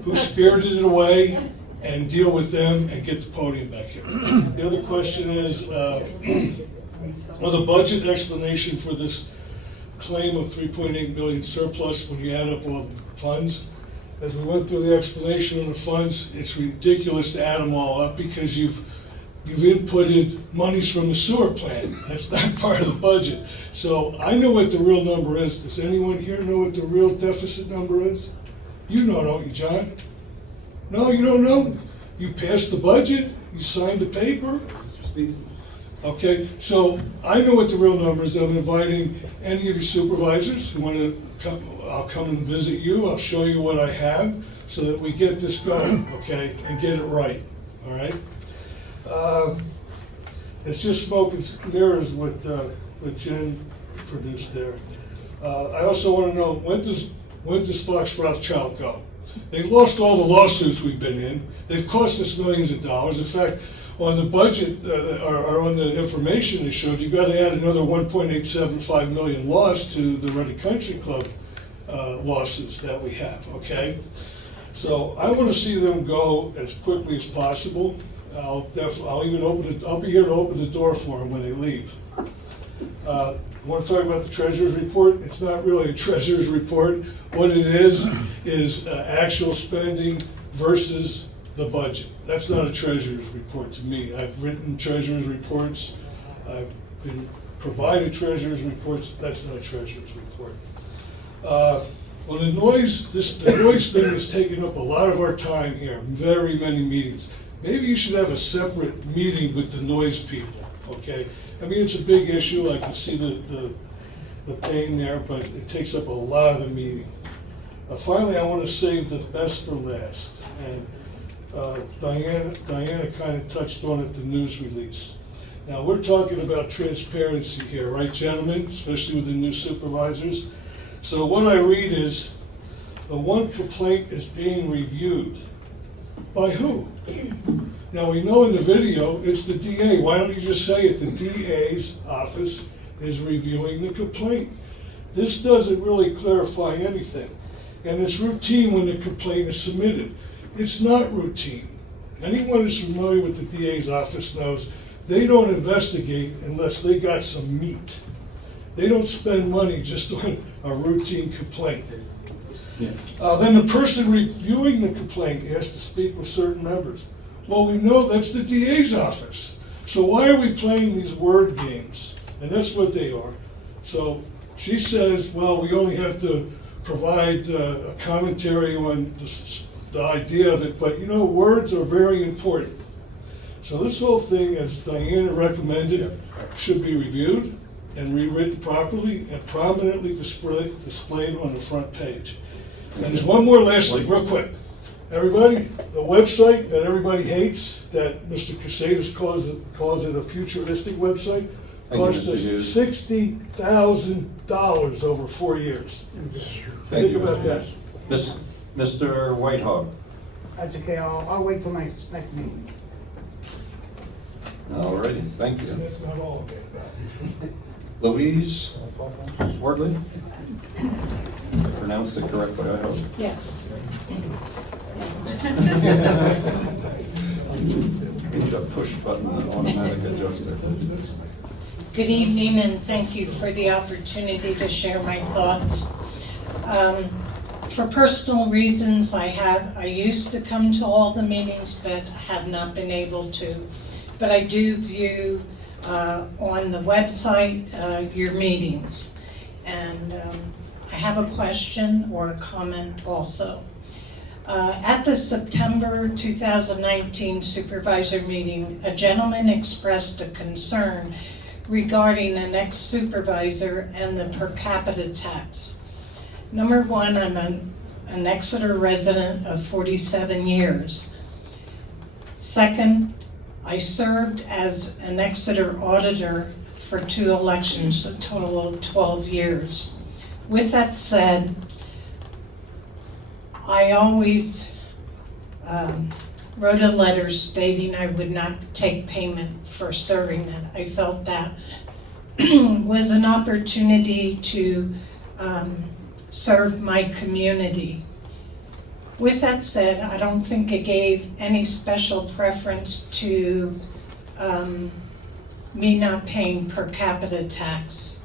who spirited it away, and deal with them and get the podium back here. The other question is, well, the budget explanation for this claim of 3.8 million surplus when you add up all the funds. As we went through the explanation on the funds, it's ridiculous to add them all up because you've inputted monies from the sewer plant. That's not part of the budget. So I know what the real number is. Does anyone here know what the real deficit number is? You know, don't you, John? No, you don't know? You passed the budget, you signed the paper. Okay, so I know what the real number is. I'm inviting any of your supervisors who want to come. I'll come and visit you. I'll show you what I have so that we get this going, okay, and get it right, all right? It's just smoke and mirrors what Jen produced there. I also want to know, when does Fox Rothschild go? They've lost all the lawsuits we've been in. They've cost us millions of dollars. In fact, on the budget, or on the information they showed, you got to add another 1.875 million loss to the Reading Country Club losses that we have, okay? So I want to see them go as quickly as possible. I'll be here to open the door for them when they leave. I want to talk about the treasurer's report. It's not really a treasurer's report. What it is actual spending versus the budget. That's not a treasurer's report to me. I've written treasurer's reports. I've been provided treasurer's reports. That's not a treasurer's report. Well, the noise thing is taking up a lot of our time here, very many meetings. Maybe you should have a separate meeting with the noise people, okay? I mean, it's a big issue. I can see the pain there, but it takes up a lot of the meeting. Finally, I want to save the best for last. And Diana kind of touched on it, the news release. Now, we're talking about transparency here, right, gentlemen? Especially with the new supervisors. So what I read is, the one complaint is being reviewed. By who? Now, we know in the video, it's the DA. Why don't you just say it? The DA's office is reviewing the complaint. This doesn't really clarify anything. And it's routine when the complaint is submitted. It's not routine. Anyone who's familiar with the DA's office knows they don't investigate unless they got some meat. They don't spend money just on a routine complaint. Yeah. Then the person reviewing the complaint asked to speak with certain members. Well, we know that's the DA's office. So why are we playing these word games? And that's what they are. So she says, well, we only have to provide a commentary on the idea of it, but you know, words are very important. So this whole thing, as Diana recommended, should be reviewed and rewritten properly and prominently displayed on the front page. And there's one more last thing, real quick. Everybody, the website that everybody hates, that Mr. Crusaders calls it a futuristic website, Thank you, cost Mr. us Hughes. $60,000 over 4 years. Thank you, about Mr. that. Hughes. Mr. Whitehawk. That's okay, I'll wait till next meeting. All righty, thank you. That's not all of it. Louise Wortley? I pronounced it correctly, I hope. Yes. Need a push button and automatic adjuster. Good evening, and thank you for the opportunity to share my thoughts. For personal reasons, I used to come to all the meetings, but have not been able to. But I do view on the website your meetings. And I have a question or a comment also. At the September 2019 supervisor meeting, a gentleman expressed a concern regarding the next supervisor and the per capita tax. Number one, I'm an Exeter resident of 47 years. Second, I served as an Exeter auditor for 2 elections, a total of 12 years. With that said, I always wrote a letter stating I would not take payment for serving that. I felt that was an opportunity to serve my community. With that said, I don't think it gave any special preference to me not paying per capita tax.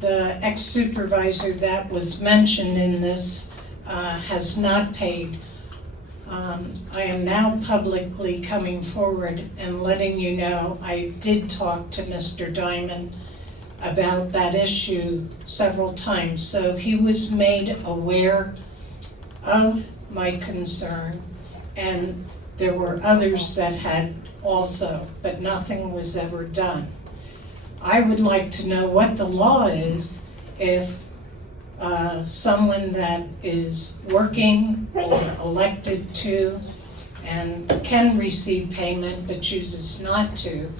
The ex-supervisor that was mentioned in this has not paid. I am now publicly coming forward and letting you know I did talk to Mr. Diamond about that issue several times. So he was made aware of my concern, and there were others that had also, but nothing was ever done. I would like to know what the law is if someone that is working or elected to and can receive payment but chooses not to,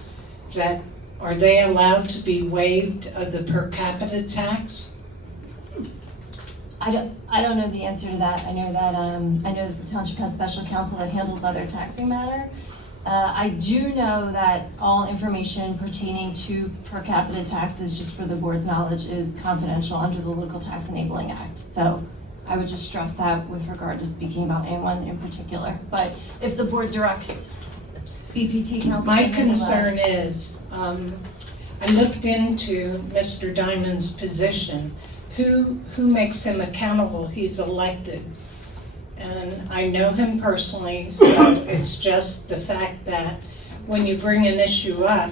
that are they allowed to be waived of the per capita tax? I don't know the answer to that. I know that the township has special counsel that handles other taxing matter. I do know that all information pertaining to per capita taxes, just for the board's knowledge, is confidential under the Local Tax Enabling Act. So I would just stress that with regard to speaking about anyone in particular. But if the board directs BPT counsel. My concern is, I looked into Mr. Diamond's position. Who makes him accountable? He's elected. And I know him personally, so it's just the fact that when you bring an issue up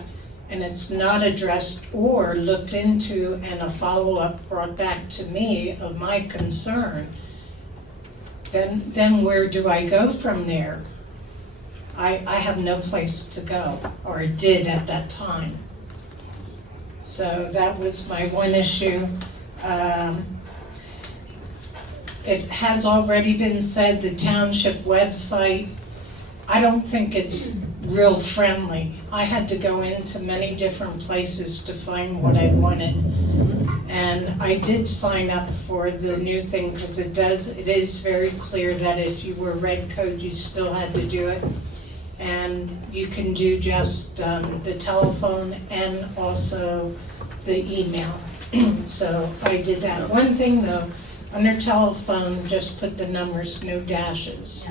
and it's not addressed or looked into and a follow-up brought back to me of my concern, then where do I go from there? I have no place to go, or did at that time. So that was my one issue. It has already been said, the township website, I don't think it's real friendly. I had to go into many different places to find what I wanted. And I did sign up for the new thing because it is very clear that if you were red code, you still had to do it. And you can do just the telephone and also the email. So I did that. One thing though, under telephone, just put the numbers, no dashes.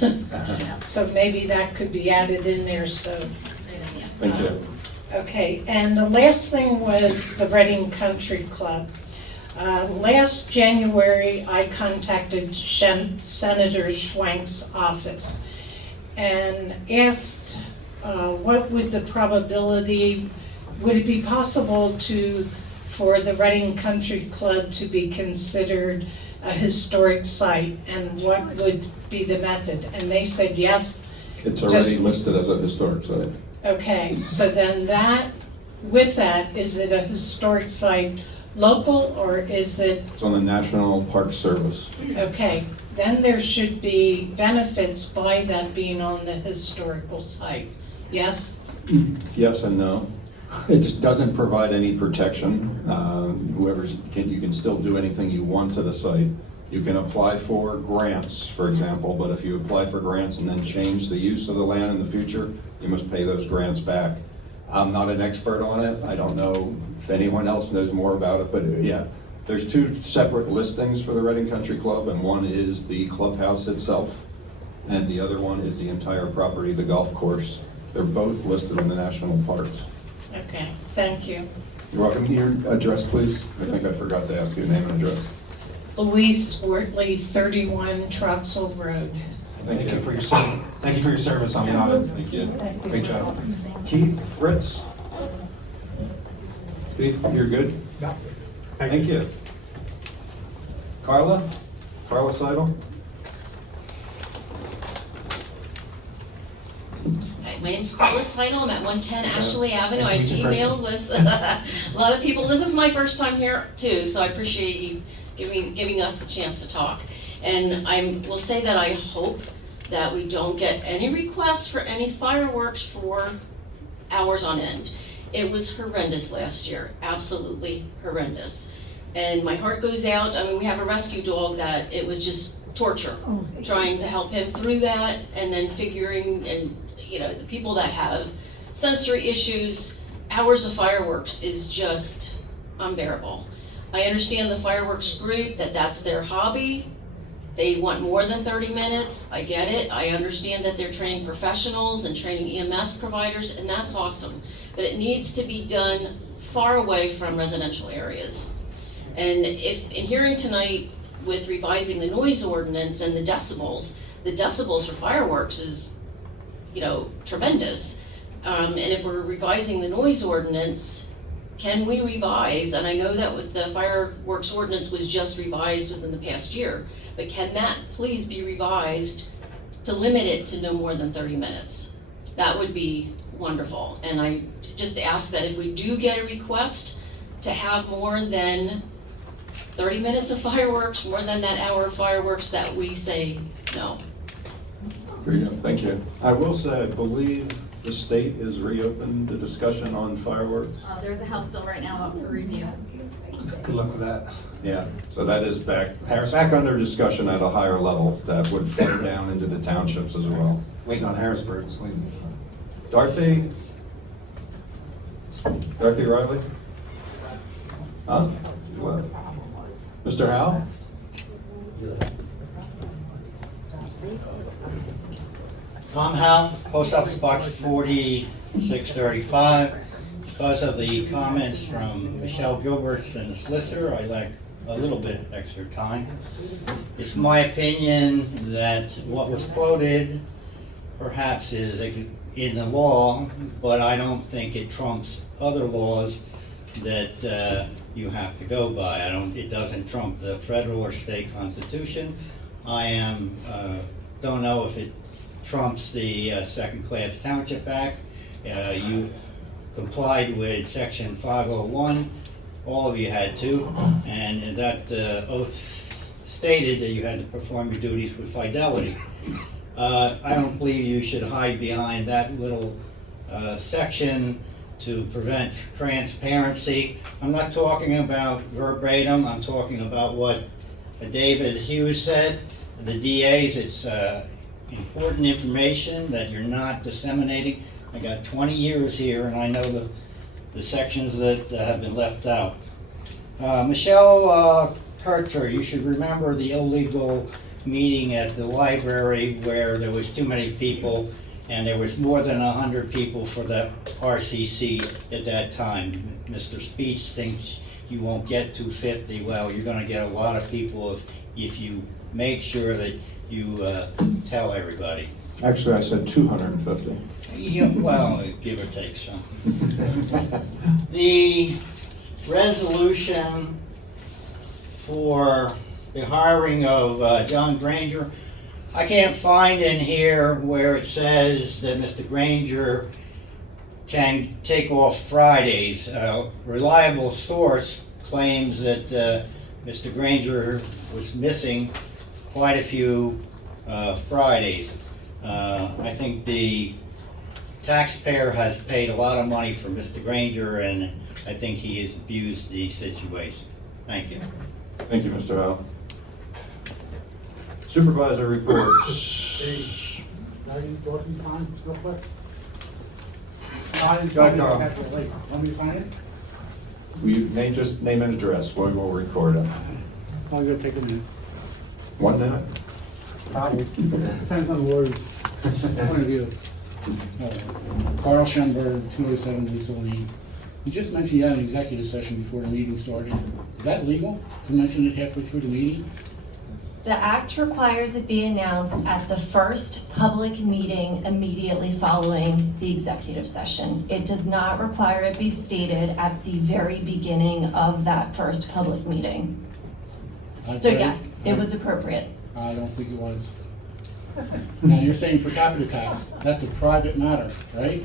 Yeah. So maybe that could be added in there, so. Thank you. Okay, and the last thing was the Reading Country Club. Last January, I contacted Senator Schwank's office and asked what would the probability, would it be possible for the Reading Country Club to be considered a historic site, and what would be the method? And they said yes. It's already listed as a historic site. Okay, so then with that, is it a historic site local, or is it, It's on the National Park Service. okay, then there should be benefits by that being on the historical site, yes? Yes and no. It just doesn't provide any protection. You can still do anything you want to the site. You can apply for grants, for example, but if you apply for grants and then change the use of the land in the future, you must pay those grants back. I'm not an expert on it. I don't know if anyone else knows more about it, but yeah, there's two separate listings for the Reading Country Club, and one is the clubhouse itself, and the other one is the entire property, the golf course. They're both listed in the national parks. Okay, thank you. You're welcome. Your address, please. I think I forgot to ask you your name and address. Louise Wortley, 31 Troxel Road. Thank you for your service. Thank you for your service on the audit. Thank you. Great job. Keith Ritz? Keith, you're good? Yeah. Thank you. Carla Seidel? Hi, my name's Carla Seidel. I'm at 110 Ashley Avenue. Nice to I've meet you in emailed with a lot of people. This is my first time here too, so I appreciate you giving us the chance to talk. And I will say that I hope that we don't get any requests for any fireworks for hours on end. It was horrendous last year, absolutely horrendous. And my heart goes out. I mean, we have a rescue dog that it was just torture, trying to help him through that, and then figuring, and you know, the people that have sensory issues, hours of fireworks is just unbearable. I understand the fireworks group, that's their hobby. They want more than 30 minutes, I get it. I understand that they're training professionals and training EMS providers, and that's awesome. But it needs to be done far away from residential areas. And in hearing tonight with revising the noise ordinance and the decibels for fireworks is, you know, tremendous. And if we're revising the noise ordinance, can we revise, and I know that with the fireworks ordinance was just revised within the past year, but can that please be revised to limit it to no more than 30 minutes? That would be wonderful. And I just ask that if we do get a request to have more than 30 minutes of fireworks, more than that hour of fireworks, that we say no. Very good. Thank you. I will say, I believe the state has reopened the discussion on fireworks. There's a House bill right now up for review. Good luck with that. Yeah, so that is back under discussion at a higher level that would flow down into the townships as well. Waiting on Harrisburg. Dorothy Riley? Huh? What? Mr. Howe? Tom Howe, Post Office Box 4635. Because of the comments from Michelle Gilbert and the solicitor, I'd like a little bit extra time. It's my opinion that what was quoted perhaps is in the law, but I don't think it trumps other laws that you have to go by. It doesn't trump the federal or state constitution. Don't know if it trumps the Second-Class Township Act. You complied with Section 501. All of you had to, and that oath stated that you had to perform your duties with fidelity. I don't believe you should hide behind that little section to prevent transparency. I'm not talking about verbatim, I'm talking about what David Hughes said. The DAs, it's important information that you're not disseminating. I got 20 years here and I know the sections that have been left out. Michelle Kircher, you should remember the illegal meeting at the library where there was too many people and there was more than 100 people for the RCC at that time. Mr. Speech thinks you won't get 250. Well, you're gonna get a lot of people if you make sure that you tell everybody. Actually, I said 250. Yeah, well, give or take some. The resolution for the hiring of John Granger, I can't find in here where it says that Mr. Granger can take off Fridays. Reliable source claims that Mr. Granger was missing quite a few Fridays. I think the taxpayer has paid a lot of money for Mr. Granger, and I think he has abused the situation. Thank you. Thank you, Mr. Howe. Supervisor reports. Let me sign it? Just name and address, we will record it. I'll go take a minute. 1 minute? Probably. Depends on the lawyer's point of view. Carl Schoenberg, 207 Lisa Lane. You just mentioned you had an executive session before the meeting started. Is that legal to mention it halfway through the meeting? The act requires it be announced at the first public meeting immediately following the executive session. It does not require it be stated at the very beginning of that first public meeting. So yes, it was appropriate. I don't think it was. Now, you're saying per capita tax, that's a private matter, right?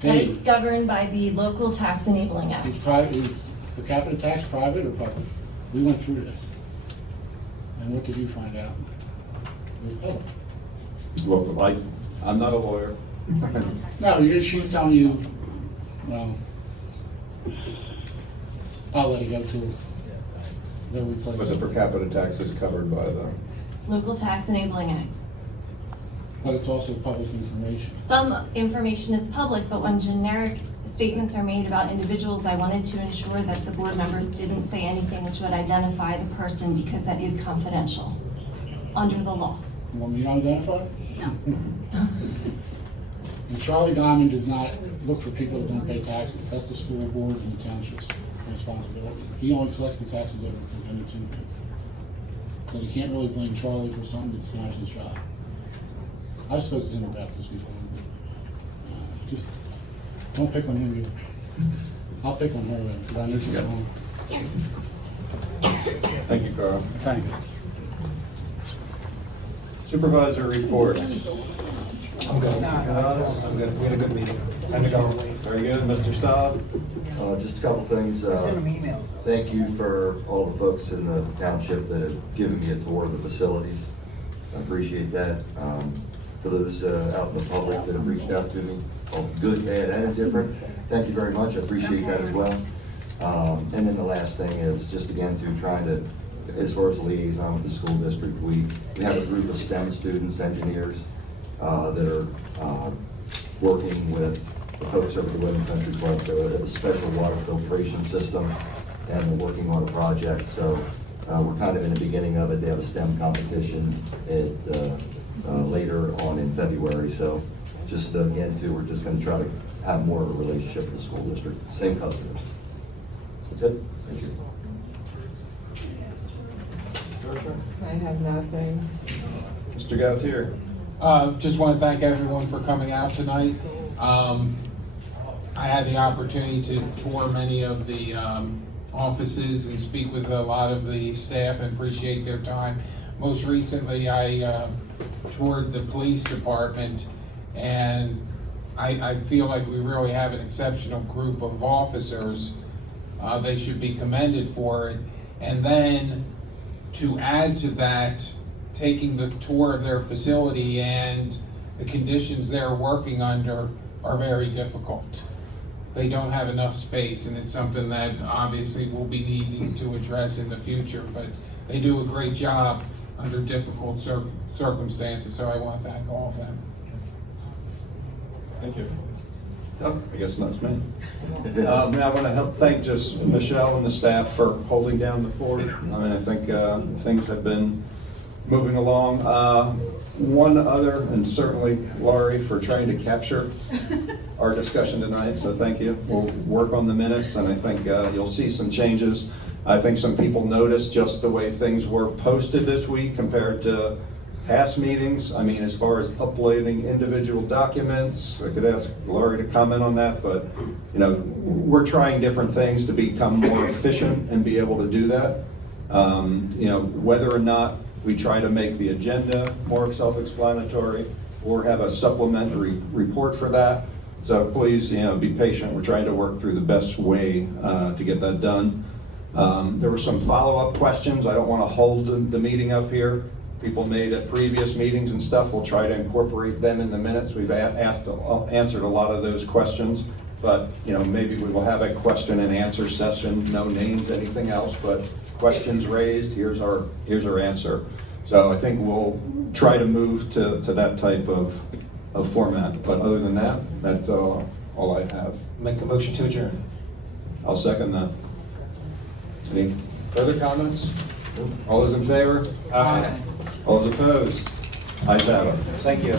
That is Dave, governed by the Local Tax Enabling Act. is per capita tax private or public? We went through this. And what did you find out? It was public. Well, I'm not a lawyer. No, she's telling you, well, I'll let it go to the replace. But the per capita tax is covered by the, Local Tax Enabling Act. But it's also public information. Some information is public, but when generic statements are made about individuals, I wanted to ensure that the board members didn't say anything which would identify the person, because that is confidential under the law. You want me to identify? No. And Charlie Diamond does not look for people that don't pay taxes. That's the school board and the township's responsibility. He only collects the taxes that are presented to him. So you can't really blame Charlie for something that's not his job. I've spoken to him about this before. But, just don't pick on him either. I'll pick on her then, because I know she's wrong. thank you, Carl. Thanks. Supervisor report. I'm good. I'm good. We had a good meeting. Time to go. Very good, Mr. Staub. Just a couple things. Thank you for all the folks in the township that have given me a tour of the facilities. I appreciate that. For those out in the public that have reached out to me, both good, bad, and indifferent, thank you very much. I appreciate that as well. And then the last thing is just again to trying to, as far as liaison with the school district, we have a group of STEM students, engineers, that are working with the folks over at the Women Country Club. So they have a special water filtration system, and we're working on a project. So we're kind of in the beginning of it. They have a STEM competition later on in February. So just again, too, we're just going to try to have more of a relationship with the school district. Same customers. That's it. Thank you. I have nothing. Mr. Gautier. Just want to thank everyone for coming out tonight. I had the opportunity to tour many of the offices and speak with a lot of the staff and appreciate their time. Most recently, I toured the police department, and I feel like we really have an exceptional group of officers. They should be commended for it. And then to add to that, taking the tour of their facility and the conditions they're working under are very difficult. They don't have enough space, and it's something that obviously we'll be needing to address in the future, but they do a great job under difficult circumstances, so I want to thank all of them. Thank you. Oh, I guess that's me. I want to thank just Michelle and the staff for holding down the fort. I mean, I think things have been moving along. one other, and certainly Laurie for trying to capture our discussion tonight, so thank you. We'll work on the minutes, and I think you'll see some changes. I think some people noticed just the way things were posted this week compared to past meetings. I mean, as far as uploading individual documents, I could ask Laurie to comment on that, but, you know, we're trying different things to become more efficient and be able to do that. You know, whether or not we try to make the agenda more self-explanatory or have a supplementary report for that. So please, you know, be patient. We're trying to work through the best way to get that done. There were some follow-up questions. I don't want to hold the meeting up here. People made at previous meetings and stuff. We'll try to incorporate them in the minutes. We've answered a lot of those questions, but you know, maybe we will have a question and answer session. No names, anything else, but questions raised. Here's our answer. So I think we'll try to move to that type of format. But other than that, that's all I have. Make a motion to adjourn. I'll second that. Any further comments? All those in favor? Aye. All those opposed? Ayes have it. Thank you.